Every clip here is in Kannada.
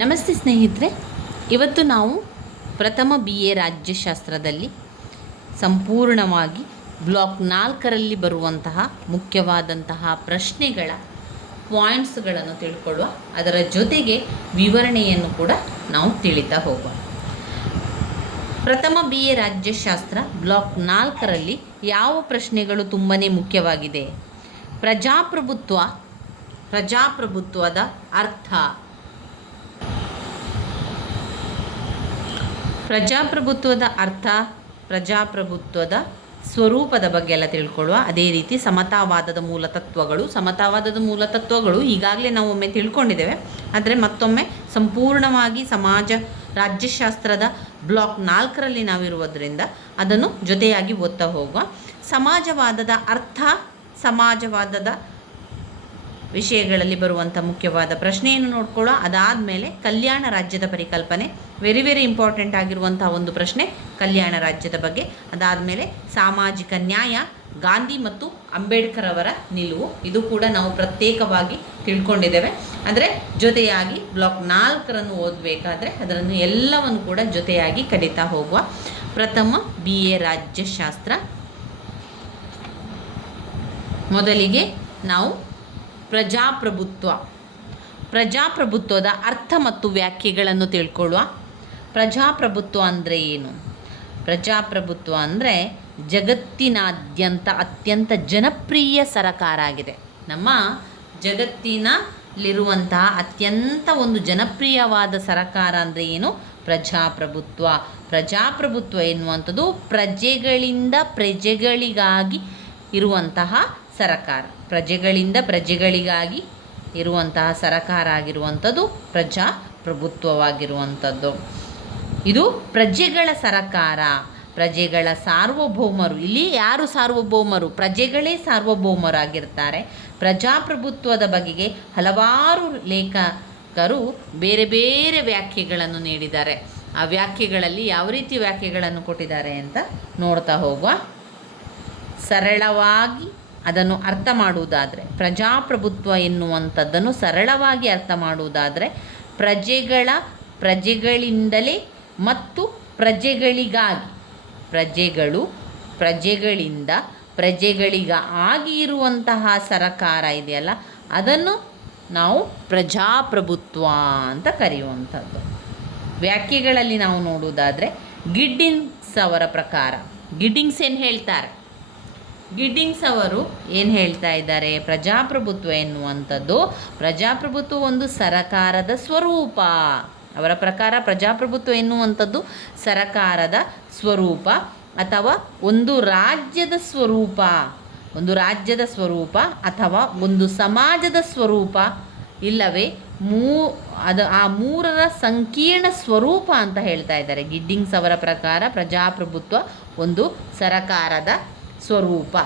ನಮಸ್ತೆ ಸ್ನೇಹಿತರೆ, ಇವತ್ತು ನಾವು ಪ್ರಥಮ BA ರಾಜ್ಯಶಾಸ್ತ್ರದಲ್ಲಿ ಸಂಪೂರ್ಣವಾಗಿ ಬ್ಲಾಕ್ 4ರಲ್ಲಿ ಬರುವಂತಹ ಮುಖ್ಯವಾದಂತಹ ಪ್ರಶ್ನೆಗಳ ಪಾಯಿಂಟ್ಸ್ಗಳನ್ನು ತಿಳ್ಕೊಳ್ಳುವ, ಅದರ ಜೊತೆಗೆ ವಿವರಣೆಯನ್ನು ಕೂಡ ನಾವು ತಿಳಿತಾ ಹೋಗುವ. ಪ್ರಥಮ BA ರಾಜ್ಯಶಾಸ್ತ್ರ ಬ್ಲಾಕ್ 4ರಲ್ಲಿ ಯಾವ ಪ್ರಶ್ನೆಗಳು ತುಂಬಾ ಮುಖ್ಯವಾಗಿದೆ? ಪ್ರಜಾಪ್ರಭುತ್ವದ ಅರ್ಥ, ಪ್ರಜಾಪ್ರಭುತ್ವದ ಸ್ವರೂಪದ ಬಗ್ಗೆ ಎಲ್ಲ ತಿಳ್ಕೊಳ್ಳುವ. ಅದೇ ರೀತಿ ಸಮತಾವಾದದ ಮೂಲತತ್ವಗಳು ಈಗಾಗಲೇ ನಾವು ಒಮ್ಮೆ ತಿಳ್ಕೊಂಡಿದ್ದೇವೆ, ಆದರೆ ಮತ್ತೊಮ್ಮೆ ಸಂಪೂರ್ಣವಾಗಿ ರಾಜ್ಯಶಾಸ್ತ್ರದ ಬ್ಲಾಕ್ 4ರಲ್ಲಿ ನಾವಿರುವುದರಿಂದ ಅದನ್ನು ಜೊತೆಯಾಗಿ ಓದ್ತಾ ಹೋಗುವ. ಸಮಾಜವಾದದ ಅರ್ಥ, ಸಮಾಜವಾದದ ವಿಷಯಗಳಲ್ಲಿ ಬರುವಂಥ ಮುಖ್ಯವಾದ ಪ್ರಶ್ನೆಯನ್ನು ನೋಡ್ಕೊಳ್ಳೋ. ಅದಾದಮೇಲೆ ಕಲ್ಯಾಣ ರಾಜ್ಯದ ಪರಿಕಲ್ಪನೆ, ವೆರಿ ಇಂಪಾರ್ಟೆಂಟ್ ಆಗಿರುವಂಥ ಒಂದು ಪ್ರಶ್ನೆ ಕಲ್ಯಾಣ ರಾಜ್ಯದ ಬಗ್ಗೆ. ಅದಾದಮೇಲೆ ಸಾಮಾಜಿಕ ನ್ಯಾಯ, ಗಾಂಧಿ ಮತ್ತು ಅಂಬೇಡ್ಕರ್ ಅವರ ನಿಲುವು, ಇದು ಕೂಡ ನಾವು ಪ್ರತ್ಯೇಕವಾಗಿ ತಿಳ್ಕೊಂಡಿದ್ದೇವೆ. ಅಂದರೆ ಜೊತೆಯಾಗಿ ಬ್ಲಾಕ್ 4ರನ್ನು ಓದಬೇಕಾದ್ರೆ ಅದನ್ನು ಎಲ್ಲವನ್ನು ಕೂಡ ಜೊತೆಯಾಗಿ ಕಲಿತಾ ಹೋಗುವ. ಪ್ರಥಮ BA ರಾಜ್ಯಶಾಸ್ತ್ರ. ಮೊದಲಿಗೆ ನಾವು ಪ್ರಜಾಪ್ರಭುತ್ವದ ಅರ್ಥ ಮತ್ತು ವ್ಯಾಖ್ಯೆಗಳನ್ನು ತಿಳ್ಕೊಳ್ಳುವ. ಪ್ರಜಾಪ್ರಭುತ್ವ ಅಂದರೆ ಏನು? ಪ್ರಜಾಪ್ರಭುತ್ವ ಅಂದರೆ ಜಗತ್ತಿನಾದ್ಯಂತ ಅತ್ಯಂತ ಜನಪ್ರಿಯ ಸರಕಾರ ಆಗಿದೆ. ನಮ್ಮ ಜಗತ್ತಿನಲ್ಲಿರುವಂತಹ ಅತ್ಯಂತ ಒಂದು ಜನಪ್ರಿಯವಾದ ಸರಕಾರ ಅಂದರೆ ಏನು? ಪ್ರಜಾಪ್ರಭುತ್ವ ಎನ್ನುವಂಥದ್ದು ಪ್ರಜೆಗಳಿಂದ ಪ್ರಜೆಗಳಿಗಾಗಿ ಇರುವಂತಹ ಸರಕಾರ. ಪ್ರಜೆಗಳಿಂದ ಪ್ರಜೆಗಳಿಗಾಗಿ ಇರುವಂತಹ ಸರಕಾರ ಆಗಿರುವಂಥದ್ದು ಪ್ರಜಾಪ್ರಭುತ್ವವಾಗಿರುವಂಥದ್ದು. ಇದು ಪ್ರಜೆಗಳ ಸರಕಾರ, ಪ್ರಜೆಗಳ ಸಾರ್ವಭೌಮರು. ಇಲ್ಲಿ ಯಾರು ಸಾರ್ವಭೌಮರು? ಪ್ರಜೆಗಳೇ ಸಾರ್ವಭೌಮರಾಗಿರ್ತಾರೆ. ಪ್ರಜಾಪ್ರಭುತ್ವದ ಬಗೆಗೆ ಹಲವಾರು ಲೇಖಕರು ಬೇರೆ ಬೇರೆ ವ್ಯಾಖ್ಯೆಗಳನ್ನು ನೀಡಿದ್ದಾರೆ. ಆ ವ್ಯಾಖ್ಯೆಗಳಲ್ಲಿ ಯಾವ ರೀತಿ ವ್ಯಾಖ್ಯೆಗಳನ್ನು ಕೊಟ್ಟಿದ್ದಾರೆ ಅಂತ ನೋಡ್ತಾ ಹೋಗುವ. ಸರಳವಾಗಿ ಅದನ್ನು ಅರ್ಥ ಮಾಡುವುದಾದರೆ, ಪ್ರಜಾಪ್ರಭುತ್ವ ಎನ್ನುವಂಥದ್ದನ್ನು ಸರಳವಾಗಿ ಅರ್ಥ ಮಾಡುವುದಾದರೆ, ಪ್ರಜೆಗಳಿಂದಲೇ ಮತ್ತು ಪ್ರಜೆಗಳಿಗಾಗಿ, ಪ್ರಜೆಗಳಿಂದ ಪ್ರಜೆಗಳಿಗಾಗಿ ಇರುವಂತಹ ಸರಕಾರ ಇದೆಯಲ್ಲ, ಅದನ್ನು ನಾವು ಪ್ರಜಾಪ್ರಭುತ್ವ ಅಂತ ಕರೆಯುವಂಥದ್ದು. ವ್ಯಾಖ್ಯೆಗಳಲ್ಲಿ ನಾವು ನೋಡುವುದಾದರೆ ಗಿಡ್ಡಿಂಗ್ಸ್ ಅವರ ಪ್ರಕಾರ, ಗಿಡ್ಡಿಂಗ್ಸ್ ಏನು ಹೇಳ್ತಾರೆ? ಗಿಡ್ಡಿಂಗ್ಸ್ ಅವರು ಏನು ಹೇಳ್ತಾ ಇದ್ದಾರೆ? ಪ್ರಜಾಪ್ರಭುತ್ವ ಎನ್ನುವಂಥದ್ದು, ಪ್ರಜಾಪ್ರಭುತ್ವ ಒಂದು ಸರಕಾರದ ಸ್ವರೂಪ. ಅವರ ಪ್ರಕಾರ ಪ್ರಜಾಪ್ರಭುತ್ವ ಎನ್ನುವಂಥದ್ದು ಸರಕಾರದ ಸ್ವರೂಪ ಅಥವಾ ಒಂದು ರಾಜ್ಯದ ಸ್ವರೂಪ, ಅಥವಾ ಒಂದು ಸಮಾಜದ ಸ್ವರೂಪ, ಇಲ್ಲವೇ ಆ ಮೂರರ ಸಂಕೀರ್ಣ ಸ್ವರೂಪ ಅಂತ ಹೇಳ್ತಾ ಇದ್ದಾರೆ. ಗಿಡ್ಡಿಂಗ್ಸ್ ಅವರ ಪ್ರಕಾರ ಪ್ರಜಾಪ್ರಭುತ್ವ ಒಂದು ಸರಕಾರದ ಸ್ವರೂಪ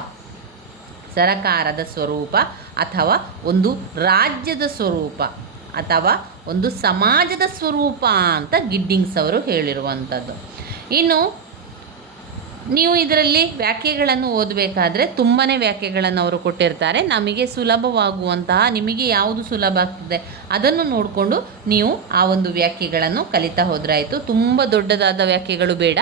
ಅಥವಾ ಒಂದು ರಾಜ್ಯದ ಸ್ವರೂಪ ಅಥವಾ ಒಂದು ಸಮಾಜದ ಸ್ವರೂಪ ಅಂತ ಗಿಡ್ಡಿಂಗ್ಸ್ ಅವರು ಹೇಳಿರುವಂಥದ್ದು. ಇನ್ನು ನೀವು ಇದರಲ್ಲಿ ವ್ಯಾಖ್ಯೆಗಳನ್ನು ಓದಬೇಕಾದ್ರೆ ತುಂಬಾ ವ್ಯಾಖ್ಯೆಗಳನ್ನು ಅವರು ಕೊಟ್ಟಿರ್ತಾರೆ. ನಮಗೆ ಸುಲಭವಾಗುವಂತಹ, ನಿಮಗೆ ಯಾವುದು ಸುಲಭ ಆಗ್ತದೆ ಅದನ್ನು ನೋಡಿಕೊಂಡು ನೀವು ಆ ಒಂದು ವ್ಯಾಖ್ಯೆಗಳನ್ನು ಕಲಿತಾ ಹೋದ್ರಾಯಿತು. ತುಂಬ ದೊಡ್ಡದಾದ ವ್ಯಾಖ್ಯೆಗಳು ಬೇಡ,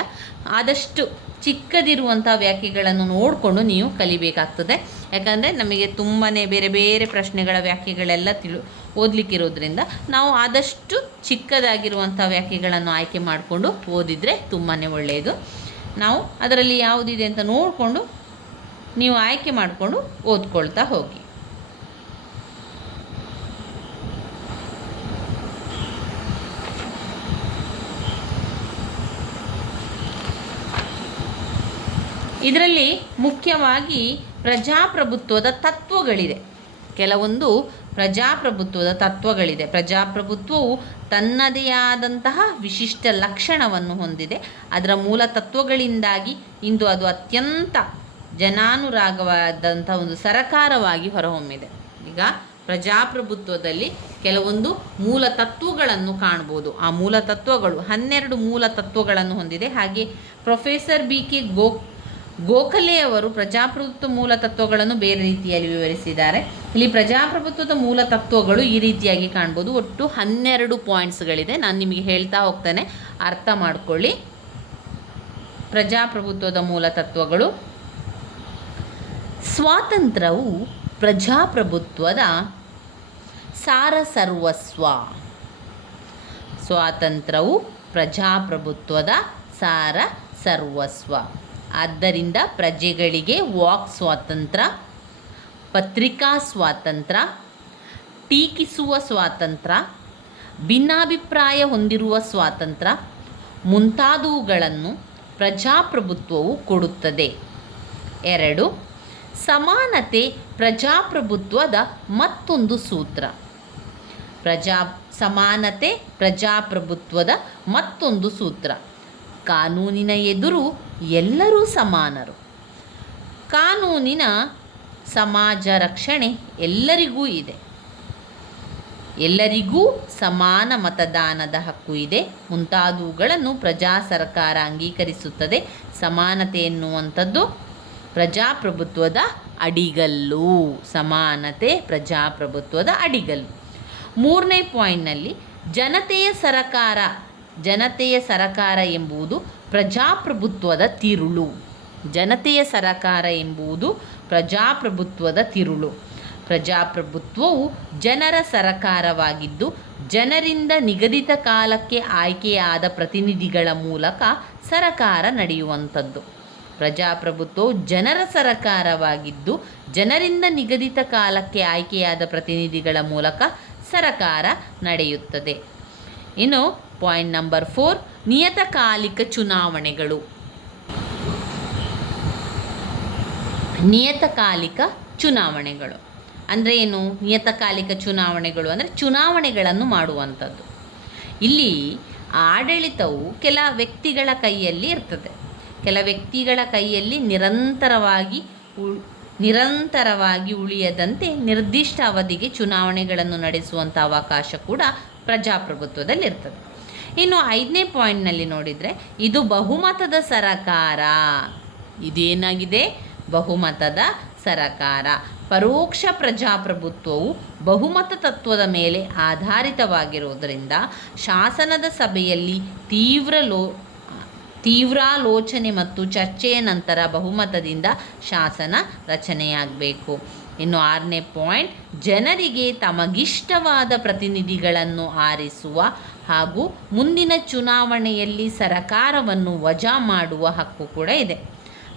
ಆದಷ್ಟು ಚಿಕ್ಕದಿರುವಂಥ ವ್ಯಾಖ್ಯೆಗಳನ್ನು ನೋಡಿಕೊಂಡು ನೀವು ಕಲಿಬೇಕಾಗ್ತದೆ. ಯಾಕಂದರೆ ನಮಗೆ ತುಂಬಾ ಬೇರೆ ಬೇರೆ ಪ್ರಶ್ನೆಗಳ ವ್ಯಾಖ್ಯೆಗಳೆಲ್ಲ ಓದಲಿಕ್ಕಿರೋದ್ರಿಂದ ನಾವು ಆದಷ್ಟು ಚಿಕ್ಕದಾಗಿರುವಂಥ ವ್ಯಾಖ್ಯೆಗಳನ್ನು ಆಯ್ಕೆ ಮಾಡಿಕೊಂಡು ಓದಿದರೆ ತುಂಬಾ ಒಳ್ಳೆಯದು. ನಾವು ಅದರಲ್ಲಿ ಯಾವುದಿದೆ ಅಂತ ನೋಡಿಕೊಂಡು ನೀವು ಆಯ್ಕೆ ಮಾಡಿಕೊಂಡು ಓದ್ಕೊಳ್ತಾ ಹೋಗಿ. ಇದರಲ್ಲಿ ಮುಖ್ಯವಾಗಿ ಪ್ರಜಾಪ್ರಭುತ್ವದ ತತ್ವಗಳಿದೆ. ಕೆಲವೊಂದು ಪ್ರಜಾಪ್ರಭುತ್ವದ ತತ್ವಗಳಿದೆ. ಪ್ರಜಾಪ್ರಭುತ್ವವು ತನ್ನದೇ ಆದಂತಹ ವಿಶಿಷ್ಟ ಲಕ್ಷಣವನ್ನು ಹೊಂದಿದೆ. ಅದರ ಮೂಲ ತತ್ವಗಳಿಂದಾಗಿ ಇಂದು ಅದು ಅತ್ಯಂತ ಜನಾನುರಾಗವಾದಂಥ ಒಂದು ಸರಕಾರವಾಗಿ ಹೊರಹೊಮ್ಮಿದೆ. ಈಗ ಪ್ರಜಾಪ್ರಭುತ್ವದಲ್ಲಿ ಕೆಲವೊಂದು ಮೂಲ ತತ್ವಗಳನ್ನು ಕಾಣ್ಬೋದು. ಆ ಮೂಲ ತತ್ವಗಳು 12 ಮೂಲ ತತ್ವಗಳನ್ನು ಹೊಂದಿದೆ. ಹಾಗೆ ಪ್ರೊಫೆಸರ್ BK ಗೋಖಲೆ ಅವರು ಪ್ರಜಾಪ್ರಭುತ್ವ ಮೂಲ ತತ್ವಗಳನ್ನು ಬೇರೆ ರೀತಿಯಲ್ಲಿ ವಿವರಿಸಿದ್ದಾರೆ. ಇಲ್ಲಿ ಪ್ರಜಾಪ್ರಭುತ್ವದ ಮೂಲ ತತ್ವಗಳು ಈ ರೀತಿಯಾಗಿ ಕಾಣ್ಬೋದು. ಒಟ್ಟು 12 ಪಾಯಿಂಟ್ಸ್ಗಳಿದೆ. ನಾನು ನಿಮಗೆ ಹೇಳ್ತಾ ಹೋಗ್ತಾನೆ, ಅರ್ಥ ಮಾಡ್ಕೊಳ್ಳಿ. ಪ್ರಜಾಪ್ರಭುತ್ವದ ಮೂಲ ತತ್ವಗಳು: ಸ್ವಾತಂತ್ರ್ಯವು ಪ್ರಜಾಪ್ರಭುತ್ವದ ಸಾರಸರ್ವಸ್ವ. ಸ್ವಾತಂತ್ರ್ಯವು ಪ್ರಜಾಪ್ರಭುತ್ವದ ಸಾರ ಸರ್ವಸ್ವ. ಆದ್ದರಿಂದ ಪ್ರಜೆಗಳಿಗೆ ವಾಕ್ ಸ್ವಾತಂತ್ರ್ಯ, ಪತ್ರಿಕಾ ಸ್ವಾತಂತ್ರ್ಯ, ಟೀಕಿಸುವ ಸ್ವಾತಂತ್ರ್ಯ, ಭಿನ್ನಾಭಿಪ್ರಾಯ ಹೊಂದಿರುವ ಸ್ವಾತಂತ್ರ್ಯ ಮುಂತಾದವುಗಳನ್ನು ಪ್ರಜಾಪ್ರಭುತ್ವವು ಕೊಡುತ್ತದೆ. 2. ಸಮಾನತೆ ಪ್ರಜಾಪ್ರಭುತ್ವದ ಮತ್ತೊಂದು ಸೂತ್ರ. ಸಮಾನತೆ ಪ್ರಜಾಪ್ರಭುತ್ವದ ಮತ್ತೊಂದು ಸೂತ್ರ. ಕಾನೂನಿನ ಎದುರು ಎಲ್ಲರೂ ಸಮಾನರು. ಕಾನೂನಿನ ಸಮಾಜ ರಕ್ಷಣೆ ಎಲ್ಲರಿಗೂ ಇದೆ. ಎಲ್ಲರಿಗೂ ಸಮಾನ ಮತದಾನದ ಹಕ್ಕು ಇದೆ ಮುಂತಾದವುಗಳನ್ನು ಪ್ರಜಾ ಸರ್ಕಾರ ಅಂಗೀಕರಿಸುತ್ತದೆ. ಸಮಾನತೆ ಎನ್ನುವಂಥದ್ದು ಪ್ರಜಾಪ್ರಭುತ್ವದ ಅಡಿಗಲ್ಲು. ಸಮಾನತೆ ಪ್ರಜಾಪ್ರಭುತ್ವದ ಅಡಿಗಲ್ಲು. 3ನೇ ಪಾಯಿಂಟ್ನಲ್ಲಿ ಜನತೆಯ ಸರಕಾರ. ಜನತೆಯ ಸರಕಾರ ಎಂಬುದು ಪ್ರಜಾಪ್ರಭುತ್ವದ ತಿರುಳು. ಜನತೆಯ ಸರಕಾರ ಎಂಬುದು ಪ್ರಜಾಪ್ರಭುತ್ವದ ತಿರುಳು. ಪ್ರಜಾಪ್ರಭುತ್ವವು ಜನರ ಸರಕಾರವಾಗಿದ್ದು ಜನರಿಂದ ನಿಗದಿತ ಕಾಲಕ್ಕೆ ಆಯ್ಕೆಯಾದ ಪ್ರತಿನಿಧಿಗಳ ಮೂಲಕ ಸರಕಾರ ನಡೆಯುವಂಥದ್ದು. ಪ್ರಜಾಪ್ರಭುತ್ವವು ಜನರ ಸರಕಾರವಾಗಿದ್ದು ಜನರಿಂದ ನಿಗದಿತ ಕಾಲಕ್ಕೆ ಆಯ್ಕೆಯಾದ ಪ್ರತಿನಿಧಿಗಳ ಮೂಲಕ ಸರಕಾರ ನಡೆಯುತ್ತದೆ. ಇನ್ನು ಪಾಯಿಂಟ್ ನಂಬರ್ 4, ನಿಯತಕಾಲಿಕ ಚುನಾವಣೆಗಳು. ನಿಯತಕಾಲಿಕ ಚುನಾವಣೆಗಳು ಅಂದರೆ ಏನು? ನಿಯತಕಾಲಿಕ ಚುನಾವಣೆಗಳು ಅಂದರೆ ಚುನಾವಣೆಗಳನ್ನು ಮಾಡುವಂಥದ್ದು. ಇಲ್ಲಿ ಆಡಳಿತವು ಕೆಲ ವ್ಯಕ್ತಿಗಳ ಕೈಯಲ್ಲಿ ಇರ್ತದೆ. ಕೆಲ ವ್ಯಕ್ತಿಗಳ ಕೈಯಲ್ಲಿ ನಿರಂತರವಾಗಿ ಉಳಿಯದಂತೆ ನಿರ್ದಿಷ್ಟ ಅವಧಿಗೆ ಚುನಾವಣೆಗಳನ್ನು ನಡೆಸುವಂಥ ಅವಕಾಶ ಕೂಡ ಪ್ರಜಾಪ್ರಭುತ್ವದಲ್ಲಿರ್ತದೆ. ಇನ್ನು 5ನೇ ಪಾಯಿಂಟ್ನಲ್ಲಿ ನೋಡಿದರೆ ಇದು ಬಹುಮತದ ಸರಕಾರ. ಇದೇನಾಗಿದೆ? ಬಹುಮತದ ಸರಕಾರ. ಪರೋಕ್ಷ ಪ್ರಜಾಪ್ರಭುತ್ವವು ಬಹುಮತ ತತ್ವದ ಮೇಲೆ ಆಧಾರಿತವಾಗಿರುವುದರಿಂದ ಶಾಸನದ ಸಭೆಯಲ್ಲಿ ತೀವ್ರಾಲೋಚನೆ ಮತ್ತು ಚರ್ಚೆಯ ನಂತರ ಬಹುಮತದಿಂದ ಶಾಸನ ರಚನೆಯಾಗಬೇಕು. ಇನ್ನು 6ನೇ ಪಾಯಿಂಟ್, ಜನರಿಗೆ ತಮಗಿಷ್ಟವಾದ ಪ್ರತಿನಿಧಿಗಳನ್ನು ಆರಿಸುವ ಹಾಗೂ ಮುಂದಿನ ಚುನಾವಣೆಯಲ್ಲಿ ಸರಕಾರವನ್ನು ವಜಾ ಮಾಡುವ ಹಕ್ಕು ಕೂಡ ಇದೆ.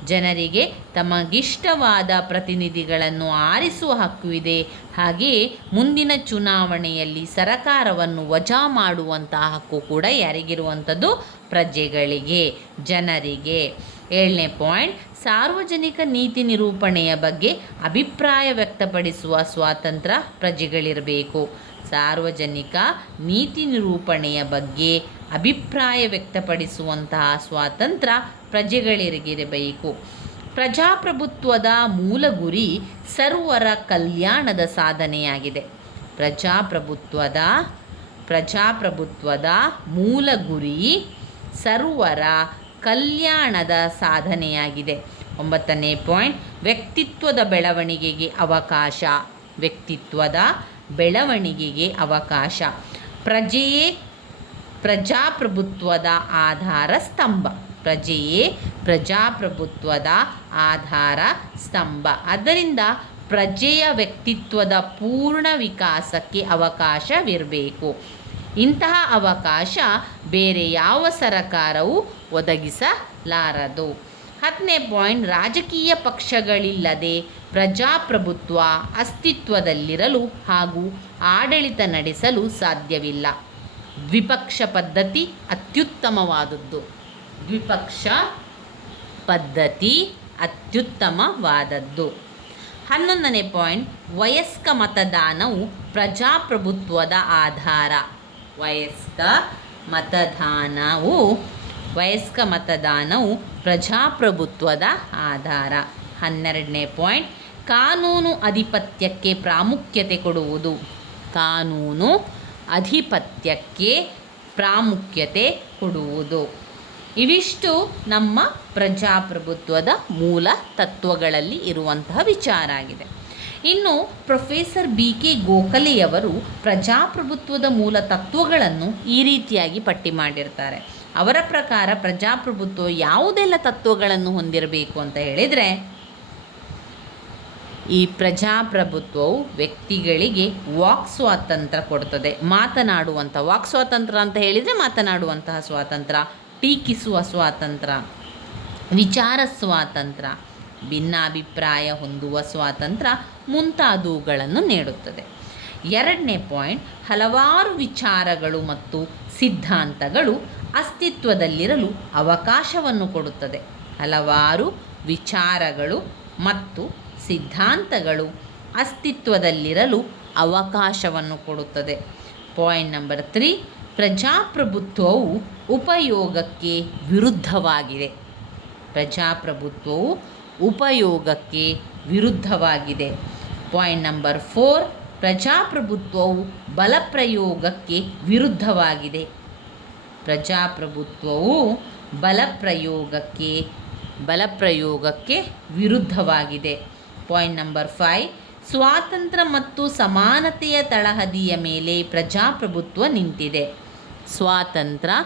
ಜನರಿಗೆ ತಮಗಿಷ್ಟವಾದ ಪ್ರತಿನಿಧಿಗಳನ್ನು ಆರಿಸುವ ಹಕ್ಕು ಇದೆ. ಹಾಗೆಯೇ ಮುಂದಿನ ಚುನಾವಣೆಯಲ್ಲಿ ಸರಕಾರವನ್ನು ವಜಾ ಮಾಡುವಂತಹ ಹಕ್ಕು ಕೂಡ ಯಾರಿಗಿರುವಂಥದ್ದು? ಪ್ರಜೆಗಳಿಗೆ, ಜನರಿಗೆ. 7ನೇ ಪಾಯಿಂಟ್, ಸಾರ್ವಜನಿಕ ನೀತಿ ನಿರೂಪಣೆಯ ಬಗ್ಗೆ ಅಭಿಪ್ರಾಯ ವ್ಯಕ್ತಪಡಿಸುವ ಸ್ವಾತಂತ್ರ್ಯ ಪ್ರಜೆಗಳಿರಬೇಕು. ಸಾರ್ವಜನಿಕ ನೀತಿ ನಿರೂಪಣೆಯ ಬಗ್ಗೆ ಅಭಿಪ್ರಾಯ ವ್ಯಕ್ತಪಡಿಸುವಂತಹ ಸ್ವಾತಂತ್ರ್ಯ ಪ್ರಜೆಗಳಿಗಿರಬೇಕು. ಪ್ರಜಾಪ್ರಭುತ್ವದ ಮೂಲ ಗುರಿ ಸರ್ವರ ಕಲ್ಯಾಣದ ಸಾಧನೆಯಾಗಿದೆ. ಪ್ರಜಾಪ್ರಭುತ್ವದ ಮೂಲ ಗುರಿ ಸರ್ವರ ಕಲ್ಯಾಣದ ಸಾಧನೆಯಾಗಿದೆ. 9ನೇ ಪಾಯಿಂಟ್, ವ್ಯಕ್ತಿತ್ವದ ಬೆಳವಣಿಗೆಗೆ ಅವಕಾಶ. ವ್ಯಕ್ತಿತ್ವದ ಬೆಳವಣಿಗೆಗೆ ಅವಕಾಶ. ಪ್ರಜೆಯೇ ಪ್ರಜಾಪ್ರಭುತ್ವದ ಆಧಾರ ಸ್ತಂಭ. ಪ್ರಜೆಯೇ ಪ್ರಜಾಪ್ರಭುತ್ವದ ಆಧಾರ ಸ್ತಂಭ. ಆದ್ದರಿಂದ ಪ್ರಜೆಯ ವ್ಯಕ್ತಿತ್ವದ ಪೂರ್ಣ ವಿಕಾಸಕ್ಕೆ ಅವಕಾಶವಿರಬೇಕು. ಇಂತಹ ಅವಕಾಶ ಬೇರೆ ಯಾವ ಸರಕಾರವೂ ಒದಗಿಸಲಾರದು. 10ನೇ ಪಾಯಿಂಟ್, ರಾಜಕೀಯ ಪಕ್ಷಗಳಿಲ್ಲದೆ ಪ್ರಜಾಪ್ರಭುತ್ವ ಅಸ್ತಿತ್ವದಲ್ಲಿರಲು ಹಾಗೂ ಆಡಳಿತ ನಡೆಸಲು ಸಾಧ್ಯವಿಲ್ಲ. ದ್ವಿಪಕ್ಷ ಪದ್ಧತಿ ಅತ್ಯುತ್ತಮವಾದದ್ದು. ದ್ವಿಪಕ್ಷ ಪದ್ಧತಿ ಅತ್ಯುತ್ತಮವಾದದ್ದು. 11ನೇ ಪಾಯಿಂಟ್, ವಯಸ್ಕ ಮತದಾನವು ಪ್ರಜಾಪ್ರಭುತ್ವದ ಆಧಾರ. ವಯಸ್ಕ ಮತದಾನವು ಪ್ರಜಾಪ್ರಭುತ್ವದ ಆಧಾರ. 12ನೇ ಪಾಯಿಂಟ್, ಕಾನೂನು ಅಧಿಪತ್ಯಕ್ಕೆ ಪ್ರಾಮುಖ್ಯತೆ ಕೊಡುವುದು. ಕಾನೂನು ಅಧಿಪತ್ಯಕ್ಕೆ ಪ್ರಾಮುಖ್ಯತೆ ಕೊಡುವುದು. ಇವಿಷ್ಟು ನಮ್ಮ ಪ್ರಜಾಪ್ರಭುತ್ವದ ಮೂಲ ತತ್ವಗಳಲ್ಲಿ ಇರುವಂತಹ ವಿಚಾರ ಆಗಿದೆ. ಇನ್ನು ಪ್ರೊಫೆಸರ್ BK ಗೋಖಲೆಯವರು ಪ್ರಜಾಪ್ರಭುತ್ವದ ಮೂಲ ತತ್ವಗಳನ್ನು ಈ ರೀತಿಯಾಗಿ ಪಟ್ಟಿ ಮಾಡಿರ್ತಾರೆ. ಅವರ ಪ್ರಕಾರ ಪ್ರಜಾಪ್ರಭುತ್ವ ಯಾವುದೆಲ್ಲ ತತ್ವಗಳನ್ನು ಹೊಂದಿರಬೇಕು ಅಂತ ಹೇಳಿದರೆ, ಈ ಪ್ರಜಾಪ್ರಭುತ್ವವು ವ್ಯಕ್ತಿಗಳಿಗೆ ವಾಕ್ ಸ್ವಾತಂತ್ರ್ಯ ಕೊಡ್ತದೆ. ವಾಕ್ ಸ್ವಾತಂತ್ರ್ಯ ಅಂತ ಹೇಳಿದರೆ ಮಾತನಾಡುವಂತಹ ಸ್ವಾತಂತ್ರ್ಯ, ಟೀಕಿಸುವ ಸ್ವಾತಂತ್ರ್ಯ, ವಿಚಾರ ಸ್ವಾತಂತ್ರ್ಯ, ಭಿನ್ನಾಭಿಪ್ರಾಯ ಹೊಂದುವ ಸ್ವಾತಂತ್ರ್ಯ ಮುಂತಾದವುಗಳನ್ನು ನೀಡುತ್ತದೆ. ಎರಡನೇ ಪಾಯಿಂಟ್, ಹಲವಾರು ವಿಚಾರಗಳು ಮತ್ತು ಸಿದ್ಧಾಂತಗಳು ಅಸ್ತಿತ್ವದಲ್ಲಿರಲು ಅವಕಾಶವನ್ನು ಕೊಡುತ್ತದೆ. ಹಲವಾರು ವಿಚಾರಗಳು ಮತ್ತು ಸಿದ್ಧಾಂತಗಳು ಅಸ್ತಿತ್ವದಲ್ಲಿರಲು ಅವಕಾಶವನ್ನು ಕೊಡುತ್ತದೆ. ಪಾಯಿಂಟ್ ನಂಬರ್ 3, ಪ್ರಜಾಪ್ರಭುತ್ವವು ಉಪಯೋಗಕ್ಕೆ ವಿರುದ್ಧವಾಗಿದೆ. ಪ್ರಜಾಪ್ರಭುತ್ವವು ಉಪಯೋಗಕ್ಕೆ ವಿರುದ್ಧವಾಗಿದೆ. ಪಾಯಿಂಟ್ ನಂಬರ್ 4, ಪ್ರಜಾಪ್ರಭುತ್ವವು ಬಲಪ್ರಯೋಗಕ್ಕೆ ವಿರುದ್ಧವಾಗಿದೆ. ಪ್ರಜಾಪ್ರಭುತ್ವವು ಬಲಪ್ರಯೋಗಕ್ಕೆ ವಿರುದ್ಧವಾಗಿದೆ. ಪಾಯಿಂಟ್ ನಂಬರ್ 5, ಸ್ವಾತಂತ್ರ್ಯ ಮತ್ತು ಸಮಾನತೆಯ ತಳಹದಿಯ ಮೇಲೆ ಪ್ರಜಾಪ್ರಭುತ್ವ ನಿಂತಿದೆ. ಸ್ವಾತಂತ್ರ್ಯ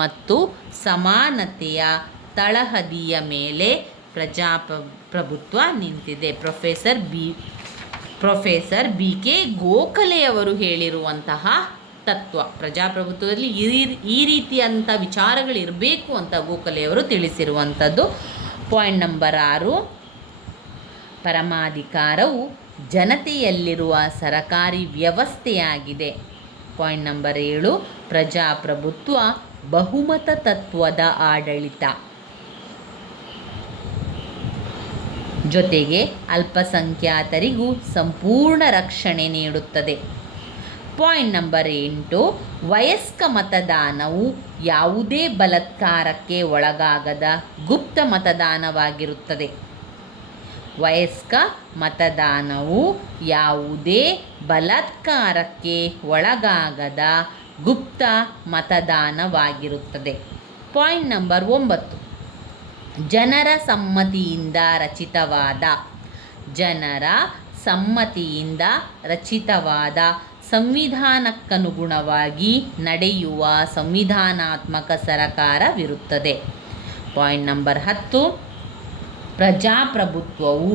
ಮತ್ತು ಸಮಾನತೆಯ ತಳಹದಿಯ ಮೇಲೆ ಪ್ರಜಾಪ್ರಭುತ್ವ ನಿಂತಿದೆ. ಪ್ರೊಫೆಸರ್ BK ಗೋಖಲೆಯವರು ಹೇಳಿರುವಂತಹ ತತ್ವ. ಪ್ರಜಾಪ್ರಭುತ್ವದಲ್ಲಿ ಈ ರೀತಿಯಂಥ ವಿಚಾರಗಳಿರಬೇಕು ಅಂತ ಗೋಖಲೆಯವರು ತಿಳಿಸಿರುವಂಥದ್ದು. ಪಾಯಿಂಟ್ ನಂಬರ್ 6, ಪರಮಾಧಿಕಾರವು ಜನತೆಯಲ್ಲಿರುವ ಸರಕಾರಿ ವ್ಯವಸ್ಥೆಯಾಗಿದೆ. ಪಾಯಿಂಟ್ ನಂಬರ್ 7, ಪ್ರಜಾಪ್ರಭುತ್ವ ಬಹುಮತ ತತ್ವದ ಆಡಳಿತ, ಜೊತೆಗೆ ಅಲ್ಪಸಂಖ್ಯಾತರಿಗೂ ಸಂಪೂರ್ಣ ರಕ್ಷಣೆ ನೀಡುತ್ತದೆ. ಪಾಯಿಂಟ್ ನಂಬರ್ 8, ವಯಸ್ಕ ಮತದಾನವು ಯಾವುದೇ ಬಲಾತ್ಕಾರಕ್ಕೆ ಒಳಗಾಗದ ಗುಪ್ತ ಮತದಾನವಾಗಿರುತ್ತದೆ. ವಯಸ್ಕ ಮತದಾನವು ಯಾವುದೇ ಬಲಾತ್ಕಾರಕ್ಕೆ ಒಳಗಾಗದ ಗುಪ್ತ ಮತದಾನವಾಗಿರುತ್ತದೆ. ಪಾಯಿಂಟ್ ನಂಬರ್ 9, ಜನರ ಸಮ್ಮತಿಯಿಂದ ರಚಿತವಾದ ಸಂವಿಧಾನಕ್ಕನುಗುಣವಾಗಿ ನಡೆಯುವ ಸಂವಿಧಾನಾತ್ಮಕ ಸರಕಾರವಿರುತ್ತದೆ. ಪಾಯಿಂಟ್ ನಂಬರ್ 10, ಪ್ರಜಾಪ್ರಭುತ್ವವು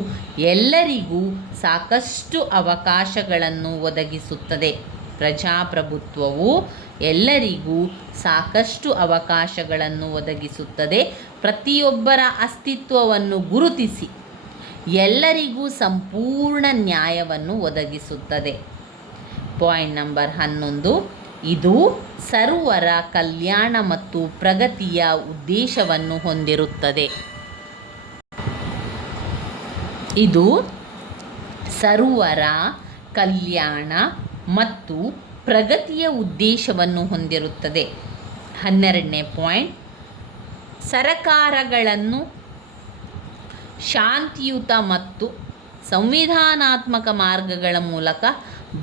ಎಲ್ಲರಿಗೂ ಸಾಕಷ್ಟು ಅವಕಾಶಗಳನ್ನು ಒದಗಿಸುತ್ತದೆ. ಪ್ರಜಾಪ್ರಭುತ್ವವು ಎಲ್ಲರಿಗೂ ಸಾಕಷ್ಟು ಅವಕಾಶಗಳನ್ನು ಒದಗಿಸುತ್ತದೆ. ಪ್ರತಿಯೊಬ್ಬರ ಅಸ್ತಿತ್ವವನ್ನು ಗುರುತಿಸಿ ಎಲ್ಲರಿಗೂ ಸಂಪೂರ್ಣ ನ್ಯಾಯವನ್ನು ಒದಗಿಸುತ್ತದೆ. ಪಾಯಿಂಟ್ ನಂಬರ್ 11, ಇದು ಸರ್ವರ ಕಲ್ಯಾಣ ಮತ್ತು ಪ್ರಗತಿಯ ಉದ್ದೇಶವನ್ನು ಹೊಂದಿರುತ್ತದೆ. ಇದು ಸರ್ವರ ಕಲ್ಯಾಣ ಮತ್ತು ಪ್ರಗತಿಯ ಉದ್ದೇಶವನ್ನು ಹೊಂದಿರುತ್ತದೆ. 12ನೇ ಪಾಯಿಂಟ್, ಸರಕಾರಗಳನ್ನು ಶಾಂತಿಯುತ ಮತ್ತು ಸಂವಿಧಾನಾತ್ಮಕ ಮಾರ್ಗಗಳ ಮೂಲಕ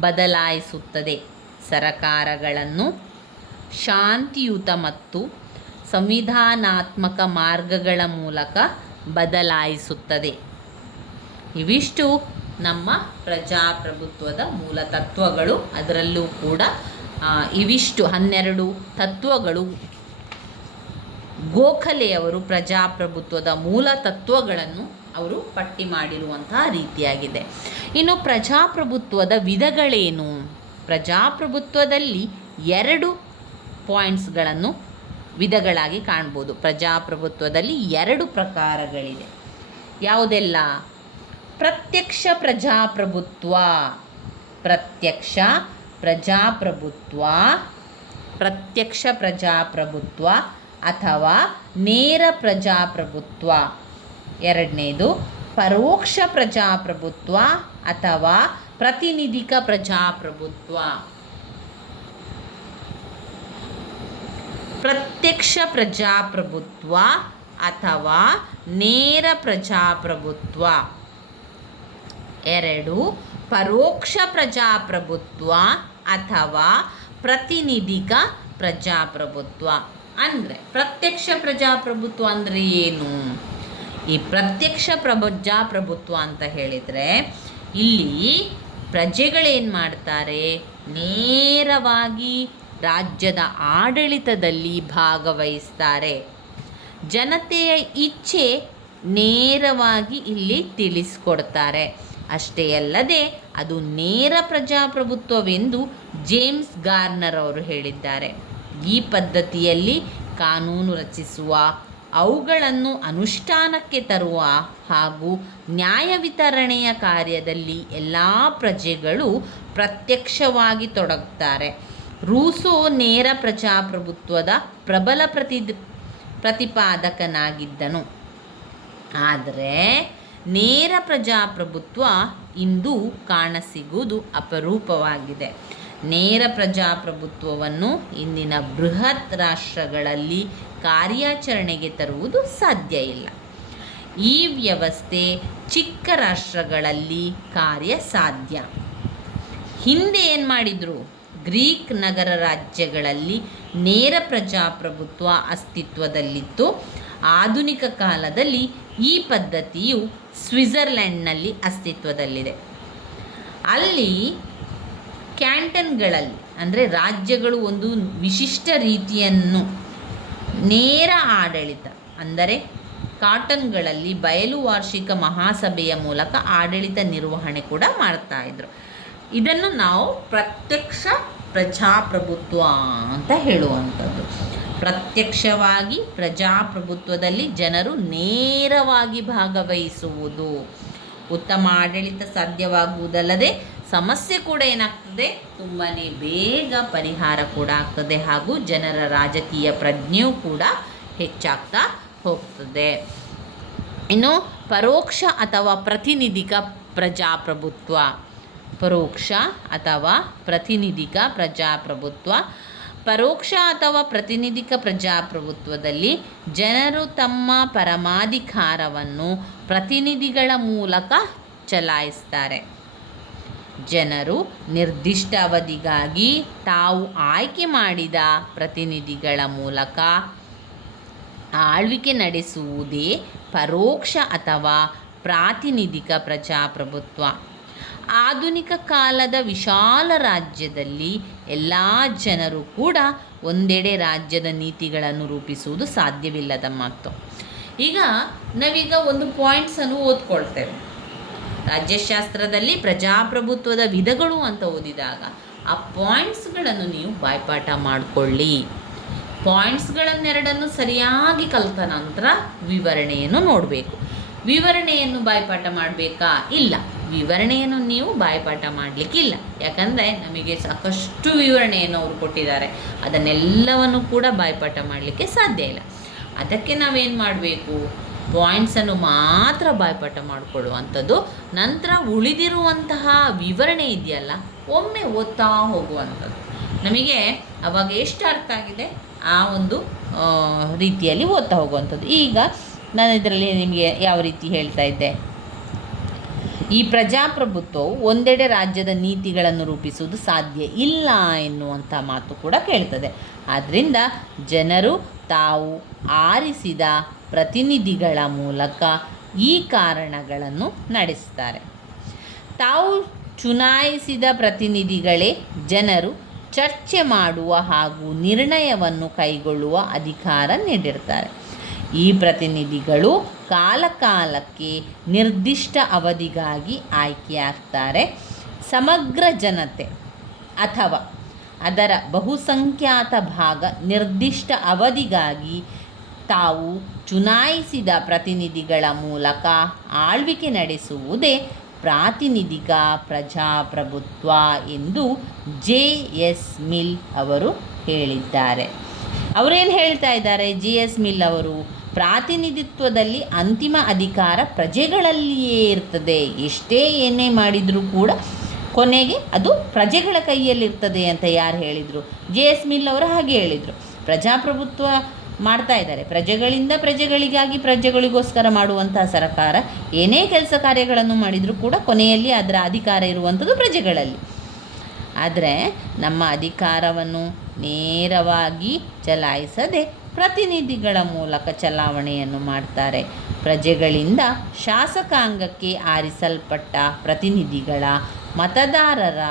ಬದಲಾಯಿಸುತ್ತದೆ. ಸರಕಾರಗಳನ್ನು ಶಾಂತಿಯುತ ಮತ್ತು ಸಂವಿಧಾನಾತ್ಮಕ ಮಾರ್ಗಗಳ ಮೂಲಕ ಬದಲಾಯಿಸುತ್ತದೆ. ಇವಿಷ್ಟು ನಮ್ಮ ಪ್ರಜಾಪ್ರಭುತ್ವದ ಮೂಲ ತತ್ವಗಳು. ಅದರಲ್ಲೂ ಕೂಡ ಇವಿಷ್ಟು 12 ತತ್ವಗಳು ಗೋಖಲೆಯವರು ಪ್ರಜಾಪ್ರಭುತ್ವದ ಮೂಲ ತತ್ವಗಳನ್ನು ಅವರು ಪಟ್ಟಿ ಮಾಡಿರುವಂತಹ ರೀತಿಯಾಗಿದೆ. ಇನ್ನು ಪ್ರಜಾಪ್ರಭುತ್ವದ ವಿಧಗಳೇನು? ಪ್ರಜಾಪ್ರಭುತ್ವದಲ್ಲಿ 2 ಪಾಯಿಂಟ್ಸ್ಗಳನ್ನು ವಿಧಗಳಾಗಿ ಕಾಣ್ಬೋದು. ಪ್ರಜಾಪ್ರಭುತ್ವದಲ್ಲಿ 2 ಪ್ರಕಾರಗಳಿದೆ. ಯಾವುದೆಲ್ಲ? ಪ್ರತ್ಯಕ್ಷ ಪ್ರಜಾಪ್ರಭುತ್ವ ಅಥವಾ ನೇರ ಪ್ರಜಾಪ್ರಭುತ್ವ. ಎರಡನೇದು ಪರೋಕ್ಷ ಪ್ರಜಾಪ್ರಭುತ್ವ ಅಥವಾ ಪ್ರತಿನಿಧಿಕ ಪ್ರಜಾಪ್ರಭುತ್ವ. ಪ್ರತ್ಯಕ್ಷ ಪ್ರಜಾಪ್ರಭುತ್ವ ಅಥವಾ ನೇರ ಪ್ರಜಾಪ್ರಭುತ್ವ. 2 ಪರೋಕ್ಷ ಪ್ರಜಾಪ್ರಭುತ್ವ ಅಥವಾ ಪ್ರತಿನಿಧಿಕ ಪ್ರಜಾಪ್ರಭುತ್ವ. ಅಂದರೆ ಪ್ರತ್ಯಕ್ಷ ಪ್ರಜಾಪ್ರಭುತ್ವ ಅಂದರೆ ಏನು? ಈ ಪ್ರತ್ಯಕ್ಷ ಪ್ರಜಾಪ್ರಭುತ್ವ ಅಂತ ಹೇಳಿದರೆ ಇಲ್ಲಿ ಪ್ರಜೆಗಳೇನು ಮಾಡ್ತಾರೆ, ನೇರವಾಗಿ ರಾಜ್ಯದ ಆಡಳಿತದಲ್ಲಿ ಭಾಗವಹಿಸ್ತಾರೆ. ಜನತೆಯ ಇಚ್ಛೆ ನೇರವಾಗಿ ಇಲ್ಲಿ ತಿಳಿಸ್ಕೊಡ್ತಾರೆ. ಅಷ್ಟೇ ಅಲ್ಲದೆ ಅದು ನೇರ ಪ್ರಜಾಪ್ರಭುತ್ವವೆಂದು ಜೇಮ್ಸ್ ಗಾರ್ನರ್ ಅವರು ಹೇಳಿದ್ದಾರೆ. ಈ ಪದ್ಧತಿಯಲ್ಲಿ ಕಾನೂನು ರಚಿಸುವ, ಅವುಗಳನ್ನು ಅನುಷ್ಠಾನಕ್ಕೆ ತರುವ ಹಾಗೂ ನ್ಯಾಯ ವಿತರಣೆಯ ಕಾರ್ಯದಲ್ಲಿ ಎಲ್ಲ ಪ್ರಜೆಗಳು ಪ್ರತ್ಯಕ್ಷವಾಗಿ ತೊಡಗುತ್ತಾರೆ. ರೂಸೋ ನೇರ ಪ್ರಜಾಪ್ರಭುತ್ವದ ಪ್ರಬಲ ಪ್ರತಿಪಾದಕನಾಗಿದ್ದನು. ಆದರೆ ನೇರ ಪ್ರಜಾಪ್ರಭುತ್ವ ಇಂದು ಕಾಣಸಿಗುವುದು ಅಪರೂಪವಾಗಿದೆ. ನೇರ ಪ್ರಜಾಪ್ರಭುತ್ವವನ್ನು ಇಂದಿನ ಬೃಹತ್ ರಾಷ್ಟ್ರಗಳಲ್ಲಿ ಕಾರ್ಯಾಚರಣೆಗೆ ತರುವುದು ಸಾಧ್ಯ ಇಲ್ಲ. ಈ ವ್ಯವಸ್ಥೆ ಚಿಕ್ಕ ರಾಷ್ಟ್ರಗಳಲ್ಲಿ ಕಾರ್ಯಸಾಧ್ಯ. ಹಿಂದೆ ಏನು ಮಾಡಿದರು? ಗ್ರೀಕ್ ನಗರ ರಾಜ್ಯಗಳಲ್ಲಿ ನೇರ ಪ್ರಜಾಪ್ರಭುತ್ವ ಅಸ್ತಿತ್ವದಲ್ಲಿತ್ತು. ಆಧುನಿಕ ಕಾಲದಲ್ಲಿ ಈ ಪದ್ಧತಿಯು ಸ್ವಿಟ್ಜರ್ಲೆಂಡ್ನಲ್ಲಿ ಅಸ್ತಿತ್ವದಲ್ಲಿದೆ. ಅಲ್ಲಿ ಕ್ಯಾಂಟನ್ಗಳಲ್ಲಿ ಅಂದರೆ ರಾಜ್ಯಗಳು ಒಂದು ವಿಶಿಷ್ಟ ರೀತಿಯನ್ನು ನೇರ ಆಡಳಿತ ಅಂದರೆ ಕಾಟನ್ಗಳಲ್ಲಿ ಬಯಲು ವಾರ್ಷಿಕ ಮಹಾಸಭೆಯ ಮೂಲಕ ಆಡಳಿತ ನಿರ್ವಹಣೆ ಕೂಡ ಮಾಡ್ತಾಯಿದ್ರು. ಇದನ್ನು ನಾವು ಪ್ರತ್ಯಕ್ಷ ಪ್ರಜಾಪ್ರಭುತ್ವ ಅಂತ ಹೇಳುವಂಥದ್ದು. ಪ್ರತ್ಯಕ್ಷವಾಗಿ ಪ್ರಜಾಪ್ರಭುತ್ವದಲ್ಲಿ ಜನರು ನೇರವಾಗಿ ಭಾಗವಹಿಸುವುದು. ಉತ್ತಮ ಆಡಳಿತ ಸಾಧ್ಯವಾಗುವುದಲ್ಲದೆ ಸಮಸ್ಯೆ ಕೂಡ ಏನಾಗ್ತದೆ, ತುಂಬಾ ಬೇಗ ಪರಿಹಾರ ಕೂಡ ಆಗ್ತದೆ ಹಾಗೂ ಜನರ ರಾಜಕೀಯ ಪ್ರಜ್ಞೆಯೂ ಕೂಡ ಹೆಚ್ಚಾಗ್ತಾ ಹೋಗ್ತದೆ. ಇನ್ನು ಪರೋಕ್ಷ ಅಥವಾ ಪ್ರತಿನಿಧಿಕ ಪ್ರಜಾಪ್ರಭುತ್ವ. ಪರೋಕ್ಷ ಅಥವಾ ಪ್ರತಿನಿಧಿಕ ಪ್ರಜಾಪ್ರಭುತ್ವ. ಪರೋಕ್ಷ ಅಥವಾ ಪ್ರತಿನಿಧಿಕ ಪ್ರಜಾಪ್ರಭುತ್ವದಲ್ಲಿ ಜನರು ತಮ್ಮ ಪರಮಾಧಿಕಾರವನ್ನು ಪ್ರತಿನಿಧಿಗಳ ಮೂಲಕ ಚಲಾಯಿಸ್ತಾರೆ. ಜನರು ನಿರ್ದಿಷ್ಟ ಅವಧಿಗಾಗಿ ತಾವು ಆಯ್ಕೆ ಮಾಡಿದ ಪ್ರತಿನಿಧಿಗಳ ಮೂಲಕ ಆಳ್ವಿಕೆ ನಡೆಸುವುದೇ ಪರೋಕ್ಷ ಅಥವಾ ಪ್ರಾತಿನಿಧಿಕ ಪ್ರಜಾಪ್ರಭುತ್ವ. ಆಧುನಿಕ ಕಾಲದ ವಿಶಾಲ ರಾಜ್ಯದಲ್ಲಿ ಎಲ್ಲ ಜನರು ಕೂಡ ಒಂದೆಡೆ ರಾಜ್ಯದ ನೀತಿಗಳನ್ನು ರೂಪಿಸುವುದು ಸಾಧ್ಯವಿಲ್ಲದ ಮಾತು. ಈಗ ನಾವೀಗ ಒಂದು ಪಾಯಿಂಟ್ಸನ್ನು ಓದ್ಕೊಳ್ತೇವೆ. ರಾಜ್ಯಶಾಸ್ತ್ರದಲ್ಲಿ ಪ್ರಜಾಪ್ರಭುತ್ವದ ವಿಧಗಳು ಅಂತ ಓದಿದಾಗ ಆ ಪಾಯಿಂಟ್ಸ್ಗಳನ್ನು ನೀವು ಬಾಯ್ಪಾಠ ಮಾಡಿಕೊಳ್ಳಿ. ಪಾಯಿಂಟ್ಸ್ಗಳನ್ನೆರಡನ್ನು ಸರಿಯಾಗಿ ಕಲಿತ ನಂತರ ವಿವರಣೆಯನ್ನು ನೋಡಬೇಕು. ವಿವರಣೆಯನ್ನು ಬಾಯ್ಪಾಠ ಮಾಡಬೇಕಾ? ಇಲ್ಲ, ವಿವರಣೆಯನ್ನು ನೀವು ಬಾಯ್ಪಾಠ ಮಾಡಲಿಕ್ಕಿಲ್ಲ. ಯಾಕಂದರೆ ನಮಗೆ ಸಾಕಷ್ಟು ವಿವರಣೆಯನ್ನು ಅವರು ಕೊಟ್ಟಿದ್ದಾರೆ, ಅದನ್ನೆಲ್ಲವನ್ನು ಕೂಡ ಬಾಯ್ಪಾಠ ಮಾಡಲಿಕ್ಕೆ ಸಾಧ್ಯ ಇಲ್ಲ. ಅದಕ್ಕೆ ನಾವೇನು ಮಾಡಬೇಕು? ಪಾಯಿಂಟ್ಸನ್ನು ಮಾತ್ರ ಬಾಯ್ಪಾಠ ಮಾಡಿಕೊಳ್ಳುವಂಥದ್ದು. ನಂತರ ಉಳಿದಿರುವಂತಹ ವಿವರಣೆ ಇದೆಯಲ್ಲ, ಒಮ್ಮೆ ಓದ್ತಾ ಹೋಗುವಂಥದ್ದು. ನಮಗೆ ಅವಾಗ ಎಷ್ಟು ಅರ್ಥ ಆಗಿದೆ ಆ ಒಂದು ರೀತಿಯಲ್ಲಿ ಓದ್ತಾ ಹೋಗುವಂಥದ್ದು. ಈಗ ನಾನು ಇದರಲ್ಲಿ ನಿಮಗೆ ಯಾವ ರೀತಿ ಹೇಳ್ತಾ ಇದ್ದೆ, ಈ ಪ್ರಜಾಪ್ರಭುತ್ವವು ಒಂದೆಡೆ ರಾಜ್ಯದ ನೀತಿಗಳನ್ನು ರೂಪಿಸುವುದು ಸಾಧ್ಯ ಇಲ್ಲ ಎನ್ನುವಂಥ ಮಾತು ಕೂಡ ಕೇಳ್ತದೆ. ಆದ್ದರಿಂದ ಜನರು ತಾವು ಆರಿಸಿದ ಪ್ರತಿನಿಧಿಗಳ ಮೂಲಕ ಈ ಕಾರಣಗಳನ್ನು ನಡೆಸ್ತಾರೆ. ತಾವು ಚುನಾಯಿಸಿದ ಪ್ರತಿನಿಧಿಗಳೇ ಜನರು ಚರ್ಚೆ ಮಾಡುವ ಹಾಗೂ ನಿರ್ಣಯವನ್ನು ಕೈಗೊಳ್ಳುವ ಅಧಿಕಾರ ನೀಡಿರ್ತಾರೆ. ಈ ಪ್ರತಿನಿಧಿಗಳು ಕಾಲಕಾಲಕ್ಕೆ ನಿರ್ದಿಷ್ಟ ಅವಧಿಗಾಗಿ ಆಯ್ಕೆಯಾಗ್ತಾರೆ. ಸಮಗ್ರ ಜನತೆ ಅಥವಾ ಅದರ ಬಹುಸಂಖ್ಯಾತ ಭಾಗ ನಿರ್ದಿಷ್ಟ ಅವಧಿಗಾಗಿ ತಾವು ಚುನಾಯಿಸಿದ ಪ್ರತಿನಿಧಿಗಳ ಮೂಲಕ ಆಳ್ವಿಕೆ ನಡೆಸುವುದೇ ಪ್ರಾತಿನಿಧಿಕ ಪ್ರಜಾಪ್ರಭುತ್ವ ಎಂದು ಜೆ.ಎಸ್. ಮಿಲ್ ಅವರು ಹೇಳಿದ್ದಾರೆ. ಅವರೇನು ಹೇಳ್ತಾ ಇದ್ದಾರೆ? ಜೆ.ಎಸ್. ಮಿಲ್ ಅವರು ಪ್ರಾತಿನಿಧಿತ್ವದಲ್ಲಿ ಅಂತಿಮ ಅಧಿಕಾರ ಪ್ರಜೆಗಳಲ್ಲಿಯೇ ಇರ್ತದೆ. ಎಷ್ಟೇ ಏನೇ ಮಾಡಿದರೂ ಕೂಡ ಕೊನೆಗೆ ಅದು ಪ್ರಜೆಗಳ ಕೈಯಲ್ಲಿರ್ತದೆ ಅಂತ ಯಾರು ಹೇಳಿದರು? ಜೆ.ಎಸ್. ಮಿಲ್ ಅವರು ಹಾಗೆ ಹೇಳಿದರು. ಪ್ರಜಾಪ್ರಭುತ್ವ ಮಾಡ್ತಾ ಇದ್ದಾರೆ, ಪ್ರಜೆಗಳಿಂದ ಪ್ರಜೆಗಳಿಗಾಗಿ ಪ್ರಜೆಗಳಿಗೋಸ್ಕರ ಮಾಡುವಂತಹ ಸರ್ಕಾರ ಏನೇ ಕೆಲಸ ಕಾರ್ಯಗಳನ್ನು ಮಾಡಿದರೂ ಕೂಡ ಕೊನೆಯಲ್ಲಿ ಅದರ ಅಧಿಕಾರ ಇರುವಂಥದ್ದು ಪ್ರಜೆಗಳಲ್ಲಿ. ಆದರೆ ನಮ್ಮ ಅಧಿಕಾರವನ್ನು ನೇರವಾಗಿ ಚಲಾಯಿಸದೆ ಪ್ರತಿನಿಧಿಗಳ ಮೂಲಕ ಚಲಾವಣೆಯನ್ನು ಮಾಡ್ತಾರೆ. ಪ್ರಜೆಗಳಿಂದ ಶಾಸಕಾಂಗಕ್ಕೆ ಆರಿಸಲ್ಪಟ್ಟ ಪ್ರತಿನಿಧಿಗಳ ಮತದಾರರ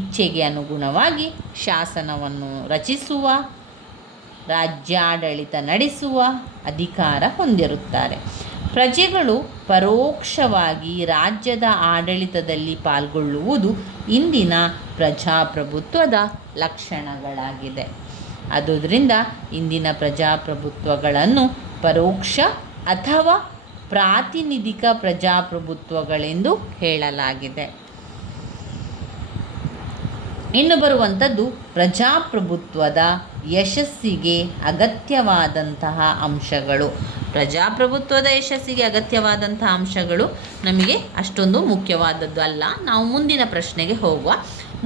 ಇಚ್ಛೆಗೆ ಅನುಗುಣವಾಗಿ ಶಾಸನವನ್ನು ರಚಿಸುವ, ರಾಜ್ಯಾಡಳಿತ ನಡೆಸುವ ಅಧಿಕಾರ ಹೊಂದಿರುತ್ತಾರೆ. ಪ್ರಜೆಗಳು ಪರೋಕ್ಷವಾಗಿ ರಾಜ್ಯದ ಆಡಳಿತದಲ್ಲಿ ಪಾಲ್ಗೊಳ್ಳುವುದು ಇಂದಿನ ಪ್ರಜಾಪ್ರಭುತ್ವದ ಲಕ್ಷಣಗಳಾಗಿದೆ. ಆದುದರಿಂದ ಇಂದಿನ ಪ್ರಜಾಪ್ರಭುತ್ವಗಳನ್ನು ಪರೋಕ್ಷ ಅಥವಾ ಪ್ರಾತಿನಿಧಿಕ ಪ್ರಜಾಪ್ರಭುತ್ವಗಳೆಂದು ಹೇಳಲಾಗಿದೆ. ಇನ್ನು ಬರುವಂಥದ್ದು ಪ್ರಜಾಪ್ರಭುತ್ವದ ಯಶಸ್ಸಿಗೆ ಅಗತ್ಯವಾದಂತಹ ಅಂಶಗಳು. ಪ್ರಜಾಪ್ರಭುತ್ವದ ಯಶಸ್ಸಿಗೆ ಅಗತ್ಯವಾದಂತಹ ಅಂಶಗಳು ನಮಗೆ ಅಷ್ಟೊಂದು ಮುಖ್ಯವಾದದ್ದು ಅಲ್ಲ. ನಾವು ಮುಂದಿನ ಪ್ರಶ್ನೆಗೆ ಹೋಗುವ.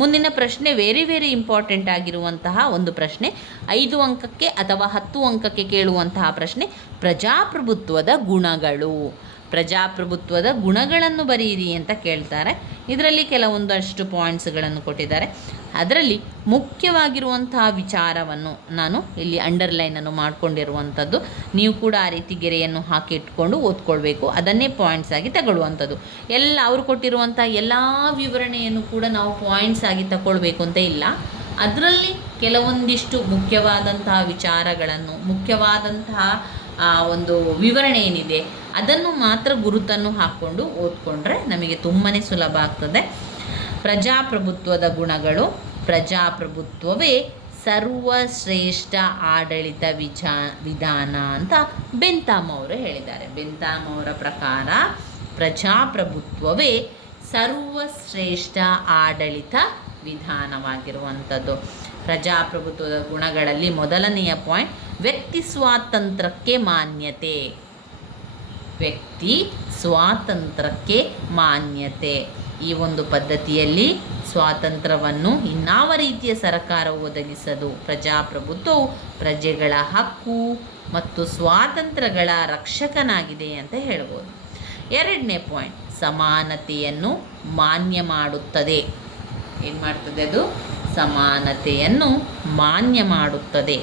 ಮುಂದಿನ ಪ್ರಶ್ನೆ ವೆರಿ ಇಂಪಾರ್ಟೆಂಟ್ ಆಗಿರುವಂತಹ ಒಂದು ಪ್ರಶ್ನೆ. 5 ಅಂಕಕ್ಕೆ ಅಥವಾ 10 ಅಂಕಕ್ಕೆ ಕೇಳುವಂತಹ ಪ್ರಶ್ನೆ, ಪ್ರಜಾಪ್ರಭುತ್ವದ ಗುಣಗಳು. ಪ್ರಜಾಪ್ರಭುತ್ವದ ಗುಣಗಳನ್ನು ಬರೆಯಿರಿ ಅಂತ ಕೇಳ್ತಾರೆ. ಇದರಲ್ಲಿ ಕೆಲವೊಂದಷ್ಟು ಪಾಯಿಂಟ್ಸ್ಗಳನ್ನು ಕೊಟ್ಟಿದ್ದಾರೆ. ಅದರಲ್ಲಿ ಮುಖ್ಯವಾಗಿರುವಂತಹ ವಿಚಾರವನ್ನು ನಾನು ಇಲ್ಲಿ ಅಂಡರ್ಲೈನನ್ನು ಮಾಡಿಕೊಂಡಿರುವಂಥದ್ದು. ನೀವು ಕೂಡ ಆ ರೀತಿ ಗೆರೆಯನ್ನು ಹಾಕಿ ಇಟ್ಕೊಂಡು ಓದ್ಕೊಳ್ಬೇಕು. ಅದನ್ನೇ ಪಾಯಿಂಟ್ಸ್ ಆಗಿ ತಗೊಳ್ಳುವಂಥದ್ದು. ಅವರು ಕೊಟ್ಟಿರುವಂಥ ಎಲ್ಲ ವಿವರಣೆಯನ್ನು ಕೂಡ ನಾವು ಪಾಯಿಂಟ್ಸ್ ಆಗಿ ತಗೊಳ್ಬೇಕು ಅಂತ ಇಲ್ಲ. ಅದರಲ್ಲಿ ಕೆಲವೊಂದಿಷ್ಟು ಮುಖ್ಯವಾದಂತಹ ವಿಚಾರಗಳನ್ನು, ಮುಖ್ಯವಾದಂತಹ ಒಂದು ವಿವರಣೆ ಏನಿದೆ ಅದನ್ನು ಮಾತ್ರ ಗುರುತನ್ನು ಹಾಕ್ಕೊಂಡು ಓದ್ಕೊಂಡ್ರೆ ನಮಗೆ ತುಂಬಾ ಸುಲಭ ಆಗ್ತದೆ. ಪ್ರಜಾಪ್ರಭುತ್ವದ ಗುಣಗಳು. ಪ್ರಜಾಪ್ರಭುತ್ವವೇ ಸರ್ವಶ್ರೇಷ್ಠ ಆಡಳಿತ ವಿಧಾನ ಅಂತ ಬೆಂತಾಮ್ ಅವರು ಹೇಳಿದ್ದಾರೆ. ಬೆಂತಾಮ್ ಅವರ ಪ್ರಕಾರ ಪ್ರಜಾಪ್ರಭುತ್ವವೇ ಸರ್ವಶ್ರೇಷ್ಠ ಆಡಳಿತ ವಿಧಾನವಾಗಿರುವಂಥದ್ದು. ಪ್ರಜಾಪ್ರಭುತ್ವದ ಗುಣಗಳಲ್ಲಿ ಮೊದಲನೆಯ ಪಾಯಿಂಟ್, ವ್ಯಕ್ತಿ ಸ್ವಾತಂತ್ರ್ಯಕ್ಕೆ ಮಾನ್ಯತೆ. ವ್ಯಕ್ತಿ ಸ್ವಾತಂತ್ರ್ಯಕ್ಕೆ ಮಾನ್ಯತೆ. ಈ ಒಂದು ಪದ್ಧತಿಯಲ್ಲಿ ಸ್ವಾತಂತ್ರ್ಯವನ್ನು ಇನ್ನಾವ ರೀತಿಯ ಸರ್ಕಾರವು ಒದಗಿಸದು. ಪ್ರಜಾಪ್ರಭುತ್ವವು ಪ್ರಜೆಗಳ ಹಕ್ಕು ಮತ್ತು ಸ್ವಾತಂತ್ರ್ಯಗಳ ರಕ್ಷಕನಾಗಿದೆ ಅಂತ ಹೇಳ್ಬೋದು. ಎರಡನೇ ಪಾಯಿಂಟ್, ಸಮಾನತೆಯನ್ನು ಮಾನ್ಯ ಮಾಡುತ್ತದೆ. ಏನು ಮಾಡ್ತದೆ ಅದು? ಸಮಾನತೆಯನ್ನು ಮಾನ್ಯ ಮಾಡುತ್ತದೆ.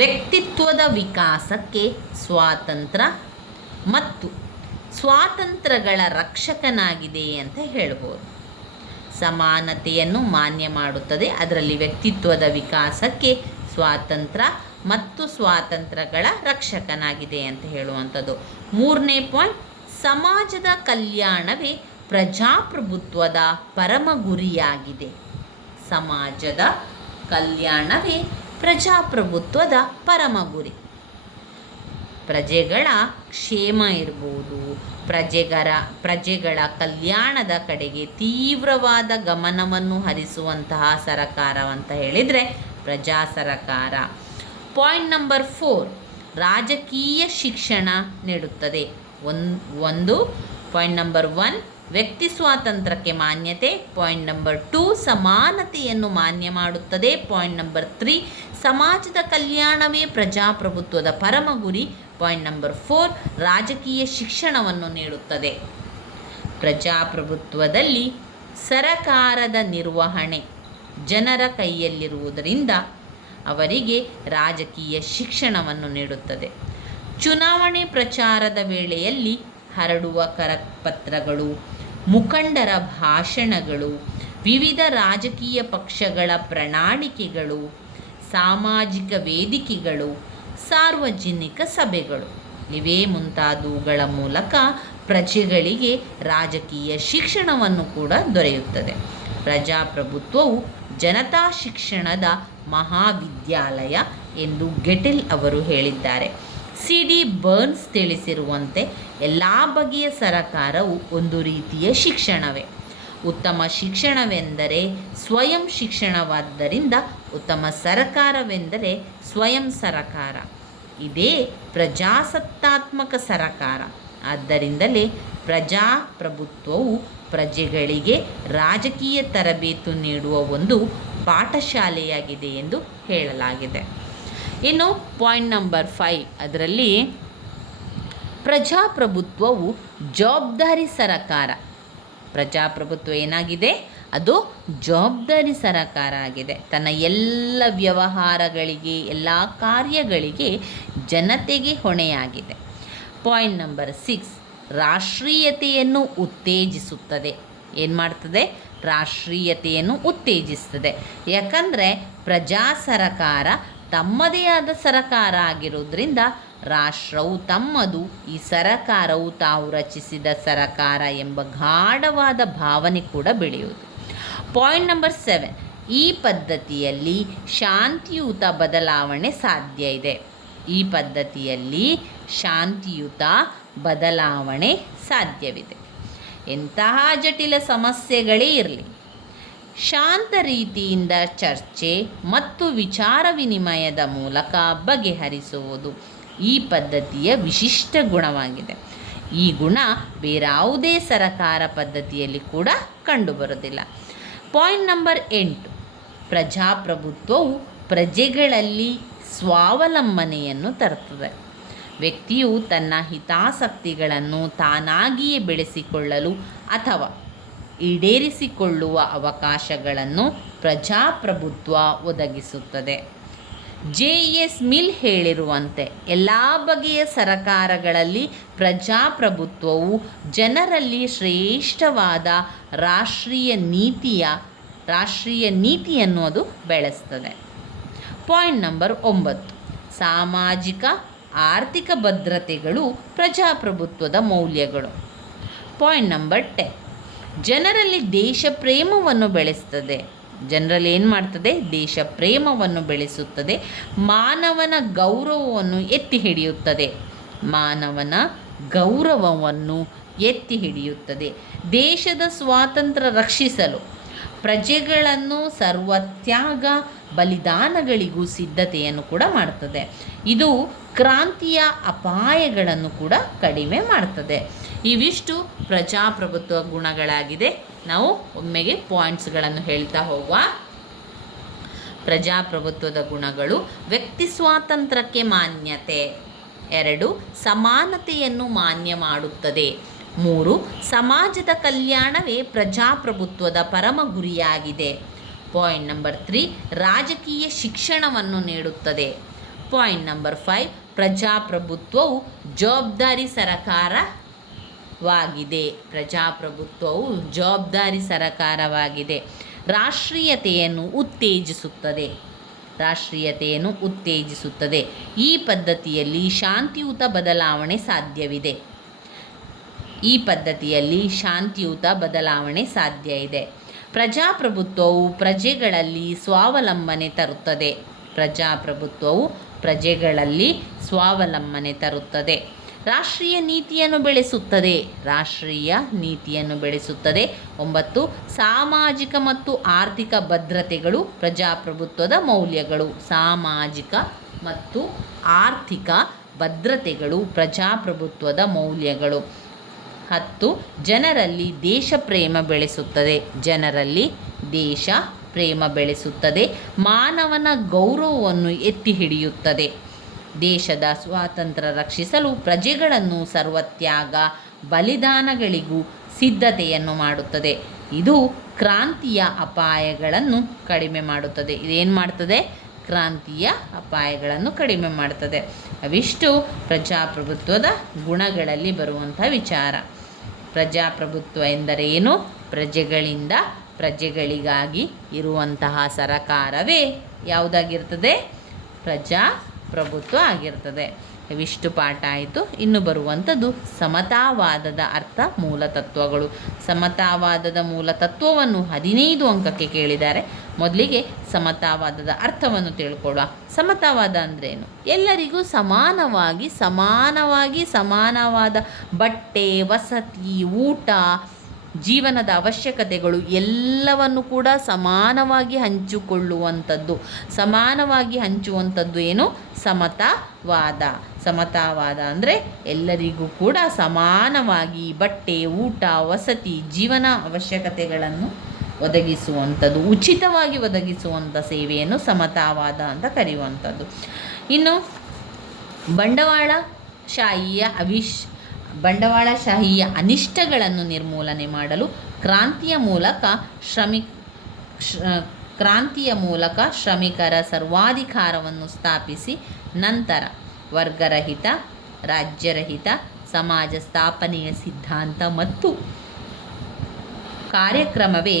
ವ್ಯಕ್ತಿತ್ವದ ವಿಕಾಸಕ್ಕೆ ಸ್ವಾತಂತ್ರ್ಯ ಮತ್ತು ಸ್ವಾತಂತ್ರ್ಯಗಳ ರಕ್ಷಕನಾಗಿದೆ ಅಂತ ಹೇಳ್ಬೋದು. ಸಮಾನತೆಯನ್ನು ಮಾನ್ಯ ಮಾಡುತ್ತದೆ, ಅದರಲ್ಲಿ ವ್ಯಕ್ತಿತ್ವದ ವಿಕಾಸಕ್ಕೆ ಸ್ವಾತಂತ್ರ್ಯ ಮತ್ತು ಸ್ವಾತಂತ್ರ್ಯಗಳ ರಕ್ಷಕನಾಗಿದೆ ಅಂತ ಹೇಳುವಂಥದ್ದು. ಮೂರನೇ ಪಾಯಿಂಟ್, ಸಮಾಜದ ಕಲ್ಯಾಣವೇ ಪ್ರಜಾಪ್ರಭುತ್ವದ ಪರಮ ಗುರಿಯಾಗಿದೆ. ಸಮಾಜದ ಕಲ್ಯಾಣವೇ ಪ್ರಜಾಪ್ರಭುತ್ವದ ಪರಮ ಗುರಿ. ಪ್ರಜೆಗಳ ಕ್ಷೇಮ ಇರ್ಬೋದು, ಪ್ರಜೆಗಳ ಕಲ್ಯಾಣದ ಕಡೆಗೆ ತೀವ್ರವಾದ ಗಮನವನ್ನು ಹರಿಸುವಂತಹ ಸರಕಾರ ಅಂತ ಹೇಳಿದರೆ ಪ್ರಜಾ ಸರಕಾರ. ಪಾಯಿಂಟ್ ನಂಬರ್ 4, ರಾಜಕೀಯ ಶಿಕ್ಷಣ ನೀಡುತ್ತದೆ. ಒಂದು ಪಾಯಿಂಟ್ ನಂಬರ್ 1 ವ್ಯಕ್ತಿ ಸ್ವಾತಂತ್ರ್ಯಕ್ಕೆ ಮಾನ್ಯತೆ. ಪಾಯಿಂಟ್ ನಂಬರ್ 2 ಸಮಾನತೆಯನ್ನು ಮಾನ್ಯ ಮಾಡುತ್ತದೆ. ಪಾಯಿಂಟ್ ನಂಬರ್ 3 ಸಮಾಜದ ಕಲ್ಯಾಣವೇ ಪ್ರಜಾಪ್ರಭುತ್ವದ ಪರಮ ಗುರಿ. ಪಾಯಿಂಟ್ ನಂಬರ್ 4 ರಾಜಕೀಯ ಶಿಕ್ಷಣವನ್ನು ನೀಡುತ್ತದೆ. ಪ್ರಜಾಪ್ರಭುತ್ವದಲ್ಲಿ ಸರಕಾರದ ನಿರ್ವಹಣೆ ಜನರ ಕೈಯಲ್ಲಿರುವುದರಿಂದ ಅವರಿಗೆ ರಾಜಕೀಯ ಶಿಕ್ಷಣವನ್ನು ನೀಡುತ್ತದೆ. ಚುನಾವಣೆ ಪ್ರಚಾರದ ವೇಳೆಯಲ್ಲಿ ಹರಡುವ ಕರಪತ್ರಗಳು, ಮುಖಂಡರ ಭಾಷಣಗಳು, ವಿವಿಧ ರಾಜಕೀಯ ಪಕ್ಷಗಳ ಪ್ರಣಾಳಿಕೆಗಳು, ಸಾಮಾಜಿಕ ವೇದಿಕೆಗಳು, ಸಾರ್ವಜನಿಕ ಸಭೆಗಳು ಇವೇ ಮುಂತಾದವುಗಳ ಮೂಲಕ ಪ್ರಜೆಗಳಿಗೆ ರಾಜಕೀಯ ಶಿಕ್ಷಣವನ್ನು ಕೂಡ ದೊರೆಯುತ್ತದೆ. ಪ್ರಜಾಪ್ರಭುತ್ವವು ಜನತಾ ಶಿಕ್ಷಣದ ಮಹಾವಿದ್ಯಾಲಯ ಎಂದು ಗೆಟೆಲ್ ಅವರು ಹೇಳಿದ್ದಾರೆ. C.D. ಬರ್ನ್ಸ್ ತಿಳಿಸಿರುವಂತೆ ಎಲ್ಲ ಬಗೆಯ ಸರಕಾರವು ಒಂದು ರೀತಿಯ ಶಿಕ್ಷಣವೇ. ಉತ್ತಮ ಶಿಕ್ಷಣವೆಂದರೆ ಸ್ವಯಂ ಶಿಕ್ಷಣವಾದ್ದರಿಂದ ಉತ್ತಮ ಸರಕಾರವೆಂದರೆ ಸ್ವಯಂ ಸರಕಾರ. ಇದೇ ಪ್ರಜಾಸತ್ತಾತ್ಮಕ ಸರಕಾರ. ಆದ್ದರಿಂದಲೇ ಪ್ರಜಾಪ್ರಭುತ್ವವು ಪ್ರಜೆಗಳಿಗೆ ರಾಜಕೀಯ ತರಬೇತು ನೀಡುವ ಒಂದು ಪಾಠಶಾಲೆಯಾಗಿದೆ ಎಂದು ಹೇಳಲಾಗಿದೆ. ಇನ್ನು ಪಾಯಿಂಟ್ ನಂಬರ್ 5, ಅದರಲ್ಲಿ ಪ್ರಜಾಪ್ರಭುತ್ವವು ಜವಾಬ್ದಾರಿ ಸರಕಾರ. ಪ್ರಜಾಪ್ರಭುತ್ವ ಏನಾಗಿದೆ? ಅದು ಜವಾಬ್ದಾರಿ ಸರಕಾರ ಆಗಿದೆ. ತನ್ನ ಎಲ್ಲ ವ್ಯವಹಾರಗಳಿಗೆ, ಎಲ್ಲ ಕಾರ್ಯಗಳಿಗೆ ಜನತೆಗೆ ಹೊಣೆಯಾಗಿದೆ. ಪಾಯಿಂಟ್ ನಂಬರ್ 6, ರಾಷ್ಟ್ರೀಯತೆಯನ್ನು ಉತ್ತೇಜಿಸುತ್ತದೆ. ಏನು ಮಾಡ್ತದೆ? ರಾಷ್ಟ್ರೀಯತೆಯನ್ನು ಉತ್ತೇಜಿಸ್ತದೆ. ಯಾಕಂದರೆ ಪ್ರಜಾ ಸರಕಾರ ತಮ್ಮದೇ ಆದ ಸರಕಾರ ಆಗಿರೋದ್ರಿಂದ ರಾಷ್ಟ್ರವು ತಮ್ಮದು, ಈ ಸರಕಾರವು ತಾವು ರಚಿಸಿದ ಸರಕಾರ ಎಂಬ ಗಾಢವಾದ ಭಾವನೆ ಕೂಡ ಬೆಳೆಯುವುದು. ಪಾಯಿಂಟ್ ನಂಬರ್ 7, ಈ ಪದ್ಧತಿಯಲ್ಲಿ ಶಾಂತಿಯುತ ಬದಲಾವಣೆ ಸಾಧ್ಯ ಇದೆ. ಈ ಪದ್ಧತಿಯಲ್ಲಿ ಶಾಂತಿಯುತ ಬದಲಾವಣೆ ಸಾಧ್ಯವಿದೆ. ಎಂತಹ ಜಟಿಲ ಸಮಸ್ಯೆಗಳೇ ಇರಲಿ, ಶಾಂತ ರೀತಿಯಿಂದ ಚರ್ಚೆ ಮತ್ತು ವಿಚಾರ ವಿನಿಮಯದ ಮೂಲಕ ಬಗೆಹರಿಸುವುದು ಈ ಪದ್ಧತಿಯ ವಿಶಿಷ್ಟ ಗುಣವಾಗಿದೆ. ಈ ಗುಣ ಬೇರಾವುದೇ ಸರಕಾರ ಪದ್ಧತಿಯಲ್ಲಿ ಕೂಡ ಕಂಡುಬರುವುದಿಲ್ಲ. ಪಾಯಿಂಟ್ ನಂಬರ್ 8, ಪ್ರಜಾಪ್ರಭುತ್ವವು ಪ್ರಜೆಗಳಲ್ಲಿ ಸ್ವಾವಲಂಬನೆಯನ್ನು ತರುತ್ತದೆ. ವ್ಯಕ್ತಿಯು ತನ್ನ ಹಿತಾಸಕ್ತಿಗಳನ್ನು ತಾನಾಗಿಯೇ ಬೆಳೆಸಿಕೊಳ್ಳಲು ಅಥವಾ ಈಡೇರಿಸಿಕೊಳ್ಳುವ ಅವಕಾಶಗಳನ್ನು ಪ್ರಜಾಪ್ರಭುತ್ವ ಒದಗಿಸುತ್ತದೆ. JS ಮಿಲ್ ಹೇಳಿರುವಂತೆ ಎಲ್ಲ ಬಗೆಯ ಸರಕಾರಗಳಲ್ಲಿ ಪ್ರಜಾಪ್ರಭುತ್ವವು ಜನರಲ್ಲಿ ಶ್ರೇಷ್ಠವಾದ ರಾಷ್ಟ್ರೀಯ ನೀತಿಯನ್ನು ಅದು ಬೆಳೆಸ್ತದೆ. ಪಾಯಿಂಟ್ ನಂಬರ್ 9, ಸಾಮಾಜಿಕ ಆರ್ಥಿಕ ಭದ್ರತೆಗಳು ಪ್ರಜಾಪ್ರಭುತ್ವದ ಮೌಲ್ಯಗಳು. ಪಾಯಿಂಟ್ ನಂಬರ್ 10, ಜನರಲ್ಲಿ ದೇಶ ಪ್ರೇಮವನ್ನು ಬೆಳೆಸ್ತದೆ. ಜನರಲ್ಲಿ ಏನು ಮಾಡ್ತದೆ? ದೇಶ ಪ್ರೇಮವನ್ನು ಬೆಳೆಸುತ್ತದೆ. ಮಾನವನ ಗೌರವವನ್ನು ಎತ್ತಿ ಹಿಡಿಯುತ್ತದೆ. ಮಾನವನ ಗೌರವವನ್ನು ಎತ್ತಿ ಹಿಡಿಯುತ್ತದೆ. ದೇಶದ ಸ್ವಾತಂತ್ರ್ಯ ರಕ್ಷಿಸಲು ಪ್ರಜೆಗಳನ್ನು ಸರ್ವತ್ಯಾಗ ಬಲಿದಾನಗಳಿಗೂ ಸಿದ್ಧತೆಯನ್ನು ಕೂಡ ಮಾಡ್ತದೆ. ಇದು ಕ್ರಾಂತಿಯ ಅಪಾಯಗಳನ್ನು ಕೂಡ ಕಡಿಮೆ ಮಾಡ್ತದೆ. ಇವಿಷ್ಟು ಪ್ರಜಾಪ್ರಭುತ್ವ ಗುಣಗಳಾಗಿದೆ. ನಾವು ಒಮ್ಮೆಗೆ ಪಾಯಿಂಟ್ಸ್ಗಳನ್ನು ಹೇಳ್ತಾ ಹೋಗುವ. ಪ್ರಜಾಪ್ರಭುತ್ವದ ಗುಣಗಳು: ವ್ಯಕ್ತಿ ಸ್ವಾತಂತ್ರ್ಯಕ್ಕೆ ಮಾನ್ಯತೆ. 2, ಸಮಾನತೆಯನ್ನು ಮಾನ್ಯ ಮಾಡುತ್ತದೆ. 3, ಸಮಾಜದ ಕಲ್ಯಾಣವೇ ಪ್ರಜಾಪ್ರಭುತ್ವದ ಪರಮ ಗುರಿಯಾಗಿದೆ. ಪಾಯಿಂಟ್ ನಂಬರ್ 3, ರಾಜಕೀಯ ಶಿಕ್ಷಣವನ್ನು ನೀಡುತ್ತದೆ. ಪಾಯಿಂಟ್ ನಂಬರ್ 5, ಪ್ರಜಾಪ್ರಭುತ್ವವು ಜವಾಬ್ದಾರಿ ಸರಕಾರವಾಗಿದೆ. ಪ್ರಜಾಪ್ರಭುತ್ವವು ಜವಾಬ್ದಾರಿ ಸರಕಾರವಾಗಿದೆ. ರಾಷ್ಟ್ರೀಯತೆಯನ್ನು ಉತ್ತೇಜಿಸುತ್ತದೆ. ಈ ಪದ್ಧತಿಯಲ್ಲಿ ಶಾಂತಿಯುತ ಬದಲಾವಣೆ ಸಾಧ್ಯ ಇದೆ. ಪ್ರಜಾಪ್ರಭುತ್ವವು ಪ್ರಜೆಗಳಲ್ಲಿ ಸ್ವಾವಲಂಬನೆ ತರುತ್ತದೆ. ರಾಷ್ಟ್ರೀಯ ನೀತಿಯನ್ನು ಬೆಳೆಸುತ್ತದೆ. 9, ಸಾಮಾಜಿಕ ಮತ್ತು ಆರ್ಥಿಕ ಭದ್ರತೆಗಳು ಪ್ರಜಾಪ್ರಭುತ್ವದ ಮೌಲ್ಯಗಳು. ಸಾಮಾಜಿಕ ಮತ್ತು ಆರ್ಥಿಕ ಭದ್ರತೆಗಳು ಪ್ರಜಾಪ್ರಭುತ್ವದ ಮೌಲ್ಯಗಳು. 10, ಜನರಲ್ಲಿ ದೇಶ ಪ್ರೇಮ ಬೆಳೆಸುತ್ತದೆ. ಮಾನವನ ಗೌರವವನ್ನು ಎತ್ತಿ ಹಿಡಿಯುತ್ತದೆ. ದೇಶದ ಸ್ವಾತಂತ್ರ್ಯ ರಕ್ಷಿಸಲು ಪ್ರಜೆಗಳನ್ನು ಸರ್ವತ್ಯಾಗ ಬಲಿದಾನಗಳಿಗೂ ಸಿದ್ಧತೆಯನ್ನು ಮಾಡುತ್ತದೆ. ಇದು ಕ್ರಾಂತಿಯ ಅಪಾಯಗಳನ್ನು ಕಡಿಮೆ ಮಾಡುತ್ತದೆ. ಇದೇನು ಮಾಡ್ತದೆ? ಕ್ರಾಂತಿಯ ಅಪಾಯಗಳನ್ನು ಕಡಿಮೆ ಮಾಡ್ತದೆ. ಅವಿಷ್ಟು ಪ್ರಜಾಪ್ರಭುತ್ವದ ಗುಣಗಳಲ್ಲಿ ಬರುವಂಥ ವಿಚಾರ. ಪ್ರಜಾಪ್ರಭುತ್ವ ಎಂದರೆ ಏನು? ಪ್ರಜೆಗಳಿಂದ ಪ್ರಜೆಗಳಿಗಾಗಿ ಇರುವಂತಹ ಸರಕಾರವೇ ಯಾವುದಾಗಿರ್ತದೆ? ಪ್ರಜಾಪ್ರಭುತ್ವ ಆಗಿರ್ತದೆ. ಇವಿಷ್ಟು ಪಾಠ ಆಯಿತು. ಇನ್ನು ಬರುವಂಥದ್ದು ಸಮತಾವಾದದ ಅರ್ಥ, ಮೂಲತತ್ವಗಳು. ಸಮತಾವಾದದ ಮೂಲತತ್ವವನ್ನು 15 ಅಂಕಕ್ಕೆ ಕೇಳಿದ್ದಾರೆ. ಮೊದಲಿಗೆ ಸಮತಾವಾದದ ಅರ್ಥವನ್ನು ತಿಳ್ಕೊಳ್ಳುವ. ಸಮತಾವಾದ ಅಂದ್ರೇನು? ಎಲ್ಲರಿಗೂ ಸಮಾನವಾದ ಬಟ್ಟೆ, ವಸತಿ, ಊಟ, ಜೀವನದ ಅವಶ್ಯಕತೆಗಳು ಎಲ್ಲವನ್ನು ಕೂಡ ಸಮಾನವಾಗಿ ಹಂಚುವಂಥದ್ದು ಏನು? ಸಮತಾವಾದ. ಸಮತಾವಾದ ಅಂದರೆ ಎಲ್ಲರಿಗೂ ಕೂಡ ಸಮಾನವಾಗಿ ಬಟ್ಟೆ, ಊಟ, ವಸತಿ, ಜೀವನ ಅವಶ್ಯಕತೆಗಳನ್ನು ಒದಗಿಸುವಂಥದ್ದು, ಉಚಿತವಾಗಿ ಒದಗಿಸುವಂಥ ಸೇವೆಯನ್ನು ಸಮತಾವಾದ ಅಂತ ಕರೆಯುವಂಥದ್ದು. ಇನ್ನು ಬಂಡವಾಳಶಾಹಿಯ ಬಂಡವಾಳಶಾಹಿಯ ಅನಿಷ್ಟಗಳನ್ನು ನಿರ್ಮೂಲನೆ ಮಾಡಲು ಕ್ರಾಂತಿಯ ಮೂಲಕ ಶ್ರಮಿಕರ ಸರ್ವಾಧಿಕಾರವನ್ನು ಸ್ಥಾಪಿಸಿ ನಂತರ ವರ್ಗರಹಿತ ರಾಜ್ಯರಹಿತ ಸಮಾಜ ಸ್ಥಾಪನೆಯ ಸಿದ್ಧಾಂತ ಮತ್ತು ಕಾರ್ಯಕ್ರಮವೇ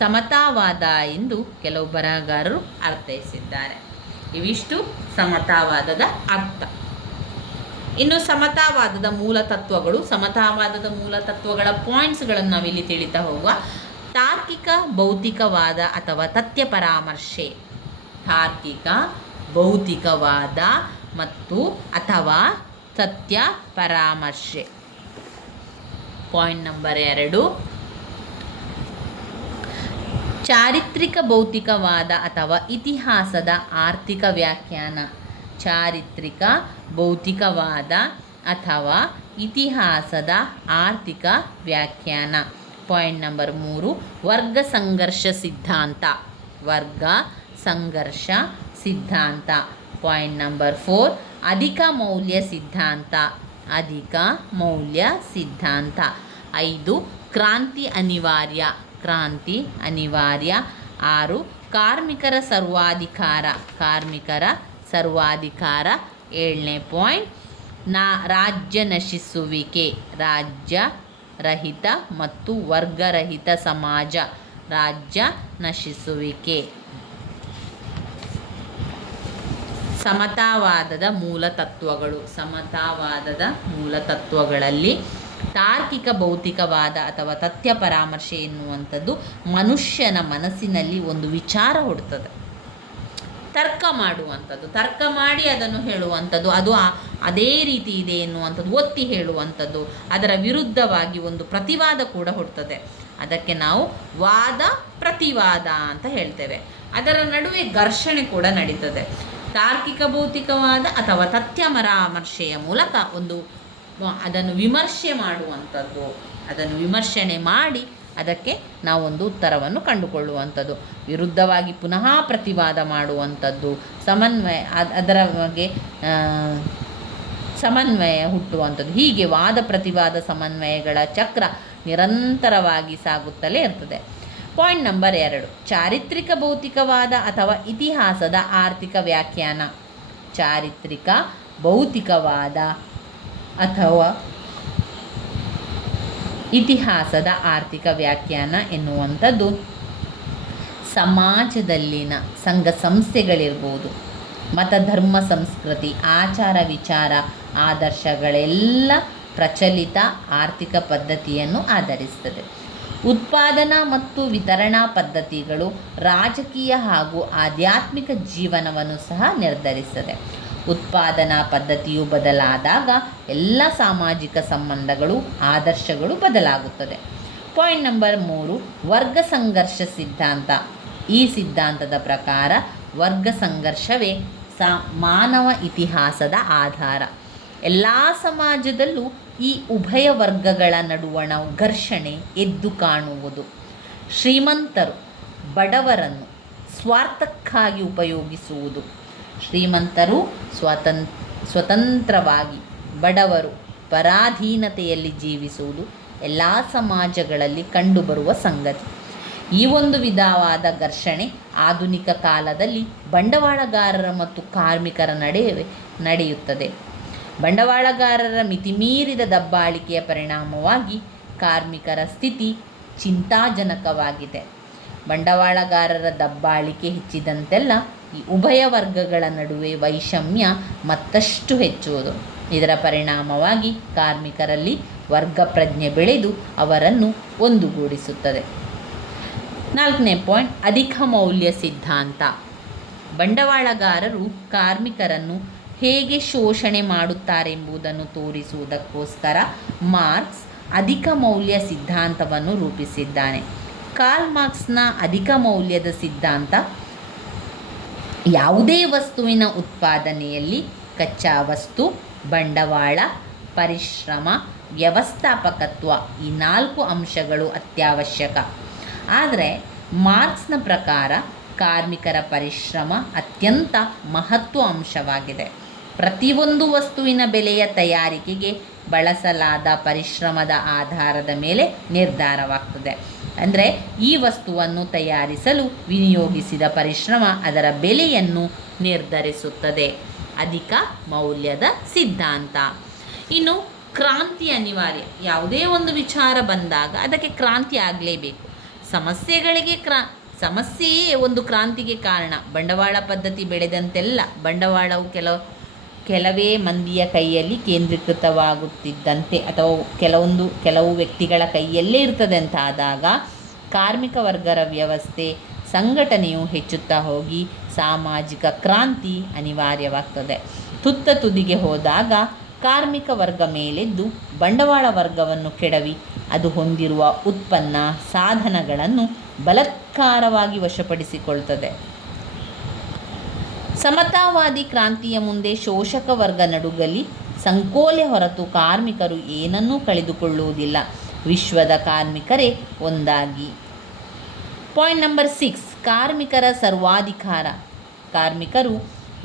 ಸಮತಾವಾದ ಎಂದು ಕೆಲವು ಬರಹಗಾರರು ಅರ್ಥೈಸಿದ್ದಾರೆ. ಇವಿಷ್ಟು ಸಮತಾವಾದದ ಅರ್ಥ. ಇನ್ನು ಸಮತಾವಾದದ ಮೂಲ ತತ್ವಗಳ ಪಾಯಿಂಟ್ಸ್ಗಳನ್ನು ನಾವಿಲ್ಲಿ ತಿಳಿತಾ ಹೋಗುವ. ತಾರ್ಕಿಕ ಭೌತಿಕವಾದ ಅಥವಾ ತಥ್ಯ ಪರಾಮರ್ಶೆ. ತಾರ್ಕಿಕ ಭೌತಿಕವಾದ ಮತ್ತು ಅಥವಾ ತಥ್ಯ ಪರಾಮರ್ಶೆ. ಪಾಯಿಂಟ್ ನಂಬರ್ 2, ಚಾರಿತ್ರಿಕ ಭೌತಿಕವಾದ ಅಥವಾ ಇತಿಹಾಸದ ಆರ್ಥಿಕ ವ್ಯಾಖ್ಯಾನ. ಚಾರಿತ್ರಿಕ ಭೌತಿಕವಾದ ಅಥವಾ ಇತಿಹಾಸದ ಆರ್ಥಿಕ ವ್ಯಾಖ್ಯಾನ. ಪಾಯಿಂಟ್ ನಂಬರ್ 3, ವರ್ಗ ಸಂಘರ್ಷ ಸಿದ್ಧಾಂತ. ವರ್ಗ ಸಂಘರ್ಷ ಸಿದ್ಧಾಂತ. ಪಾಯಿಂಟ್ ನಂಬರ್ 4, ಅಧಿಕ ಮೌಲ್ಯ ಸಿದ್ಧಾಂತ. ಅಧಿಕ ಮೌಲ್ಯ ಸಿದ್ಧಾಂತ. 5, ಕ್ರಾಂತಿ ಅನಿವಾರ್ಯ. ಕ್ರಾಂತಿ ಅನಿವಾರ್ಯ. 6, ಕಾರ್ಮಿಕರ ಸರ್ವಾಧಿಕಾರ. ಕಾರ್ಮಿಕರ ಸರ್ವಾಧಿಕಾರ. 7ನೇ ಪಾಯಿಂಟ್, ರಾಜ್ಯ ನಶಿಸುವಿಕೆ. ರಾಜ್ಯ ರಹಿತ ಮತ್ತು ವರ್ಗರಹಿತ ಸಮಾಜ. ರಾಜ್ಯ ನಶಿಸುವಿಕೆ. ಸಮತಾವಾದದ ಮೂಲತತ್ವಗಳಲ್ಲಿ ತಾರ್ಕಿಕ ಭೌತಿಕವಾದ ಅಥವಾ ತಥ್ಯ ಪರಾಮರ್ಶೆ ಎನ್ನುವಂಥದ್ದು ಮನುಷ್ಯನ ಮನಸ್ಸಿನಲ್ಲಿ ಒಂದು ವಿಚಾರ ಹುಡುತ್ತದೆ, ತರ್ಕ ಮಾಡುವಂಥದ್ದು, ತರ್ಕ ಮಾಡಿ ಅದನ್ನು ಹೇಳುವಂಥದ್ದು, ಅದು ಅದೇ ರೀತಿ ಇದೆ ಎನ್ನುವಂಥದ್ದು ಒತ್ತಿ ಹೇಳುವಂಥದ್ದು, ಅದರ ವಿರುದ್ಧವಾಗಿ ಒಂದು ಪ್ರತಿವಾದ ಕೂಡ ಹುಡ್ತದೆ. ಅದಕ್ಕೆ ನಾವು ವಾದ ಪ್ರತಿವಾದ ಅಂತ ಹೇಳ್ತೇವೆ. ಅದರ ನಡುವೆ ಘರ್ಷಣೆ ಕೂಡ ನಡೀತದೆ. ತಾರ್ಕಿಕ ಭೌತಿಕವಾದ ಅಥವಾ ತಥ್ಯ ಪರಾಮರ್ಶೆಯ ಮೂಲಕ ಅದನ್ನು ವಿಮರ್ಶೆ ಮಾಡುವಂಥದ್ದು, ಅದನ್ನು ವಿಮರ್ಶನೆ ಮಾಡಿ ಅದಕ್ಕೆ ನಾವೊಂದು ಉತ್ತರವನ್ನು ಕಂಡುಕೊಳ್ಳುವಂಥದ್ದು, ವಿರುದ್ಧವಾಗಿ ಪುನಃ ಪ್ರತಿವಾದ ಮಾಡುವಂಥದ್ದು, ಅದರ ಬಗ್ಗೆ ಸಮನ್ವಯ ಹುಟ್ಟುವಂಥದ್ದು. ಹೀಗೆ ವಾದ ಪ್ರತಿವಾದ ಸಮನ್ವಯಗಳ ಚಕ್ರ ನಿರಂತರವಾಗಿ ಸಾಗುತ್ತಲೇ ಇರ್ತದೆ. ಪಾಯಿಂಟ್ ನಂಬರ್ 2, ಚಾರಿತ್ರಿಕ ಭೌತಿಕವಾದ ಅಥವಾ ಇತಿಹಾಸದ ಆರ್ಥಿಕ ವ್ಯಾಖ್ಯಾನ. ಚಾರಿತ್ರಿಕ ಭೌತಿಕವಾದ ಅಥವಾ ಇತಿಹಾಸದ ಆರ್ಥಿಕ ವ್ಯಾಖ್ಯಾನ ಎನ್ನುವಂಥದ್ದು ಸಮಾಜದಲ್ಲಿನ ಸಂಘ ಸಂಸ್ಥೆಗಳಿರ್ಬೋದು, ಮತ ಧರ್ಮ ಸಂಸ್ಕೃತಿ ಆಚಾರ ವಿಚಾರ ಆದರ್ಶಗಳೆಲ್ಲ ಪ್ರಚಲಿತ ಆರ್ಥಿಕ ಪದ್ಧತಿಯನ್ನು ಆಧರಿಸುತ್ತದೆ. ಉತ್ಪಾದನಾ ಮತ್ತು ವಿತರಣಾ ಪದ್ಧತಿಗಳು ರಾಜಕೀಯ ಹಾಗೂ ಆಧ್ಯಾತ್ಮಿಕ ಜೀವನವನ್ನು ಸಹ ನಿರ್ಧರಿಸುತ್ತದೆ. ಉತ್ಪಾದನಾ ಪದ್ಧತಿಯು ಬದಲಾದಾಗ ಎಲ್ಲ ಸಾಮಾಜಿಕ ಸಂಬಂಧಗಳು ಆದರ್ಶಗಳು ಬದಲಾಗುತ್ತದೆ. ಪಾಯಿಂಟ್ ನಂಬರ್ 3, ವರ್ಗ ಸಂಘರ್ಷ ಸಿದ್ಧಾಂತ. ಈ ಸಿದ್ಧಾಂತದ ಪ್ರಕಾರ ವರ್ಗ ಸಂಘರ್ಷವೇ ಮಾನವ ಇತಿಹಾಸದ ಆಧಾರ. ಎಲ್ಲ ಸಮಾಜದಲ್ಲೂ ಈ ಉಭಯ ವರ್ಗಗಳ ನಡುವಣ ಘರ್ಷಣೆ ಎದ್ದು ಕಾಣುವುದು. ಶ್ರೀಮಂತರು ಬಡವರನ್ನು ಸ್ವಾರ್ಥಕ್ಕಾಗಿ ಉಪಯೋಗಿಸುವುದು. ಶ್ರೀಮಂತರು ಸ್ವತಂತ್ರವಾಗಿ, ಬಡವರು ಪರಾಧೀನತೆಯಲ್ಲಿ ಜೀವಿಸುವುದು ಎಲ್ಲ ಸಮಾಜಗಳಲ್ಲಿ ಕಂಡುಬರುವ ಸಂಗತಿ. ಈ ಒಂದು ವಿಧವಾದ ಘರ್ಷಣೆ ಆಧುನಿಕ ಕಾಲದಲ್ಲಿ ಬಂಡವಾಳಗಾರರ ಮತ್ತು ಕಾರ್ಮಿಕರ ನಡುವೆ ನಡೆಯುತ್ತದೆ. ಬಂಡವಾಳಗಾರರ ಮಿತಿಮೀರಿದ ದಬ್ಬಾಳಿಕೆಯ ಪರಿಣಾಮವಾಗಿ ಕಾರ್ಮಿಕರ ಸ್ಥಿತಿ ಚಿಂತಾಜನಕವಾಗಿದೆ. ಬಂಡವಾಳಗಾರರ ದಬ್ಬಾಳಿಕೆ ಹೆಚ್ಚಿದಂತೆಲ್ಲ ಈ ಉಭಯ ವರ್ಗಗಳ ನಡುವೆ ವೈಷಮ್ಯ ಮತ್ತಷ್ಟು ಹೆಚ್ಚುವುದು. ಇದರ ಪರಿಣಾಮವಾಗಿ ಕಾರ್ಮಿಕರಲ್ಲಿ ವರ್ಗ ಪ್ರಜ್ಞೆ ಬೆಳೆದು ಅವರನ್ನು ಒಂದುಗೂಡಿಸುತ್ತದೆ. 4ನೇ ಪಾಯಿಂಟ್, ಅಧಿಕ ಮೌಲ್ಯ ಸಿದ್ಧಾಂತ. ಬಂಡವಾಳಗಾರರು ಕಾರ್ಮಿಕರನ್ನು ಹೇಗೆ ಶೋಷಣೆ ಮಾಡುತ್ತಾರೆಂಬುದನ್ನು ತೋರಿಸುವುದಕ್ಕೋಸ್ಕರ ಮಾರ್ಕ್ಸ್ ಅಧಿಕ ಮೌಲ್ಯ ಸಿದ್ಧಾಂತವನ್ನು ರೂಪಿಸಿದ್ದಾನೆ. ಕಾರ್ಲ್ ಮಾರ್ಕ್ಸ್ನ ಅಧಿಕ ಮೌಲ್ಯದ ಸಿದ್ಧಾಂತ ಯಾವುದೇ ವಸ್ತುವಿನ ಉತ್ಪಾದನೆಯಲ್ಲಿ ಕಚ್ಚಾ ವಸ್ತು, ಬಂಡವಾಳ, ಪರಿಶ್ರಮ, ವ್ಯವಸ್ಥಾಪಕತ್ವ ಈ 4 ಅಂಶಗಳು ಅತ್ಯವಶ್ಯಕ. ಆದರೆ ಮಾರ್ಕ್ಸ್ನ ಪ್ರಕಾರ ಕಾರ್ಮಿಕರ ಪರಿಶ್ರಮ ಅತ್ಯಂತ ಮಹತ್ವ ಅಂಶವಾಗಿದೆ. ಪ್ರತಿಯೊಂದು ವಸ್ತುವಿನ ಬೆಲೆಯ ತಯಾರಿಕೆಗೆ ಬಳಸಲಾದ ಪರಿಶ್ರಮದ ಆಧಾರದ ಮೇಲೆ ನಿರ್ಧಾರವಾಗ್ತದೆ. ಅಂದರೆ ಈ ವಸ್ತುವನ್ನು ತಯಾರಿಸಲು ವಿನಿಯೋಗಿಸಿದ ಪರಿಶ್ರಮ ಅದರ ಬೆಲೆಯನ್ನು ನಿರ್ಧರಿಸುತ್ತದೆ. ಅಧಿಕ ಮೌಲ್ಯದ ಸಿದ್ಧಾಂತ. ಇನ್ನು ಕ್ರಾಂತಿ ಅನಿವಾರ್ಯ. ಯಾವುದೇ ಒಂದು ವಿಚಾರ ಬಂದಾಗ ಅದಕ್ಕೆ ಕ್ರಾಂತಿ ಆಗಲೇಬೇಕು. ಸಮಸ್ಯೆಗಳಿಗೆ ಸಮಸ್ಯೆಯೇ ಒಂದು ಕ್ರಾಂತಿಗೆ ಕಾರಣ. ಬಂಡವಾಳ ಪದ್ಧತಿ ಬೆಳೆದಂತೆಲ್ಲ ಬಂಡವಾಳವು ಕೆಲವೇ ಮಂದಿಯ ಕೈಯಲ್ಲಿ ಕೇಂದ್ರೀಕೃತವಾಗುತ್ತಿದ್ದಂತೆ ಅಥವಾ ಕೆಲವು ವ್ಯಕ್ತಿಗಳ ಕೈಯಲ್ಲೇ ಇರ್ತದೆ ಅಂತ ಆದಾಗ ಕಾರ್ಮಿಕ ವರ್ಗದ ವ್ಯವಸ್ಥೆ ಸಂಘಟನೆಯು ಹೆಚ್ಚುತ್ತಾ ಹೋಗಿ ಸಾಮಾಜಿಕ ಕ್ರಾಂತಿ ಅನಿವಾರ್ಯವಾಗ್ತದೆ. ತುದಿಗೆ ಹೋದಾಗ ಕಾರ್ಮಿಕ ವರ್ಗ ಮೇಲೆದ್ದು ಬಂಡವಾಳ ವರ್ಗವನ್ನು ಕೆಡವಿ ಅದು ಹೊಂದಿರುವ ಉತ್ಪನ್ನ ಸಾಧನಗಳನ್ನು ಬಲಾತ್ಕಾರವಾಗಿ ವಶಪಡಿಸಿಕೊಳ್ತದೆ. ಸಮತಾವಾದಿ ಕ್ರಾಂತಿಯ ಮುಂದೆ ಶೋಷಕ ವರ್ಗ ನಡುಗಲಿ ಸಂಕೋಲೆ ಹೊರತು ಕಾರ್ಮಿಕರು ಏನನ್ನೂ ಕಳೆದುಕೊಳ್ಳುವುದಿಲ್ಲ. ವಿಶ್ವದ ಕಾರ್ಮಿಕರೇ ಒಂದಾಗಿ. ಪಾಯಿಂಟ್ ನಂಬರ್ 6, ಕಾರ್ಮಿಕರ ಸರ್ವಾಧಿಕಾರ. ಕಾರ್ಮಿಕರು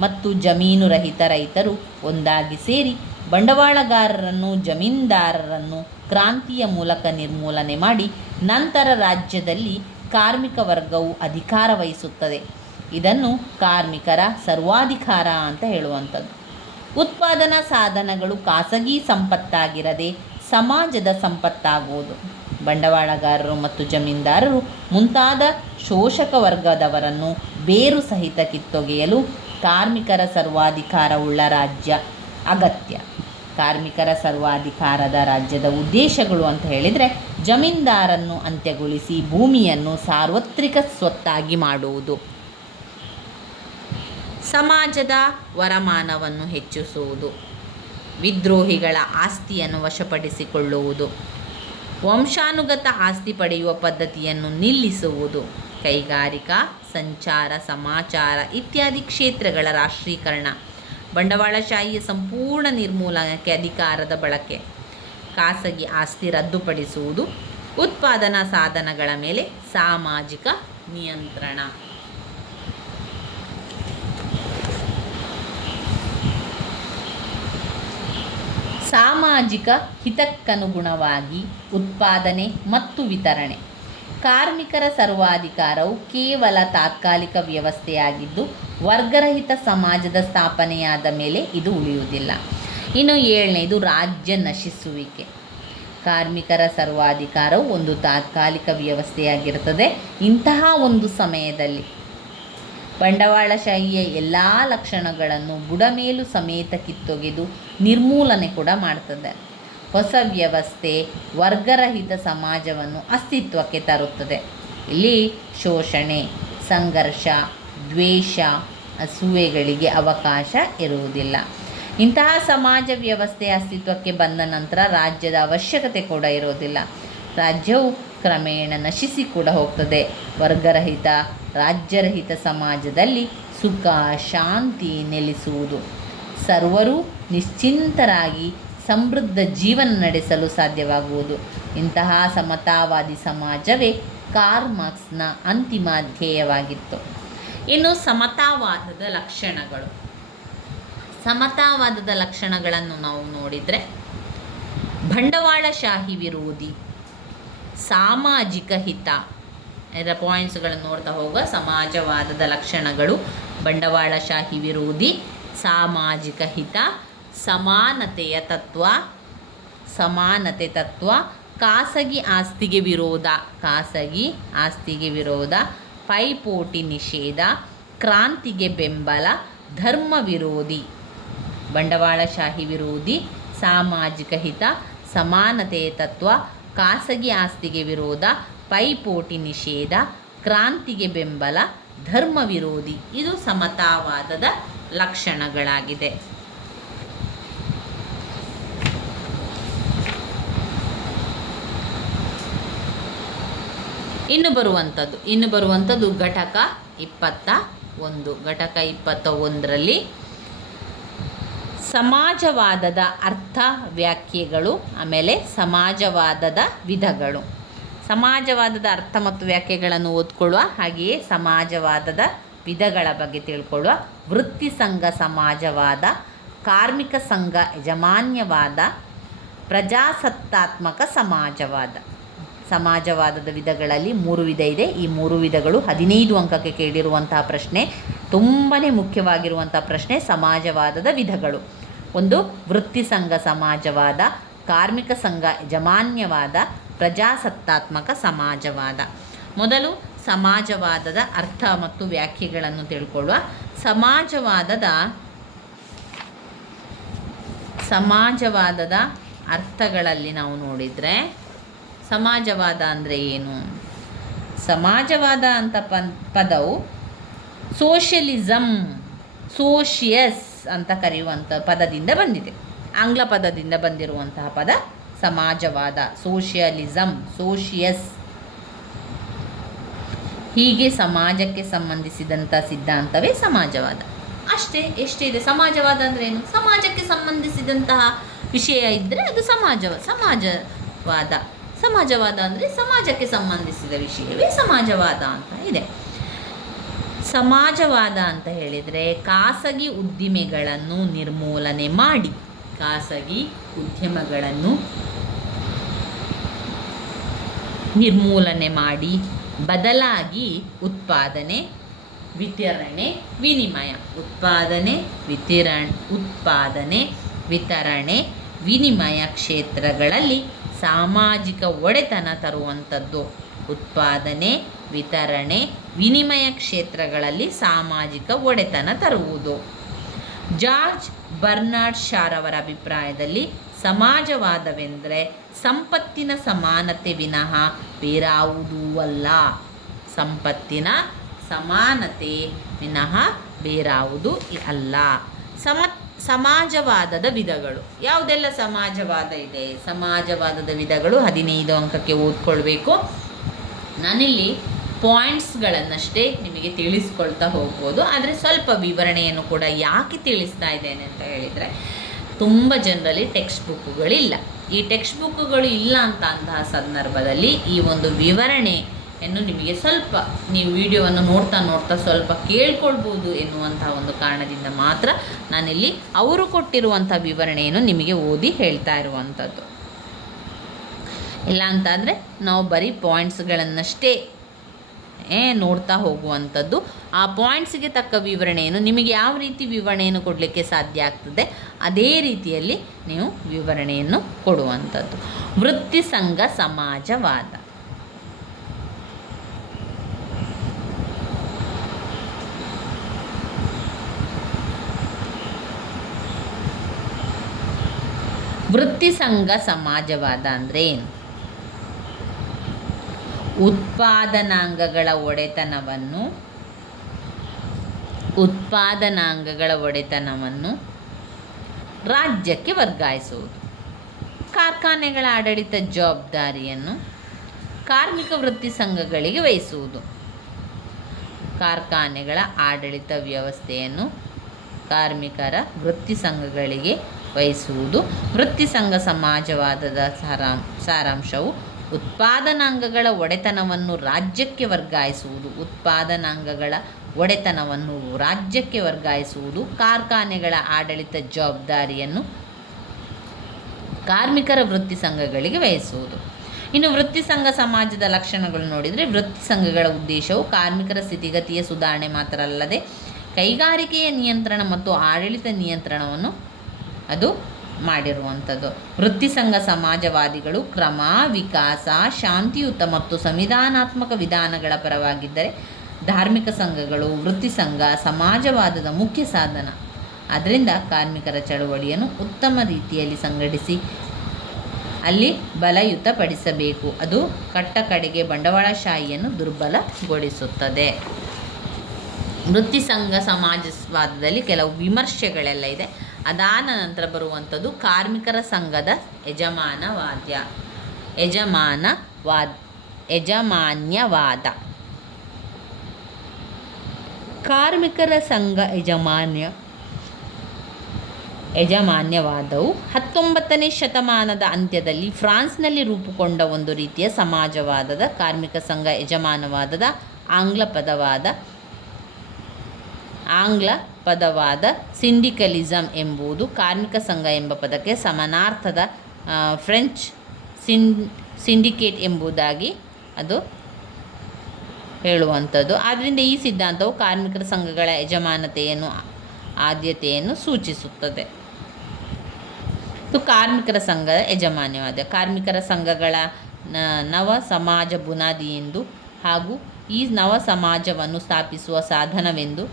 ಮತ್ತು ಜಮೀನು ರಹಿತ ರೈತರು ಒಂದಾಗಿ ಸೇರಿ ಬಂಡವಾಳಗಾರರನ್ನು ಜಮೀನ್ದಾರರನ್ನು ಕ್ರಾಂತಿಯ ಮೂಲಕ ನಿರ್ಮೂಲನೆ ಮಾಡಿ ನಂತರ ರಾಜ್ಯದಲ್ಲಿ ಕಾರ್ಮಿಕ ವರ್ಗವು ಅಧಿಕಾರ ವಹಿಸುತ್ತದೆ. ಇದನ್ನು ಕಾರ್ಮಿಕರ ಸರ್ವಾಧಿಕಾರ ಅಂತ ಹೇಳುವಂಥದ್ದು. ಉತ್ಪಾದನಾ ಸಾಧನಗಳು ಖಾಸಗಿ ಸಂಪತ್ತಾಗಿರದೆ ಸಮಾಜದ ಸಂಪತ್ತಾಗುವುದು. ಬಂಡವಾಳಗಾರರು ಮತ್ತು ಜಮೀನ್ದಾರರು ಮುಂತಾದ ಶೋಷಕ ವರ್ಗದವರನ್ನು ಬೇರು ಸಹಿತ ಕಿತ್ತೊಗೆಯಲು ಕಾರ್ಮಿಕರ ಸರ್ವಾಧಿಕಾರವುಳ್ಳ ರಾಜ್ಯ ಅಗತ್ಯ. ಕಾರ್ಮಿಕರ ಸರ್ವಾಧಿಕಾರದ ರಾಜ್ಯದ ಉದ್ದೇಶಗಳು ಅಂತ ಹೇಳಿದರೆ ಜಮೀನ್ದಾರನ್ನು ಅಂತ್ಯಗೊಳಿಸಿ ಭೂಮಿಯನ್ನು ಸಾರ್ವತ್ರಿಕ ಸ್ವತ್ತಾಗಿ ಮಾಡುವುದು, ಸಮಾಜದ ವರಮಾನವನ್ನು ಹೆಚ್ಚಿಸುವುದು, ವಿದ್ರೋಹಿಗಳ ಆಸ್ತಿಯನ್ನು ವಶಪಡಿಸಿಕೊಳ್ಳುವುದು, ವಂಶಾನುಗತ ಆಸ್ತಿ ಪಡೆಯುವ ಪದ್ಧತಿಯನ್ನು ನಿಲ್ಲಿಸುವುದು, ಕೈಗಾರಿಕಾ, ಸಂಚಾರ, ಸಮಾಚಾರ ಇತ್ಯಾದಿ ಕ್ಷೇತ್ರಗಳ ರಾಷ್ಟ್ರೀಕರಣ, ಬಂಡವಾಳಶಾಹಿಯ ಸಂಪೂರ್ಣ ನಿರ್ಮೂಲನಕ್ಕೆ ಅಧಿಕಾರದ ಬಳಕೆ, ಖಾಸಗಿ ಆಸ್ತಿ ರದ್ದುಪಡಿಸುವುದು, ಉತ್ಪಾದನಾ ಸಾಧನಗಳ ಮೇಲೆ ಸಾಮಾಜಿಕ ನಿಯಂತ್ರಣ. ಸಾಮಾಜಿಕ ಹಿತಕ್ಕನುಗುಣವಾಗಿ ಉತ್ಪಾದನೆ ಮತ್ತು ವಿತರಣೆ. ಕಾರ್ಮಿಕರ ಸರ್ವಾಧಿಕಾರವು ಕೇವಲ ತಾತ್ಕಾಲಿಕ ವ್ಯವಸ್ಥೆಯಾಗಿದ್ದು ವರ್ಗರಹಿತ ಸಮಾಜದ ಸ್ಥಾಪನೆಯಾದ ಮೇಲೆ ಇದು ಉಳಿಯುವುದಿಲ್ಲ. ಇನ್ನು 7ನೇದು ರಾಜ್ಯ ನಶಿಸುವಿಕೆ. ಕಾರ್ಮಿಕರ ಸರ್ವಾಧಿಕಾರವು ಒಂದು ತಾತ್ಕಾಲಿಕ ವ್ಯವಸ್ಥೆಯಾಗಿರುತ್ತದೆ. ಇಂತಹ ಒಂದು ಸಮಯದಲ್ಲಿ ಬಂಡವಾಳಶಾಹಿಯ ಎಲ್ಲ ಲಕ್ಷಣಗಳನ್ನು ಬುಡಮೇಲು ಸಮೇತ ಕಿತ್ತೊಗೆದು ನಿರ್ಮೂಲನೆ ಕೂಡ ಮಾಡ್ತದೆ. ಹೊಸ ವ್ಯವಸ್ಥೆ ವರ್ಗರಹಿತ ಸಮಾಜವನ್ನು ಅಸ್ತಿತ್ವಕ್ಕೆ ತರುತ್ತದೆ. ಇಲ್ಲಿ ಶೋಷಣೆ, ಸಂಘರ್ಷ, ದ್ವೇಷ, ಅಸೂಯೆಗಳಿಗೆ ಅವಕಾಶ ಇರುವುದಿಲ್ಲ. ಇಂತಹ ಸಮಾಜ ವ್ಯವಸ್ಥೆ ಅಸ್ತಿತ್ವಕ್ಕೆ ಬಂದ ನಂತರ ರಾಜ್ಯದ ಅವಶ್ಯಕತೆ ಕೂಡ ಇರೋದಿಲ್ಲ. ರಾಜ್ಯವು ಕ್ರಮೇಣ ನಶಿಸಿ ಕೂಡ ಹೋಗ್ತದೆ. ವರ್ಗರಹಿತ ರಾಜ್ಯರಹಿತ ಸಮಾಜದಲ್ಲಿ ಸುಖ ಶಾಂತಿ ನೆಲೆಸುವುದು. ಸರ್ವರೂ ನಿಶ್ಚಿಂತರಾಗಿ ಸಮೃದ್ಧ ಜೀವನ ನಡೆಸಲು ಸಾಧ್ಯವಾಗುವುದು. ಇಂತಹ ಸಮತಾವಾದಿ ಸಮಾಜವೇ ಕಾರ್ಲ್ ಮಾರ್ಕ್ಸ್ನ ಅಂತಿಮ ಧ್ಯೇಯವಾಗಿತ್ತು. ಇನ್ನು ಸಮತಾವಾದದ ಲಕ್ಷಣಗಳು. ಸಮತಾವಾದದ ಲಕ್ಷಣಗಳನ್ನು ನಾವು ನೋಡಿದರೆ ಬಂಡವಾಳಶಾಹಿ ವಿರೋಧಿ, ಸಾಮಾಜಿಕ ಹಿತ. ಇದರ ಪಾಯಿಂಟ್ಸ್ಗಳನ್ನು ನೋಡ್ತಾ ಹೋಗುವ ಸಮಾಜವಾದದ ಲಕ್ಷಣಗಳು: ಬಂಡವಾಳಶಾಹಿ ವಿರೋಧಿ, ಸಾಮಾಜಿಕ ಹಿತ, ಸಮಾನತೆ ತತ್ವ, ಖಾಸಗಿ ಆಸ್ತಿಗೆ ವಿರೋಧ, ಪೈಪೋಟಿ ನಿಷೇಧ, ಕ್ರಾಂತಿಗೆ ಬೆಂಬಲ, ಧರ್ಮ ವಿರೋಧಿ. ಬಂಡವಾಳಶಾಹಿ ವಿರೋಧಿ, ಸಾಮಾಜಿಕ ಹಿತ, ಸಮಾನತೆಯ ತತ್ವ, ಖಾಸಗಿ ಆಸ್ತಿಗೆ ವಿರೋಧ, ಪೈಪೋಟಿ ನಿಷೇಧ, ಕ್ರಾಂತಿಗೆ ಬೆಂಬಲ, ಧರ್ಮ ವಿರೋಧಿ. ಇದು ಸಮತಾವಾದದ ಲಕ್ಷಣಗಳಾಗಿದೆ. ಇನ್ನು ಬರುವಂಥದ್ದು ಘಟಕ 21. ಘಟಕ 21ರಲ್ಲಿ ಸಮಾಜವಾದದ ಅರ್ಥ ವ್ಯಾಖ್ಯೆಗಳು, ಆಮೇಲೆ ಸಮಾಜವಾದದ ವಿಧಗಳು. ಸಮಾಜವಾದದ ಅರ್ಥ ಮತ್ತು ವ್ಯಾಖ್ಯೆಗಳನ್ನು ಓದ್ಕೊಳ್ಳುವ, ಹಾಗೆಯೇ ಸಮಾಜವಾದದ ವಿಧಗಳ ಬಗ್ಗೆ ತಿಳ್ಕೊಳ್ಳುವ. ವೃತ್ತಿ ಸಂಘ ಸಮಾಜವಾದ, ಕಾರ್ಮಿಕ ಸಂಘ ಯಜಮಾನ್ಯವಾದ, ಪ್ರಜಾಸತ್ತಾತ್ಮಕ ಸಮಾಜವಾದ. ಸಮಾಜವಾದದ ವಿಧಗಳಲ್ಲಿ 3 ವಿಧ ಇದೆ. ಈ 3 ವಿಧಗಳು 15 ಅಂಕಕ್ಕೆ ಕೇಳಿರುವಂತಹ ಪ್ರಶ್ನೆ, ತುಂಬಾ ಮುಖ್ಯವಾಗಿರುವಂಥ ಪ್ರಶ್ನೆ. ಸಮಾಜವಾದದ ವಿಧಗಳು: 1 ವೃತ್ತಿ ಸಂಘ ಸಮಾಜವಾದ, ಕಾರ್ಮಿಕ ಸಂಘ ಯಜಮಾನ್ಯವಾದ, ಪ್ರಜಾಸತ್ತಾತ್ಮಕ ಸಮಾಜವಾದ. ಮೊದಲು ಸಮಾಜವಾದದ ಅರ್ಥ ಮತ್ತು ವ್ಯಾಖ್ಯೆಗಳನ್ನು ತಿಳ್ಕೊಳ್ಳುವ. ಸಮಾಜವಾದದ ಅರ್ಥಗಳಲ್ಲಿ ನಾವು ನೋಡಿದರೆ, ಸಮಾಜವಾದ ಅಂದರೆ ಏನು? ಸಮಾಜವಾದ ಅಂತ ಪದವು ಸೋಷಿಯಲಿಸಮ್, ಸೋಷಿಯಸ್ ಅಂತ ಕರೆಯುವಂಥ ಪದದಿಂದ ಬಂದಿದೆ. ಆಂಗ್ಲ ಪದದಿಂದ ಬಂದಿರುವಂತಹ ಪದ ಸಮಾಜವಾದ. Socialism, socius. ಹೀಗೆ ಸಮಾಜಕ್ಕೆ ಸಂಬಂಧಿಸಿದಂಥ ಸಿದ್ಧಾಂತವೇ ಸಮಾಜವಾದ. ಅಷ್ಟೇ, ಎಷ್ಟಿದೆ. ಸಮಾಜವಾದ ಅಂದರೆ ಏನು? ಸಮಾಜಕ್ಕೆ ಸಂಬಂಧಿಸಿದಂತಹ ವಿಷಯ ಇದ್ದರೆ ಅದು ಸಮಾಜವಾದ. ಸಮಾಜವಾದ ಅಂದರೆ ಸಮಾಜಕ್ಕೆ ಸಂಬಂಧಿಸಿದ ವಿಷಯವೇ ಸಮಾಜವಾದ ಅಂತ ಇದೆ. ಸಮಾಜವಾದ ಅಂತ ಹೇಳಿದರೆ ಖಾಸಗಿ ಉದ್ದಿಮೆಗಳನ್ನು ನಿರ್ಮೂಲನೆ ಮಾಡಿ, ಖಾಸಗಿ ಉದ್ಯಮಗಳನ್ನು ನಿರ್ಮೂಲನೆ ಮಾಡಿ, ಬದಲಾಗಿ ಉತ್ಪಾದನೆ, ವಿತರಣೆ, ವಿನಿಮಯ. ಉತ್ಪಾದನೆ, ವಿತರಣೆ, ವಿನಿಮಯ ಕ್ಷೇತ್ರಗಳಲ್ಲಿ ಸಾಮಾಜಿಕ ಒಡೆತನ ತರುವಂಥದ್ದು. ಉತ್ಪಾದನೆ, ವಿತರಣೆ, ವಿನಿಮಯ ಕ್ಷೇತ್ರಗಳಲ್ಲಿ ಸಾಮಾಜಿಕ ಒಡೆತನ ತರುವುದು. ಜಾರ್ಜ್ ಬರ್ನಾರ್ಡ್ ಶಾರವರ ಅಭಿಪ್ರಾಯದಲ್ಲಿ ಸಮಾಜವಾದವೆಂದರೆ ಸಂಪತ್ತಿನ ಸಮಾನತೆ ವಿನಃ ಬೇರಾವುದೂ ಅಲ್ಲ. ಸಂಪತ್ತಿನ ಸಮಾನತೆ ವಿನಃ ಬೇರಾವುದೂ ಅಲ್ಲ. ಸಮಾಜವಾದದ ವಿಧಗಳು ಯಾವುದೆಲ್ಲ ಸಮಾಜವಾದ ಇದೆ? ಸಮಾಜವಾದದ ವಿಧಗಳು 15 ಅಂಕಕ್ಕೆ ಓದ್ಕೊಳ್ಬೇಕು. ನಾನಿಲ್ಲಿ ಪಾಯಿಂಟ್ಸ್ಗಳನ್ನಷ್ಟೇ ನಿಮಗೆ ತಿಳಿಸ್ಕೊಳ್ತಾ ಹೋಗ್ಬೋದು. ಆದರೆ ಸ್ವಲ್ಪ ವಿವರಣೆಯನ್ನು ಕೂಡ ಯಾಕೆ ತಿಳಿಸ್ತಾ ಇದ್ದೇನೆ ಅಂತ ಹೇಳಿದರೆ, ತುಂಬ ಜನರಲ್ಲಿ ಟೆಕ್ಸ್ಟ್ ಬುಕ್ಕುಗಳಿಲ್ಲ. ಈ ಟೆಕ್ಸ್ಟ್ ಬುಕ್ಕುಗಳು ಇಲ್ಲ ಅಂತಹ ಸಂದರ್ಭದಲ್ಲಿ ಈ ಒಂದು ವಿವರಣೆಯನ್ನು ನಿಮಗೆ ಸ್ವಲ್ಪ ನೀವು ವಿಡಿಯೋವನ್ನು ನೋಡ್ತಾ ಸ್ವಲ್ಪ ಕೇಳ್ಕೊಳ್ಬೋದು ಎನ್ನುವಂತಹ ಒಂದು ಕಾರಣದಿಂದ ಮಾತ್ರ ನಾನಿಲ್ಲಿ ಅವರು ಕೊಟ್ಟಿರುವಂಥ ವಿವರಣೆಯನ್ನು ನಿಮಗೆ ಓದಿ ಹೇಳ್ತಾ ಇರುವಂಥದ್ದು. ಇಲ್ಲ ಅಂತಾದರೆ ನಾವು ಬರೀ ಪಾಯಿಂಟ್ಸ್ಗಳನ್ನಷ್ಟೇ ನೋಡ್ತಾ ಹೋಗುವಂಥದ್ದು. ಆ ಪಾಯಿಂಟ್ಸಿಗೆ ತಕ್ಕ ವಿವರಣೆಯನ್ನು ನಿಮಗೆ ಯಾವ ರೀತಿ ವಿವರಣೆಯನ್ನು ಕೊಡಲಿಕ್ಕೆ ಸಾಧ್ಯ ಆಗ್ತದೆ ಅದೇ ರೀತಿಯಲ್ಲಿ ನೀವು ವಿವರಣೆಯನ್ನು ಕೊಡುವಂಥದ್ದು. ವೃತ್ತಿ ಸಂಘ ಸಮಾಜವಾದ. ವೃತ್ತಿ ಸಂಘ ಸಮಾಜವಾದ ಅಂದರೆ ಏನು? ಉತ್ಪಾದನಾಂಗಗಳ ಒಡೆತನವನ್ನು ರಾಜ್ಯಕ್ಕೆ ವರ್ಗಾಯಿಸುವುದು. ಕಾರ್ಖಾನೆಗಳ ಆಡಳಿತ ಜವಾಬ್ದಾರಿಯನ್ನು ಕಾರ್ಮಿಕ ವೃತ್ತಿ ಸಂಘಗಳಿಗೆ ವಹಿಸುವುದು. ಕಾರ್ಖಾನೆಗಳ ಆಡಳಿತ ವ್ಯವಸ್ಥೆಯನ್ನು ಕಾರ್ಮಿಕರ ವೃತ್ತಿ ಸಂಘಗಳಿಗೆ ವಹಿಸುವುದು. ವೃತ್ತಿ ಸಂಘ ಸಮಾಜವಾದದ ಸಾರಾಂಶವು ಉತ್ಪಾದನಾಂಗಗಳ ಒಡೆತನವನ್ನು ರಾಜ್ಯಕ್ಕೆ ವರ್ಗಾಯಿಸುವುದು. ಉತ್ಪಾದನಾಂಗಗಳ ಒಡೆತನವನ್ನು ರಾಜ್ಯಕ್ಕೆ ವರ್ಗಾಯಿಸುವುದು. ಕಾರ್ಖಾನೆಗಳ ಆಡಳಿತ ಜವಾಬ್ದಾರಿಯನ್ನು ಕಾರ್ಮಿಕರ ವೃತ್ತಿ ಸಂಘಗಳಿಗೆ ವಹಿಸುವುದು. ಇನ್ನು ವೃತ್ತಿ ಸಂಘ ಸಮಾಜದ ಲಕ್ಷಣಗಳು ನೋಡಿದರೆ, ವೃತ್ತಿ ಸಂಘಗಳ ಉದ್ದೇಶವು ಕಾರ್ಮಿಕರ ಸ್ಥಿತಿಗತಿಯ ಸುಧಾರಣೆ ಮಾತ್ರ ಅಲ್ಲದೆ ಕೈಗಾರಿಕೆಯ ನಿಯಂತ್ರಣ ಮತ್ತು ಆಡಳಿತ ನಿಯಂತ್ರಣವನ್ನು ಅದು ಮಾಡಿರುವಂಥದ್ದು. ವೃತ್ತಿ ಸಂಘ ಸಮಾಜವಾದಿಗಳು ಕ್ರಮ, ವಿಕಾಸ, ಶಾಂತಿಯುತ ಮತ್ತು ಸಂವಿಧಾನಾತ್ಮಕ ವಿಧಾನಗಳ ಪರವಾಗಿದ್ದರೆ, ಧಾರ್ಮಿಕ ಸಂಘಗಳು ವೃತ್ತಿ ಸಂಘ ಸಮಾಜವಾದದ ಮುಖ್ಯ ಸಾಧನ. ಆದ್ದರಿಂದ ಕಾರ್ಮಿಕರ ಚಳವಳಿಯನ್ನು ಉತ್ತಮ ರೀತಿಯಲ್ಲಿ ಸಂಘಟಿಸಿ ಅಲ್ಲಿ ಬಲಯುತಪಡಿಸಬೇಕು. ಅದು ಕಡೆಗೆ ಬಂಡವಾಳಶಾಹಿಯನ್ನು ದುರ್ಬಲಗೊಳಿಸುತ್ತದೆ. ವೃತ್ತಿ ಸಂಘ ಸಮಾಜವಾದದಲ್ಲಿ ಕೆಲವು ವಿಮರ್ಶೆಗಳೆಲ್ಲ ಇದೆ. ಅದಾದ ನಂತರ ಬರುವಂಥದ್ದು ಕಾರ್ಮಿಕರ ಸಂಘದ ಯಜಮಾನ್ಯವಾದ. ಕಾರ್ಮಿಕರ ಸಂಘ ಯಜಮಾನ್ಯವಾದವು 19ನೇ ಶತಮಾನದ ಅಂತ್ಯದಲ್ಲಿ ಫ್ರಾನ್ಸ್ನಲ್ಲಿ ರೂಪುಗೊಂಡ ಒಂದು ರೀತಿಯ ಸಮಾಜವಾದದ. ಕಾರ್ಮಿಕ ಸಂಘ ಯಜಮಾನವಾದದ ಆಂಗ್ಲ ಪದವಾದ ಸಿಂಡಿಕಲಿಸಮ್ ಎಂಬುದು ಕಾರ್ಮಿಕ ಸಂಘ ಎಂಬ ಪದಕ್ಕೆ ಸಮಾನಾರ್ಥದ ಫ್ರೆಂಚ್ ಸಿಂಡಿಕೇಟ್ ಎಂಬುದಾಗಿ ಅದು ಹೇಳುವಂಥದ್ದು. ಆದ್ದರಿಂದ ಈ ಸಿದ್ಧಾಂತವು ಕಾರ್ಮಿಕರ ಸಂಘಗಳ ಯಜಮಾನತೆಯನ್ನು ಆದ್ಯತೆಯನ್ನು ಸೂಚಿಸುತ್ತದೆ. ಕಾರ್ಮಿಕರ ಸಂಘದ ಯಜಮಾನ್ಯವಾದ ಕಾರ್ಮಿಕರ ಸಂಘಗಳ ನವ ಸಮಾಜ ಬುನಾದಿ ಎಂದು ಹಾಗೂ ಈ ನವ ಸಮಾಜವನ್ನು ಸ್ಥಾಪಿಸುವ ಸಾಧನವೆಂದು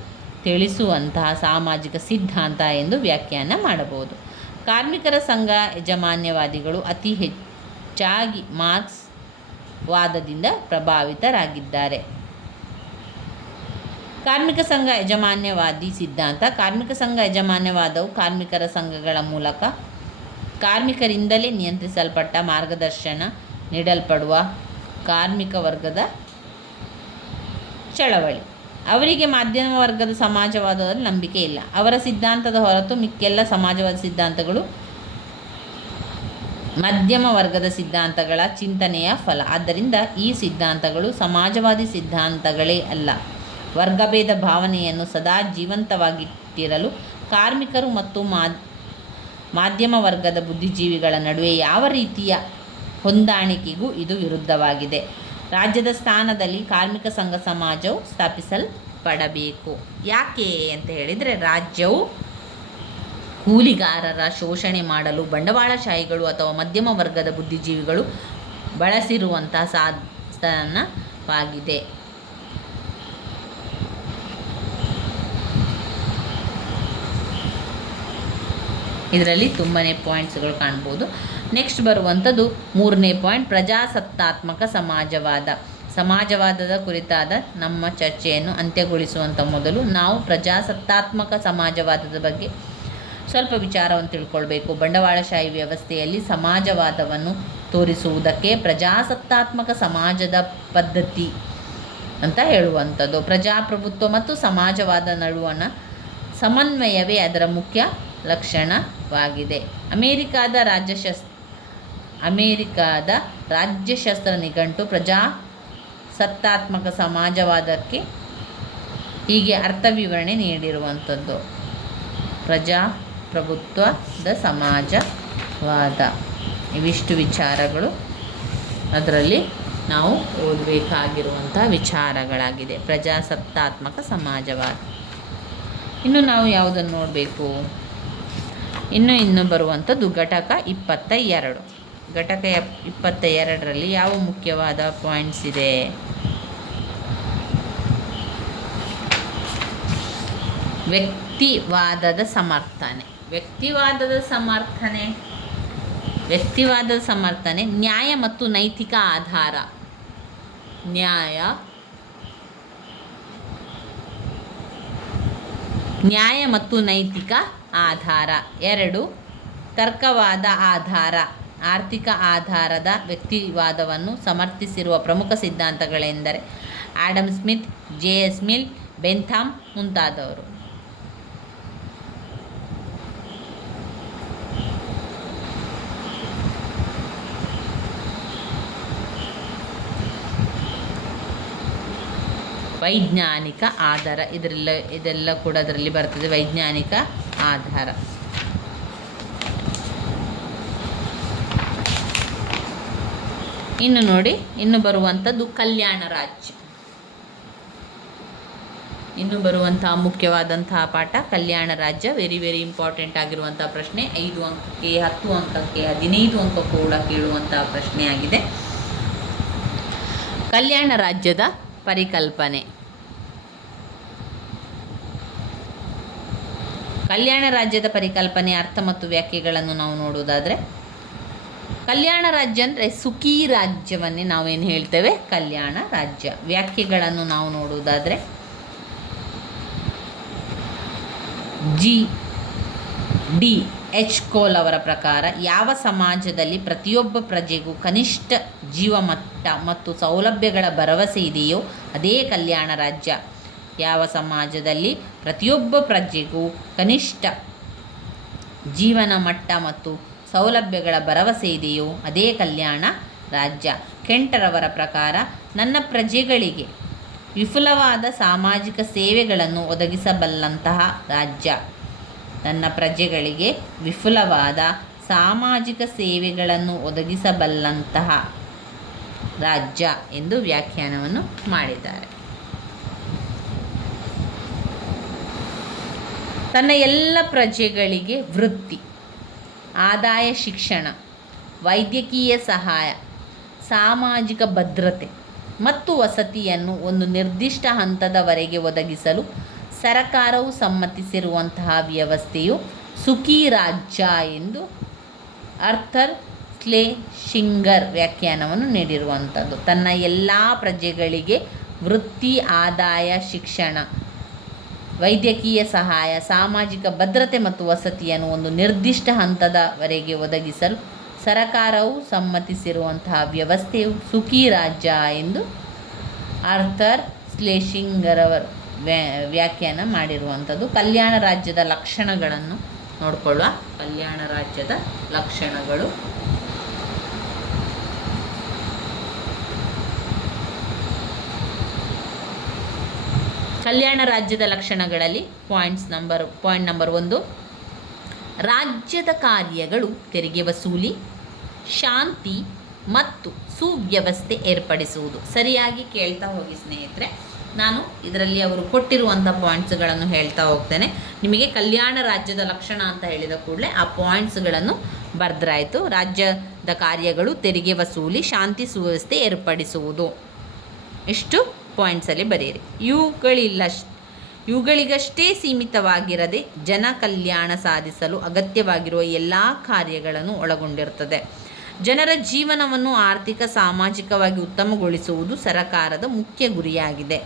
ತಿಳಿಸುವಂತಹ ಸಾಮಾಜಿಕ ಸಿದ್ಧಾಂತ ಎಂದು ವ್ಯಾಖ್ಯಾನ ಮಾಡಬಹುದು. ಕಾರ್ಮಿಕರ ಸಂಘ ಯಜಮಾನ್ಯವಾದಿಗಳು ಅತಿ ಹೆಚ್ಚಾಗಿ ಮಾರ್ಕ್ಸ್ ವಾದದಿಂದ ಪ್ರಭಾವಿತರಾಗಿದ್ದಾರೆ. ಕಾರ್ಮಿಕ ಸಂಘ ಯಜಮಾನ್ಯವಾದಿ ಸಿದ್ಧಾಂತ. ಕಾರ್ಮಿಕ ಸಂಘ ಯಜಮಾನ್ಯವಾದವು ಕಾರ್ಮಿಕರ ಸಂಘಗಳ ಮೂಲಕ ಕಾರ್ಮಿಕರಿಂದಲೇ ನಿಯಂತ್ರಿಸಲ್ಪಟ್ಟ ಮಾರ್ಗದರ್ಶನ ನೀಡಲ್ಪಡುವ ಕಾರ್ಮಿಕ ವರ್ಗದ ಚಳವಳಿ. ಅವರಿಗೆ ಮಧ್ಯಮ ವರ್ಗದ ಸಮಾಜವಾದದಲ್ಲಿ ನಂಬಿಕೆ ಇಲ್ಲ. ಅವರ ಸಿದ್ಧಾಂತದ ಹೊರತು ಮಿಕ್ಕೆಲ್ಲ ಸಮಾಜವಾದ ಸಿದ್ಧಾಂತಗಳು ಮಧ್ಯಮ ವರ್ಗದ ಸಿದ್ಧಾಂತಗಳ ಚಿಂತನೆಯ ಫಲ. ಆದ್ದರಿಂದ ಈ ಸಿದ್ಧಾಂತಗಳು ಸಮಾಜವಾದಿ ಸಿದ್ಧಾಂತಗಳೇ ಅಲ್ಲ. ವರ್ಗಭೇದ ಭಾವನೆಯನ್ನು ಸದಾ ಜೀವಂತವಾಗಿಟ್ಟಿರಲು ಕಾರ್ಮಿಕರು ಮತ್ತು ಮಾಧ್ಯಮ ವರ್ಗದ ಬುದ್ಧಿಜೀವಿಗಳ ನಡುವೆ ಯಾವ ರೀತಿಯ ಹೊಂದಾಣಿಕೆಗೂ ಇದು ವಿರುದ್ಧವಾಗಿದೆ. ರಾಜ್ಯದ ಸ್ಥಾನದಲ್ಲಿ ಕಾರ್ಮಿಕ ಸಂಘ ಸಮಾಜವು ಸ್ಥಾಪಿಸಲ್ಪಡಬೇಕು. ಯಾಕೆ ಅಂತ ಹೇಳಿದರೆ, ರಾಜ್ಯವು ಕೂಲಿಗಾರರ ಶೋಷಣೆ ಮಾಡಲು ಬಂಡವಾಳಶಾಹಿಗಳು ಅಥವಾ ಮಧ್ಯಮ ವರ್ಗದ ಬುದ್ಧಿಜೀವಿಗಳು ಬಳಸಿರುವಂತಹ ಸಾಧನವಾಗಿದೆ. ಇದರಲ್ಲಿ ತುಂಬಾ ಪಾಯಿಂಟ್ಸ್ಗಳು ಕಾಣ್ಬೋದು. ನೆಕ್ಸ್ಟ್ ಬರುವಂಥದ್ದು 3ನೇ ಪಾಯಿಂಟ್, ಪ್ರಜಾಸತ್ತಾತ್ಮಕ ಸಮಾಜವಾದ. ಸಮಾಜವಾದದ ಕುರಿತಾದ ನಮ್ಮ ಚರ್ಚೆಯನ್ನು ಅಂತ್ಯಗೊಳಿಸುವಂಥ ಮೊದಲು ನಾವು ಪ್ರಜಾಸತ್ತಾತ್ಮಕ ಸಮಾಜವಾದದ ಬಗ್ಗೆ ಸ್ವಲ್ಪ ವಿಚಾರವನ್ನು ತಿಳ್ಕೊಳ್ಬೇಕು. ಬಂಡವಾಳಶಾಹಿ ವ್ಯವಸ್ಥೆಯಲ್ಲಿ ಸಮಾಜವಾದವನ್ನು ತೋರಿಸುವುದಕ್ಕೆ ಪ್ರಜಾಸತ್ತಾತ್ಮಕ ಸಮಾಜದ ಪದ್ಧತಿ ಅಂತ ಹೇಳುವಂಥದ್ದು. ಪ್ರಜಾಪ್ರಭುತ್ವ ಮತ್ತು ಸಮಾಜವಾದ ನಡುವಣ ಸಮನ್ವಯವೇ ಅದರ ಮುಖ್ಯ ಲಕ್ಷಣವಾಗಿದೆ. ಅಮೇರಿಕಾದ ರಾಜ್ಯಶಾಸ್ತ್ರ ನಿಘಂಟು ಪ್ರಜಾಸತ್ತಾತ್ಮಕ ಸಮಾಜವಾದಕ್ಕೆ ಹೀಗೆ ಅರ್ಥ ವಿವರಣೆ ನೀಡಿರುವಂಥದ್ದು: ಪ್ರಜಾಪ್ರಭುತ್ವದ ಸಮಾಜವಾದ. ಇವಿಷ್ಟು ವಿಚಾರಗಳು ಅದರಲ್ಲಿ ನಾವು ಓದಬೇಕಾಗಿರುವಂಥ ವಿಚಾರಗಳಾಗಿದೆ. ಪ್ರಜಾಸತ್ತಾತ್ಮಕ ಸಮಾಜವಾದ. ಇನ್ನು ನಾವು ಯಾವುದನ್ನು ನೋಡಬೇಕು? ಇನ್ನು ಬರುವಂಥದ್ದು ಘಟಕ 22. ಘಟಕ 22ರಲ್ಲಿ ಯಾವ ಮುಖ್ಯವಾದ ಪಾಯಿಂಟ್ಸ್ ಇದೆ? ವ್ಯಕ್ತಿವಾದದ ಸಮರ್ಥನೆ. ವ್ಯಕ್ತಿವಾದದ ಸಮರ್ಥನೆ ನ್ಯಾಯ ಮತ್ತು ನೈತಿಕ ಆಧಾರ. ನ್ಯಾಯ ಮತ್ತು ನೈತಿಕ ಆಧಾರ. 2, ತರ್ಕವಾದ ಆಧಾರ. ಆರ್ಥಿಕ ಆಧಾರದ ವ್ಯಕ್ತಿವಾದವನ್ನು ಸಮರ್ಥಿಸಿರುವ ಪ್ರಮುಖ ಸಿದ್ಧಾಂತಗಳೆಂದರೆ ಆಡಮ್ ಸ್ಮಿತ್, ಜೆ.ಎಸ್. ಮಿಲ್, ಬೆಂಥಾಮ್ ಮುಂತಾದವರು. ವೈಜ್ಞಾನಿಕ ಆಧಾರ. ಇದೆಲ್ಲ ಕೂಡ ಅದರಲ್ಲಿ ಬರ್ತದೆ. ವೈಜ್ಞಾನಿಕ ಆಧಾರ. ಇನ್ನು ನೋಡಿ, ಇನ್ನು ಬರುವಂಥದ್ದು ಕಲ್ಯಾಣ ರಾಜ್ಯ. ಇನ್ನು ಬರುವಂತಹ ಮುಖ್ಯವಾದಂತಹ ಪಾಠ ಕಲ್ಯಾಣ ರಾಜ್ಯ. ವೆರಿ ವೆರಿ ಇಂಪಾರ್ಟೆಂಟ್ ಆಗಿರುವಂತಹ ಪ್ರಶ್ನೆ. 5 ಅಂಕಕ್ಕೆ, 10 ಅಂಕಕ್ಕೆ, 15 ಅಂಕ ಕೂಡ ಕೇಳುವಂತಹ ಪ್ರಶ್ನೆಯಾಗಿದೆ. ಕಲ್ಯಾಣ ರಾಜ್ಯದ ಪರಿಕಲ್ಪನೆ. ಕಲ್ಯಾಣ ರಾಜ್ಯದ ಪರಿಕಲ್ಪನೆ, ಅರ್ಥ ಮತ್ತು ವ್ಯಾಖ್ಯೆಗಳನ್ನು ನಾವು ನೋಡುವುದಾದರೆ, ಕಲ್ಯಾಣ ರಾಜ್ಯ ಅಂದರೆ ಸುಖಿ ರಾಜ್ಯವನ್ನೇ ನಾವೇನು ಹೇಳ್ತೇವೆ ಕಲ್ಯಾಣ ರಾಜ್ಯ. ವ್ಯಾಖ್ಯೆಗಳನ್ನು ನಾವು ನೋಡುವುದಾದರೆ, G.D.H. ಕೋಲ್ ಅವರ ಪ್ರಕಾರ, ಯಾವ ಸಮಾಜದಲ್ಲಿ ಪ್ರತಿಯೊಬ್ಬ ಪ್ರಜೆಗೂ ಕನಿಷ್ಠ ಜೀವಮಟ್ಟ ಮತ್ತು ಸೌಲಭ್ಯಗಳ ಭರವಸೆ ಇದೆಯೋ ಅದೇ ಕಲ್ಯಾಣ ರಾಜ್ಯ. ಯಾವ ಸಮಾಜದಲ್ಲಿ ಪ್ರತಿಯೊಬ್ಬ ಪ್ರಜೆಗೂ ಕನಿಷ್ಠ ಜೀವನ ಮಟ್ಟ ಮತ್ತು ಸೌಲಭ್ಯಗಳ ಭರವಸೆ ಇದೆಯೋ ಅದೇ ಕಲ್ಯಾಣ ರಾಜ್ಯ. ಕೆಂಟರವರ ಪ್ರಕಾರ, ನನ್ನ ಪ್ರಜೆಗಳಿಗೆ ವಿಪುಲವಾದ ಸಾಮಾಜಿಕ ಸೇವೆಗಳನ್ನು ಒದಗಿಸಬಲ್ಲಂತಹ ರಾಜ್ಯ. ತನ್ನ ಪ್ರಜೆಗಳಿಗೆ ವಿಪುಲವಾದ ಸಾಮಾಜಿಕ ಸೇವೆಗಳನ್ನು ಒದಗಿಸಬಲ್ಲಂತಹ ರಾಜ್ಯ ಎಂದು ವ್ಯಾಖ್ಯಾನವನ್ನು ಮಾಡಿದ್ದಾರೆ. ತನ್ನ ಎಲ್ಲ ಪ್ರಜೆಗಳಿಗೆ ವೃತ್ತಿ, ಆದಾಯ, ಶಿಕ್ಷಣ, ವೈದ್ಯಕೀಯ ಸಹಾಯ, ಸಾಮಾಜಿಕ ಭದ್ರತೆ ಮತ್ತು ವಸತಿಯನ್ನು ಒಂದು ನಿರ್ದಿಷ್ಟ ಹಂತದವರೆಗೆ ಒದಗಿಸಲು ಸರಕಾರವು ಸಮ್ಮತಿಸಿರುವಂತಹ ವ್ಯವಸ್ಥೆಯು ಸುಖಿ ರಾಜ್ಯ ಎಂದು ಆರ್ಥರ್ ಸ್ಲೆಶಿಂಗರ್ ವ್ಯಾಖ್ಯಾನವನ್ನು ನೀಡಿರುವಂಥದ್ದು. ತನ್ನ ಎಲ್ಲ ಪ್ರಜೆಗಳಿಗೆ ವೃತ್ತಿ, ಆದಾಯ, ಶಿಕ್ಷಣ, ವೈದ್ಯಕೀಯ ಸಹಾಯ, ಸಾಮಾಜಿಕ ಭದ್ರತೆ ಮತ್ತು ವಸತಿಯನ್ನು ಒಂದು ನಿರ್ದಿಷ್ಟ ಹಂತದವರೆಗೆ ಒದಗಿಸಲು ಸರಕಾರವು ಸಮ್ಮತಿಸಿರುವಂತಹ ವ್ಯವಸ್ಥೆಯು ಸುಖಿ ರಾಜ್ಯ ಎಂದು ಆರ್ಥರ್ ಸ್ಲೆಶಿಂಗರ್ ವ್ಯಾಖ್ಯಾನ ಮಾಡಿರುವಂಥದ್ದು. ಕಲ್ಯಾಣ ರಾಜ್ಯದ ಲಕ್ಷಣಗಳನ್ನು ನೋಡಿಕೊಳ್ಳುವ. ಕಲ್ಯಾಣ ರಾಜ್ಯದ ಲಕ್ಷಣಗಳು. ಕಲ್ಯಾಣ ರಾಜ್ಯದ ಲಕ್ಷಣಗಳಲ್ಲಿ ಪಾಯಿಂಟ್ ನಂಬರ್ 1, ರಾಜ್ಯದ ಕಾರ್ಯಗಳು ತೆರಿಗೆ ವಸೂಲಿ, ಶಾಂತಿ ಮತ್ತು ಸುವ್ಯವಸ್ಥೆ ಏರ್ಪಡಿಸುವುದು. ಸರಿಯಾಗಿ ಕೇಳ್ತಾ ಹೋಗಿ ಸ್ನೇಹಿತರೆ. ನಾನು ಇದರಲ್ಲಿ ಅವರು ಕೊಟ್ಟಿರುವಂಥ ಪಾಯಿಂಟ್ಸ್ಗಳನ್ನು ಹೇಳ್ತಾ ಹೋಗ್ತೇನೆ. ನಿಮಗೆ ಕಲ್ಯಾಣ ರಾಜ್ಯದ ಲಕ್ಷಣ ಅಂತ ಹೇಳಿದ ಕೂಡಲೇ ಆ ಪಾಯಿಂಟ್ಸ್ಗಳನ್ನು ಬರೆದ್ರಾಯಿತು. ರಾಜ್ಯದ ಕಾರ್ಯಗಳು ತೆರಿಗೆ ವಸೂಲಿ, ಶಾಂತಿ ಸುವ್ಯವಸ್ಥೆ ಏರ್ಪಡಿಸುವುದು, ಇಷ್ಟು ಪಾಯಿಂಟ್ಸಲ್ಲಿ ಬರೆಯಿರಿ. ಇವುಗಳಿಗಷ್ಟೇ ಸೀಮಿತವಾಗಿರದೆ ಜನ ಕಲ್ಯಾಣ ಸಾಧಿಸಲು ಅಗತ್ಯವಾಗಿರುವ ಎಲ್ಲ ಕಾರ್ಯಗಳನ್ನು ಒಳಗೊಂಡಿರುತ್ತದೆ. ಜನರ ಜೀವನವನ್ನು ಆರ್ಥಿಕ, ಸಾಮಾಜಿಕವಾಗಿ ಉತ್ತಮಗೊಳಿಸುವುದು ಸರಕಾರದ ಮುಖ್ಯ ಗುರಿಯಾಗಿದೆ.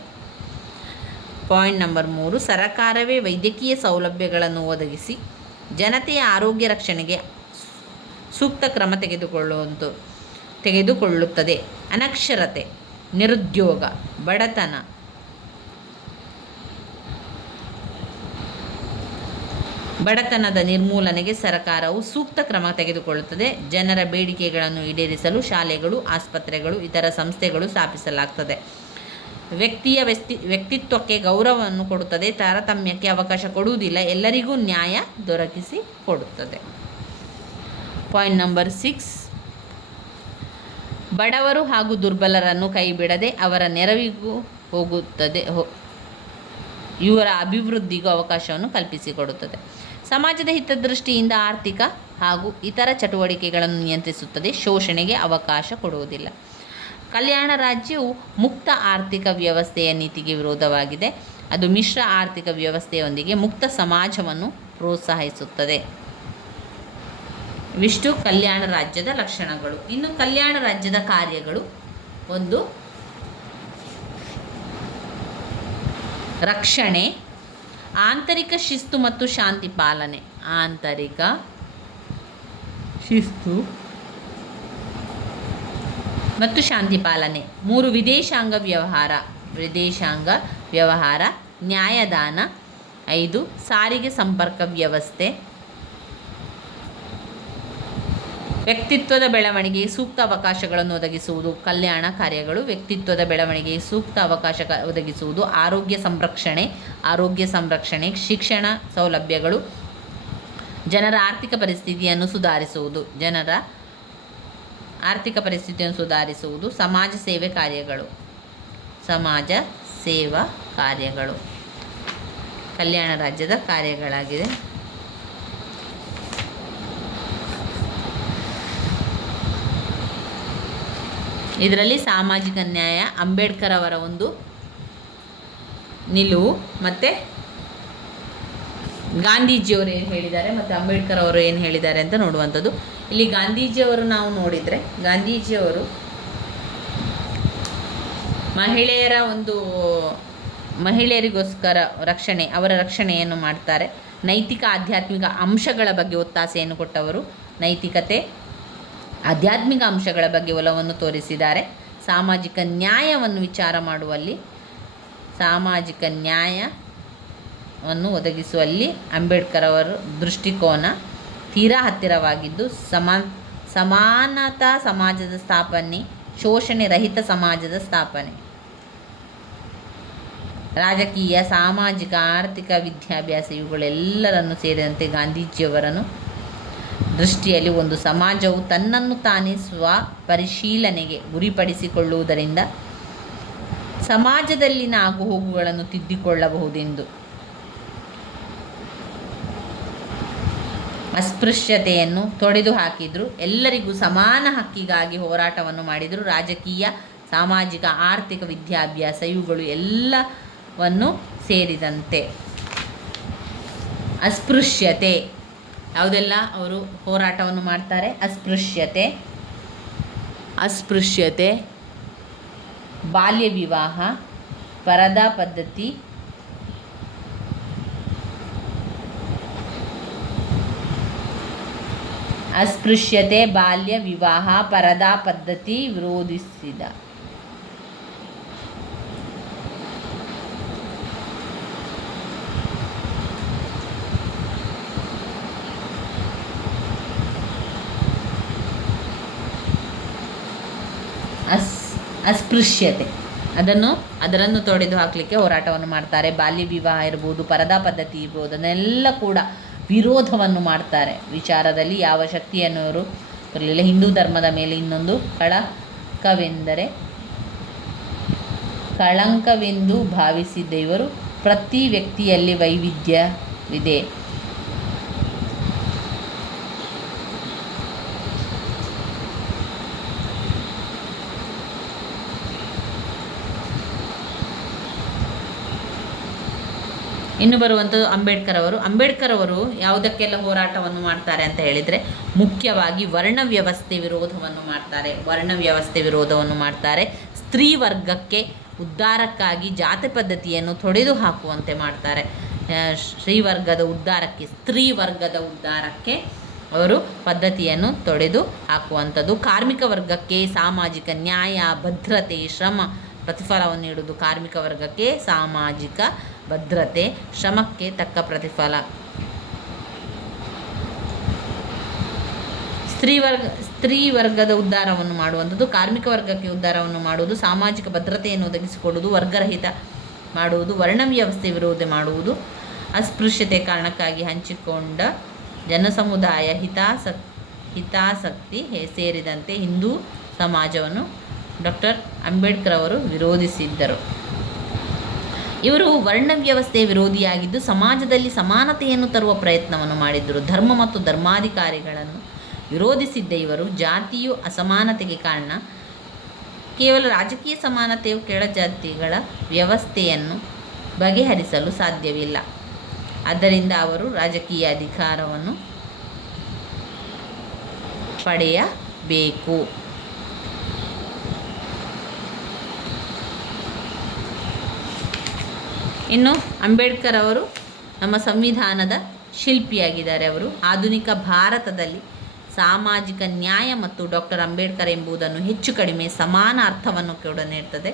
ಪಾಯಿಂಟ್ ನಂಬರ್ 3, ಸರಕಾರವೇ ವೈದ್ಯಕೀಯ ಸೌಲಭ್ಯಗಳನ್ನು ಒದಗಿಸಿ ಜನತೆಯ ಆರೋಗ್ಯ ರಕ್ಷಣೆಗೆ ಸೂಕ್ತ ಕ್ರಮ ತೆಗೆದುಕೊಳ್ಳುತ್ತದೆ. ಅನಕ್ಷರತೆ, ನಿರುದ್ಯೋಗ, ಬಡತನದ ನಿರ್ಮೂಲನೆಗೆ ಸರ್ಕಾರವು ಸೂಕ್ತ ಕ್ರಮ ತೆಗೆದುಕೊಳ್ಳುತ್ತದೆ. ಜನರ ಬೇಡಿಕೆಗಳನ್ನು ಈಡೇರಿಸಲು ಶಾಲೆಗಳು, ಆಸ್ಪತ್ರೆಗಳು, ಇತರ ಸಂಸ್ಥೆಗಳು ಸ್ಥಾಪಿಸಲಾಗುತ್ತದೆ. ವ್ಯಕ್ತಿಯ ವ್ಯಕ್ತಿತ್ವಕ್ಕೆ ಗೌರವವನ್ನು ಕೊಡುತ್ತದೆ. ತಾರತಮ್ಯಕ್ಕೆ ಅವಕಾಶ ಕೊಡುವುದಿಲ್ಲ. ಎಲ್ಲರಿಗೂ ನ್ಯಾಯ ದೊರಕಿಸಿ ಕೊಡುತ್ತದೆ. ಪಾಯಿಂಟ್ ನಂಬರ್ 6, ಬಡವರು ಹಾಗೂ ದುರ್ಬಲರನ್ನು ಕೈಬಿಡದೆ ಅವರ ನೆರವಿಗೂ ಇವರ ಅಭಿವೃದ್ಧಿಗೂ ಅವಕಾಶವನ್ನು ಕಲ್ಪಿಸಿಕೊಡುತ್ತದೆ. ಸಮಾಜದ ಹಿತದೃಷ್ಟಿಯಿಂದ ಆರ್ಥಿಕ ಹಾಗೂ ಇತರ ಚಟುವಟಿಕೆಗಳನ್ನು ನಿಯಂತ್ರಿಸುತ್ತದೆ. ಶೋಷಣೆಗೆ ಅವಕಾಶ ಕೊಡುವುದಿಲ್ಲ. ಕಲ್ಯಾಣ ರಾಜ್ಯವು ಮುಕ್ತ ಆರ್ಥಿಕ ವ್ಯವಸ್ಥೆಯ ನೀತಿಗೆ ವಿರೋಧವಾಗಿದೆ. ಅದು ಮಿಶ್ರ ಆರ್ಥಿಕ ವ್ಯವಸ್ಥೆಯೊಂದಿಗೆ ಮುಕ್ತ ಸಮಾಜವನ್ನು ಪ್ರೋತ್ಸಾಹಿಸುತ್ತದೆ. ಇವಿಷ್ಟು ಕಲ್ಯಾಣ ರಾಜ್ಯದ ಲಕ್ಷಣಗಳು. ಇನ್ನು ಕಲ್ಯಾಣ ರಾಜ್ಯದ ಕಾರ್ಯಗಳು. 1, ರಕ್ಷಣೆ, ಆಂತರಿಕ ಶಿಸ್ತು ಮತ್ತು ಶಾಂತಿ ಪಾಲನೆ. ಆಂತರಿಕ ಶಿಸ್ತು ಮತ್ತು ಶಾಂತಿ ಪಾಲನೆ. 3, ವಿದೇಶಾಂಗ ವ್ಯವಹಾರ, ನ್ಯಾಯದಾನ. 5, ಸಾರಿಗೆ ಸಂಪರ್ಕ ವ್ಯವಸ್ಥೆ. ವ್ಯಕ್ತಿತ್ವದ ಬೆಳವಣಿಗೆಗೆ ಸೂಕ್ತ ಅವಕಾಶಗಳನ್ನು ಒದಗಿಸುವುದು. ಕಲ್ಯಾಣ ಕಾರ್ಯಗಳು ವ್ಯಕ್ತಿತ್ವದ ಬೆಳವಣಿಗೆಗೆ ಸೂಕ್ತ ಅವಕಾಶ ಒದಗಿಸುವುದು. ಆರೋಗ್ಯ ಸಂರಕ್ಷಣೆ, ಶಿಕ್ಷಣ ಸೌಲಭ್ಯಗಳು, ಜನರ ಆರ್ಥಿಕ ಪರಿಸ್ಥಿತಿಯನ್ನು ಸುಧಾರಿಸುವುದು. ಸಮಾಜ ಸೇವಾ ಕಾರ್ಯಗಳು ಕಲ್ಯಾಣ ರಾಜ್ಯದ ಕಾರ್ಯಗಳಾಗಿದೆ. ಇದರಲ್ಲಿ ಸಾಮಾಜಿಕ ನ್ಯಾಯ, ಅಂಬೇಡ್ಕರ್ ಅವರ ಒಂದು ನಿಲುವು, ಮತ್ತು ಗಾಂಧೀಜಿಯವರು ಏನು ಹೇಳಿದ್ದಾರೆ ಮತ್ತು ಅಂಬೇಡ್ಕರ್ ಅವರು ಏನು ಹೇಳಿದ್ದಾರೆ ಅಂತ ನೋಡುವಂಥದ್ದು. ಇಲ್ಲಿ ಗಾಂಧೀಜಿಯವರು ನಾವು ನೋಡಿದರೆ, ಗಾಂಧೀಜಿಯವರು ಮಹಿಳೆಯರಿಗೋಸ್ಕರ ಅವರ ರಕ್ಷಣೆಯನ್ನು ಮಾಡ್ತಾರೆ. ನೈತಿಕ, ಆಧ್ಯಾತ್ಮಿಕ ಅಂಶಗಳ ಬಗ್ಗೆ ಒತ್ತಾಸೆಯನ್ನು ಕೊಟ್ಟವರು. ನೈತಿಕತೆ, ಆಧ್ಯಾತ್ಮಿಕ ಅಂಶಗಳ ಬಗ್ಗೆ ಒಲವನ್ನು ತೋರಿಸಿದ್ದಾರೆ. ಸಾಮಾಜಿಕ ನ್ಯಾಯವನ್ನು ವಿಚಾರ ಮಾಡುವಲ್ಲಿ, ಸಾಮಾಜಿಕ ನ್ಯಾಯವನ್ನು ಒದಗಿಸುವಲ್ಲಿ ಅಂಬೇಡ್ಕರ್ ಅವರ ದೃಷ್ಟಿಕೋನ ತೀರಾ ಹತ್ತಿರವಾಗಿದ್ದು, ಸಮಾನತಾ ಸಮಾಜದ ಸ್ಥಾಪನೆ, ಶೋಷಣೆ ರಹಿತ ಸಮಾಜದ ಸ್ಥಾಪನೆ. ರಾಜಕೀಯ, ಸಾಮಾಜಿಕ, ಆರ್ಥಿಕ, ವಿದ್ಯಾಭ್ಯಾಸ ಇವುಗಳೆಲ್ಲರನ್ನು ಸೇರಿದಂತೆ ಗಾಂಧೀಜಿಯವರನ್ನು ದೃಷ್ಟಿಯಲ್ಲಿ ಒಂದು ಸಮಾಜವು ತನ್ನನ್ನು ತಾನೇ ಸ್ವಪರಿಶೀಲನೆಗೆ ಗುರಿಪಡಿಸಿಕೊಳ್ಳುವುದರಿಂದ ಸಮಾಜದಲ್ಲಿನ ಆಗುಹೋಗುಗಳನ್ನು ತಿದ್ದಿಕೊಳ್ಳಬಹುದೆಂದು, ಅಸ್ಪೃಶ್ಯತೆಯನ್ನು ತೊಡೆದು ಹಾಕಿದರು, ಎಲ್ಲರಿಗೂ ಸಮಾನ ಹಕ್ಕಿಗಾಗಿ ಹೋರಾಟವನ್ನು ಮಾಡಿದರು. ರಾಜಕೀಯ, ಸಾಮಾಜಿಕ, ಆರ್ಥಿಕ, ವಿದ್ಯಾಭ್ಯಾಸ ಇವುಗಳು ಎಲ್ಲವನ್ನು ಸೇರಿದಂತೆ ಅಸ್ಪೃಶ್ಯತೆ ಯಾವುದೆಲ್ಲ ಅವರು ಹೋರಾಟವನ್ನು ಮಾಡ್ತಾರೆ? ಅಸ್ಪೃಶ್ಯತೆ, ಬಾಲ್ಯ ವಿವಾಹ, ಪರದಾ ಪದ್ಧತಿ, ಬಾಲ್ಯ ವಿವಾಹ, ಪರದಾ ಪದ್ಧತಿ ವಿರೋಧಿಸಿದ. ಅಸ್ಪೃಶ್ಯತೆ ಅದನ್ನು ತೊಡೆದು ಹಾಕಲಿಕ್ಕೆ ಹೋರಾಟವನ್ನು ಮಾಡ್ತಾರೆ. ಬಾಲ್ಯ ವಿವಾಹ ಇರ್ಬೋದು, ಪರದಾ ಪದ್ಧತಿ ಇರ್ಬೋದು, ಅದನ್ನೆಲ್ಲ ಕೂಡ ವಿರೋಧವನ್ನು ಮಾಡ್ತಾರೆ. ವಿಚಾರದಲ್ಲಿ ಯಾವ ಶಕ್ತಿಯನ್ನು ಅವರು ಬರಲಿಲ್ಲ. ಹಿಂದೂ ಧರ್ಮದ ಮೇಲೆ ಇನ್ನೊಂದು ಕಳಂಕವೆಂದು ಭಾವಿಸಿದ್ದ ಇವರು ಪ್ರತಿ ವ್ಯಕ್ತಿಯಲ್ಲಿ ವೈವಿಧ್ಯವಿದೆ, ಇನ್ನು ಬರುವಂಥದ್ದು ಅಂಬೇಡ್ಕರ್ ಅವರು ಯಾವುದಕ್ಕೆಲ್ಲ ಹೋರಾಟವನ್ನು ಮಾಡ್ತಾರೆ ಅಂತ ಹೇಳಿದರೆ, ಮುಖ್ಯವಾಗಿ ವರ್ಣ ವ್ಯವಸ್ಥೆ ವಿರೋಧವನ್ನು ಮಾಡ್ತಾರೆ. ಸ್ತ್ರೀ ವರ್ಗಕ್ಕೆ ಉದ್ಧಾರಕ್ಕಾಗಿ ಜಾತಿ ಪದ್ಧತಿಯನ್ನು ತೊಡೆದು ಹಾಕುವಂತೆ ಮಾಡ್ತಾರೆ. ಸ್ತ್ರೀ ವರ್ಗದ ಉದ್ಧಾರಕ್ಕೆ ಅವರು ಪದ್ಧತಿಯನ್ನು ತೊಡೆದು ಹಾಕುವಂಥದ್ದು. ಕಾರ್ಮಿಕ ವರ್ಗಕ್ಕೆ ಸಾಮಾಜಿಕ ನ್ಯಾಯ, ಭದ್ರತೆ, ಶ್ರಮ ಪ್ರತಿಫಲವನ್ನು ನೀಡುವುದು. ಕಾರ್ಮಿಕ ವರ್ಗಕ್ಕೆ ಸಾಮಾಜಿಕ ಭದ್ರತೆ, ಶ್ರಮಕ್ಕೆ ತಕ್ಕ ಪ್ರತಿಫಲ. ಸ್ತ್ರೀ ವರ್ಗದ ಉದ್ಧಾರವನ್ನು ಮಾಡುವಂಥದ್ದು, ಕಾರ್ಮಿಕ ವರ್ಗಕ್ಕೆ ಉದ್ಧಾರವನ್ನು ಮಾಡುವುದು, ಸಾಮಾಜಿಕ ಭದ್ರತೆಯನ್ನು ಒದಗಿಸಿಕೊಡುವುದು, ವರ್ಗರಹಿತ ಮಾಡುವುದು, ವರ್ಣ ವ್ಯವಸ್ಥೆ ವಿರೋಧ ಮಾಡುವುದು, ಅಸ್ಪೃಶ್ಯತೆ ಕಾರಣಕ್ಕಾಗಿ ಹಂಚಿಕೊಂಡ ಜನಸಮುದಾಯ ಹಿತಾಸಕ್ತಿ ಸೇರಿದಂತೆ ಹಿಂದೂ ಸಮಾಜವನ್ನು ಡಾಕ್ಟರ್ ಅಂಬೇಡ್ಕರ್ ಅವರು ವಿರೋಧಿಸಿದ್ದರು. ಇವರು ವರ್ಣ ವ್ಯವಸ್ಥೆಯ ವಿರೋಧಿಯಾಗಿದ್ದು ಸಮಾಜದಲ್ಲಿ ಸಮಾನತೆಯನ್ನು ತರುವ ಪ್ರಯತ್ನವನ್ನು ಮಾಡಿದ್ದರು. ಧರ್ಮ ಮತ್ತು ಧರ್ಮಾಧಿಕಾರಿಗಳನ್ನು ವಿರೋಧಿಸಿದ್ದ ಇವರು ಜಾತಿಯು ಅಸಮಾನತೆಗೆ ಕಾರಣ, ಕೇವಲ ರಾಜಕೀಯ ಸಮಾನತೆಯು ಕೆಳಜಾತಿಗಳ ವ್ಯವಸ್ಥೆಯನ್ನು ಬಗೆಹರಿಸಲು ಸಾಧ್ಯವಿಲ್ಲ, ಆದ್ದರಿಂದ ಅವರು ರಾಜಕೀಯ ಅಧಿಕಾರವನ್ನು ಪಡೆಯಬೇಕು. ಇನ್ನು ಅಂಬೇಡ್ಕರ್ ಅವರು ನಮ್ಮ ಸಂವಿಧಾನದ ಶಿಲ್ಪಿಯಾಗಿದ್ದಾರೆ. ಅವರು ಆಧುನಿಕ ಭಾರತದಲ್ಲಿ ಸಾಮಾಜಿಕ ನ್ಯಾಯ ಮತ್ತು ಡಾಕ್ಟರ್ ಅಂಬೇಡ್ಕರ್ ಎಂಬುದನ್ನು ಹೆಚ್ಚು ಕಡಿಮೆ ಸಮಾನ ಅರ್ಥವನ್ನು ಕೂಡ ನೀಡ್ತದೆ.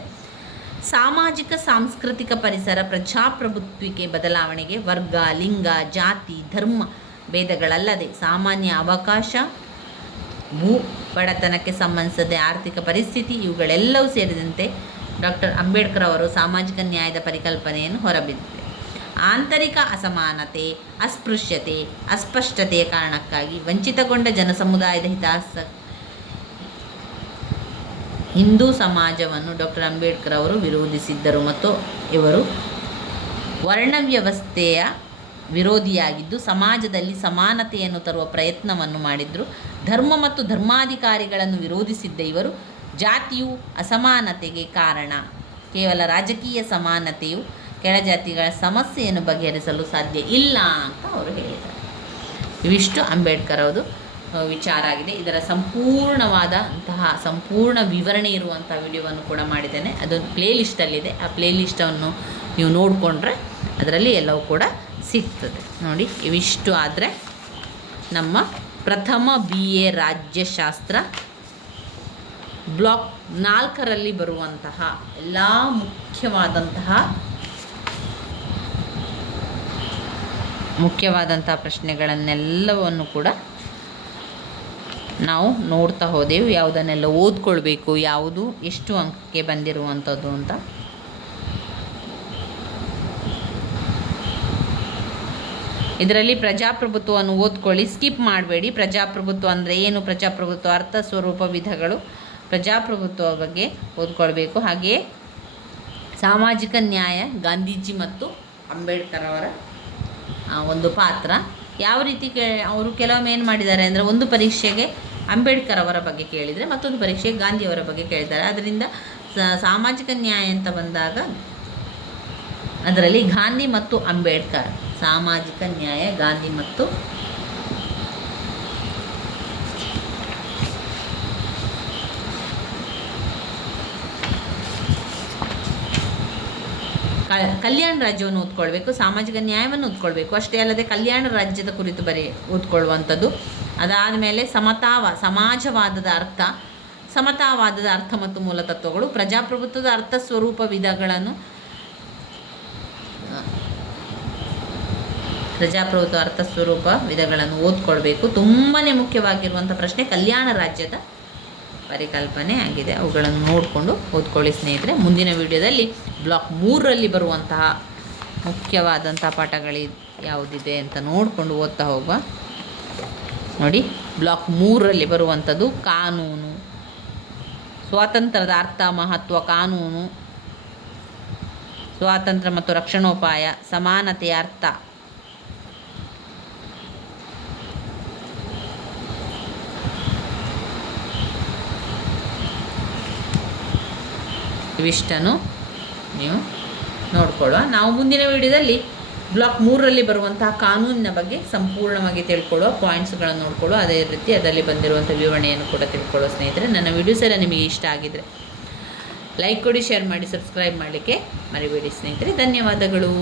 ಸಾಮಾಜಿಕ ಸಾಂಸ್ಕೃತಿಕ ಪರಿಸರ ಪ್ರಜಾಪ್ರಭುತ್ವಕ್ಕೆ ಬದಲಾವಣೆಗೆ ವರ್ಗ, ಲಿಂಗ, ಜಾತಿ, ಧರ್ಮ ಭೇದಗಳಲ್ಲದೆ ಸಾಮಾನ್ಯ ಅವಕಾಶ, ಭೂ ಬಡತನಕ್ಕೆ ಸಂಬಂಧಿಸಿದ ಆರ್ಥಿಕ ಪರಿಸ್ಥಿತಿ ಇವುಗಳೆಲ್ಲವೂ ಸೇರಿದಂತೆ ಡಾಕ್ಟರ್ ಅಂಬೇಡ್ಕರ್ ಅವರು ಸಾಮಾಜಿಕ ನ್ಯಾಯದ ಪರಿಕಲ್ಪನೆಯನ್ನು ಹೊರಬಿದ್ದಿದೆ. ಆಂತರಿಕ ಅಸಮಾನತೆ, ಅಸ್ಪೃಶ್ಯತೆ, ಅಸ್ಪಷ್ಟತೆಯ ಕಾರಣಕ್ಕಾಗಿ ವಂಚಿತಗೊಂಡ ಜನಸಮುದಾಯದ ಹಿಂದೂ ಸಮಾಜವನ್ನು ಡಾಕ್ಟರ್ ಅಂಬೇಡ್ಕರ್ ಅವರು ವಿರೋಧಿಸಿದ್ದರು ಮತ್ತು ಇವರು ವರ್ಣ ವ್ಯವಸ್ಥೆಯ ವಿರೋಧಿಯಾಗಿದ್ದು ಸಮಾಜದಲ್ಲಿ ಸಮಾನತೆಯನ್ನು ತರುವ ಪ್ರಯತ್ನವನ್ನು ಮಾಡಿದರು. ಧರ್ಮ ಮತ್ತು ಧರ್ಮಾಧಿಕಾರಿಗಳನ್ನು ವಿರೋಧಿಸಿದ್ದ ಇವರು ಜಾತಿಯು ಅಸಮಾನತೆಗೆ ಕಾರಣ, ಕೇವಲ ರಾಜಕೀಯ ಸಮಾನತೆಯು ಕೆಳಜಾತಿಗಳ ಸಮಸ್ಯೆಯನ್ನು ಬಗೆಹರಿಸಲು ಸಾಧ್ಯ ಇಲ್ಲ ಅಂತ ಅವರು ಹೇಳಿದ್ದಾರೆ. ಇವಿಷ್ಟು ಅಂಬೇಡ್ಕರ್ ಅವರು ವಿಚಾರ ಆಗಿದೆ. ಇದರ ಸಂಪೂರ್ಣ ವಿವರಣೆ ಇರುವಂಥ ವಿಡಿಯೋವನ್ನು ಕೂಡ ಮಾಡಿದ್ದೇನೆ. ಅದು ಪ್ಲೇಲಿಸ್ಟಲ್ಲಿದೆ. ಆ ಪ್ಲೇಲಿಸ್ಟನ್ನು ನೀವು ನೋಡಿಕೊಂಡ್ರೆ ಅದರಲ್ಲಿ ಎಲ್ಲವೂ ಕೂಡ ಸಿಗ್ತದೆ ನೋಡಿ. ಇವಿಷ್ಟು ಆದರೆ ನಮ್ಮ ಪ್ರಥಮ BA ರಾಜ್ಯಶಾಸ್ತ್ರ ಬ್ಲಾಕ್ 4ರಲ್ಲಿ ಬರುವಂತಹ ಎಲ್ಲ ಮುಖ್ಯವಾದಂತಹ ಪ್ರಶ್ನೆಗಳನ್ನೆಲ್ಲವನ್ನು ಕೂಡ ನಾವು ನೋಡ್ತಾ ಹೋದೆವು. ಯಾವುದನ್ನೆಲ್ಲ ಓದ್ಕೊಳ್ಬೇಕು, ಯಾವುದು ಎಷ್ಟು ಅಂಕಕ್ಕೆ ಬಂದಿರುವಂಥದ್ದು ಅಂತ. ಇದರಲ್ಲಿ ಪ್ರಜಾಪ್ರಭುತ್ವವನ್ನು ಓದ್ಕೊಳ್ಳಿ, ಸ್ಕಿಪ್ ಮಾಡಬೇಡಿ. ಪ್ರಜಾಪ್ರಭುತ್ವ ಅಂದರೆ ಏನು, ಪ್ರಜಾಪ್ರಭುತ್ವ ಅರ್ಥ, ಸ್ವರೂಪ, ವಿಧಗಳು, ಪ್ರಜಾಪ್ರಭುತ್ವ ಬಗ್ಗೆ ಓದ್ಕೊಳ್ಬೇಕು. ಹಾಗೆಯೇ ಸಾಮಾಜಿಕ ನ್ಯಾಯ, ಗಾಂಧೀಜಿ ಮತ್ತು ಅಂಬೇಡ್ಕರ್ ಅವರ ಒಂದು ಪಾತ್ರ ಯಾವ ರೀತಿ ಅವರು ಕೆಲವೊಮ್ಮೆ ಏನು ಮಾಡಿದ್ದಾರೆ ಅಂದರೆ, ಒಂದು ಪರೀಕ್ಷೆಗೆ ಅಂಬೇಡ್ಕರ್ ಅವರ ಬಗ್ಗೆ ಕೇಳಿದರೆ ಮತ್ತೊಂದು ಪರೀಕ್ಷೆಗೆ ಗಾಂಧಿಯವರ ಬಗ್ಗೆ ಕೇಳಿದ್ದಾರೆ. ಅದರಿಂದ ಸಾಮಾಜಿಕ ನ್ಯಾಯ ಅಂತ ಬಂದಾಗ ಅದರಲ್ಲಿ ಗಾಂಧಿ ಮತ್ತು ಅಂಬೇಡ್ಕರ್, ಸಾಮಾಜಿಕ ನ್ಯಾಯ ಗಾಂಧಿ ಮತ್ತು ಕಲ್ಯಾಣ ರಾಜ್ಯವನ್ನು ಓದ್ಕೊಳ್ಬೇಕು, ಸಾಮಾಜಿಕ ನ್ಯಾಯವನ್ನು ಓದ್ಕೊಳ್ಬೇಕು. ಅಷ್ಟೇ ಅಲ್ಲದೆ ಕಲ್ಯಾಣ ರಾಜ್ಯದ ಕುರಿತು ಓದ್ಕೊಳ್ಳುವಂಥದ್ದು. ಅದಾದ ಮೇಲೆ ಸಮಾಜವಾದದ ಅರ್ಥ ಮತ್ತು ಮೂಲತತ್ವಗಳು, ಪ್ರಜಾಪ್ರಭುತ್ವದ ಅರ್ಥ, ಸ್ವರೂಪ, ವಿಧಗಳನ್ನು, ಪ್ರಜಾಪ್ರಭುತ್ವ ಅರ್ಥ, ಸ್ವರೂಪ, ವಿಧಗಳನ್ನು ಓದ್ಕೊಳ್ಬೇಕು. ತುಂಬಾ ಮುಖ್ಯವಾಗಿರುವಂಥ ಪ್ರಶ್ನೆ ಕಲ್ಯಾಣ ರಾಜ್ಯದ ಪರಿಕಲ್ಪನೆ ಆಗಿದೆ. ಅವುಗಳನ್ನು ನೋಡಿಕೊಂಡು ಓದ್ಕೊಳ್ಳಿ ಸ್ನೇಹಿತರೆ. ಮುಂದಿನ ವಿಡಿಯೋದಲ್ಲಿ ಬ್ಲಾಕ್ 3ರಲ್ಲಿ ಬರುವಂತಹ ಮುಖ್ಯವಾದಂಥ ಪಾಠಗಳು ಯಾವುದಿದೆ ಅಂತ ನೋಡಿಕೊಂಡು ಓದ್ತಾ ಹೋಗುವ. ನೋಡಿ, ಬ್ಲಾಕ್ 3ರಲ್ಲಿ ಬರುವಂಥದ್ದು ಕಾನೂನು, ಸ್ವಾತಂತ್ರ್ಯದ ಅರ್ಥ, ಮಹತ್ವ, ಕಾನೂನು, ಸ್ವಾತಂತ್ರ್ಯ ಮತ್ತು ರಕ್ಷಣೋಪಾಯ, ಸಮಾನತೆಯ ಅರ್ಥ, ಇವಿಷ್ಟನ್ನು ನೀವು ನೋಡ್ಕೊಳ್ಳುವ. ನಾವು ಮುಂದಿನ ವಿಡಿಯೋದಲ್ಲಿ ಬ್ಲಾಕ್ 3ರಲ್ಲಿ ಬರುವಂತಹ ಕಾನೂನಿನ ಬಗ್ಗೆ ಸಂಪೂರ್ಣವಾಗಿ ತಿಳ್ಕೊಳ್ಳುವ, ಪಾಯಿಂಟ್ಸ್ಗಳನ್ನು ನೋಡ್ಕೊಳ್ಳುವ. ಅದೇ ರೀತಿ ಅದರಲ್ಲಿ ಬಂದಿರುವಂಥ ವಿವರಣೆಯನ್ನು ಕೂಡ ತಿಳ್ಕೊಳ್ಳುವ ಸ್ನೇಹಿತರೆ. ನನ್ನ ವಿಡಿಯೋಸ್ ಎಲ್ಲ ನಿಮಗೆ ಇಷ್ಟ ಆಗಿದ್ದರೆ ಲೈಕ್ ಕೊಡಿ, ಶೇರ್ ಮಾಡಿ, ಸಬ್ಸ್ಕ್ರೈಬ್ ಮಾಡಲಿಕ್ಕೆ ಮರಿಬೇಡಿ ಸ್ನೇಹಿತರೆ. ಧನ್ಯವಾದಗಳು.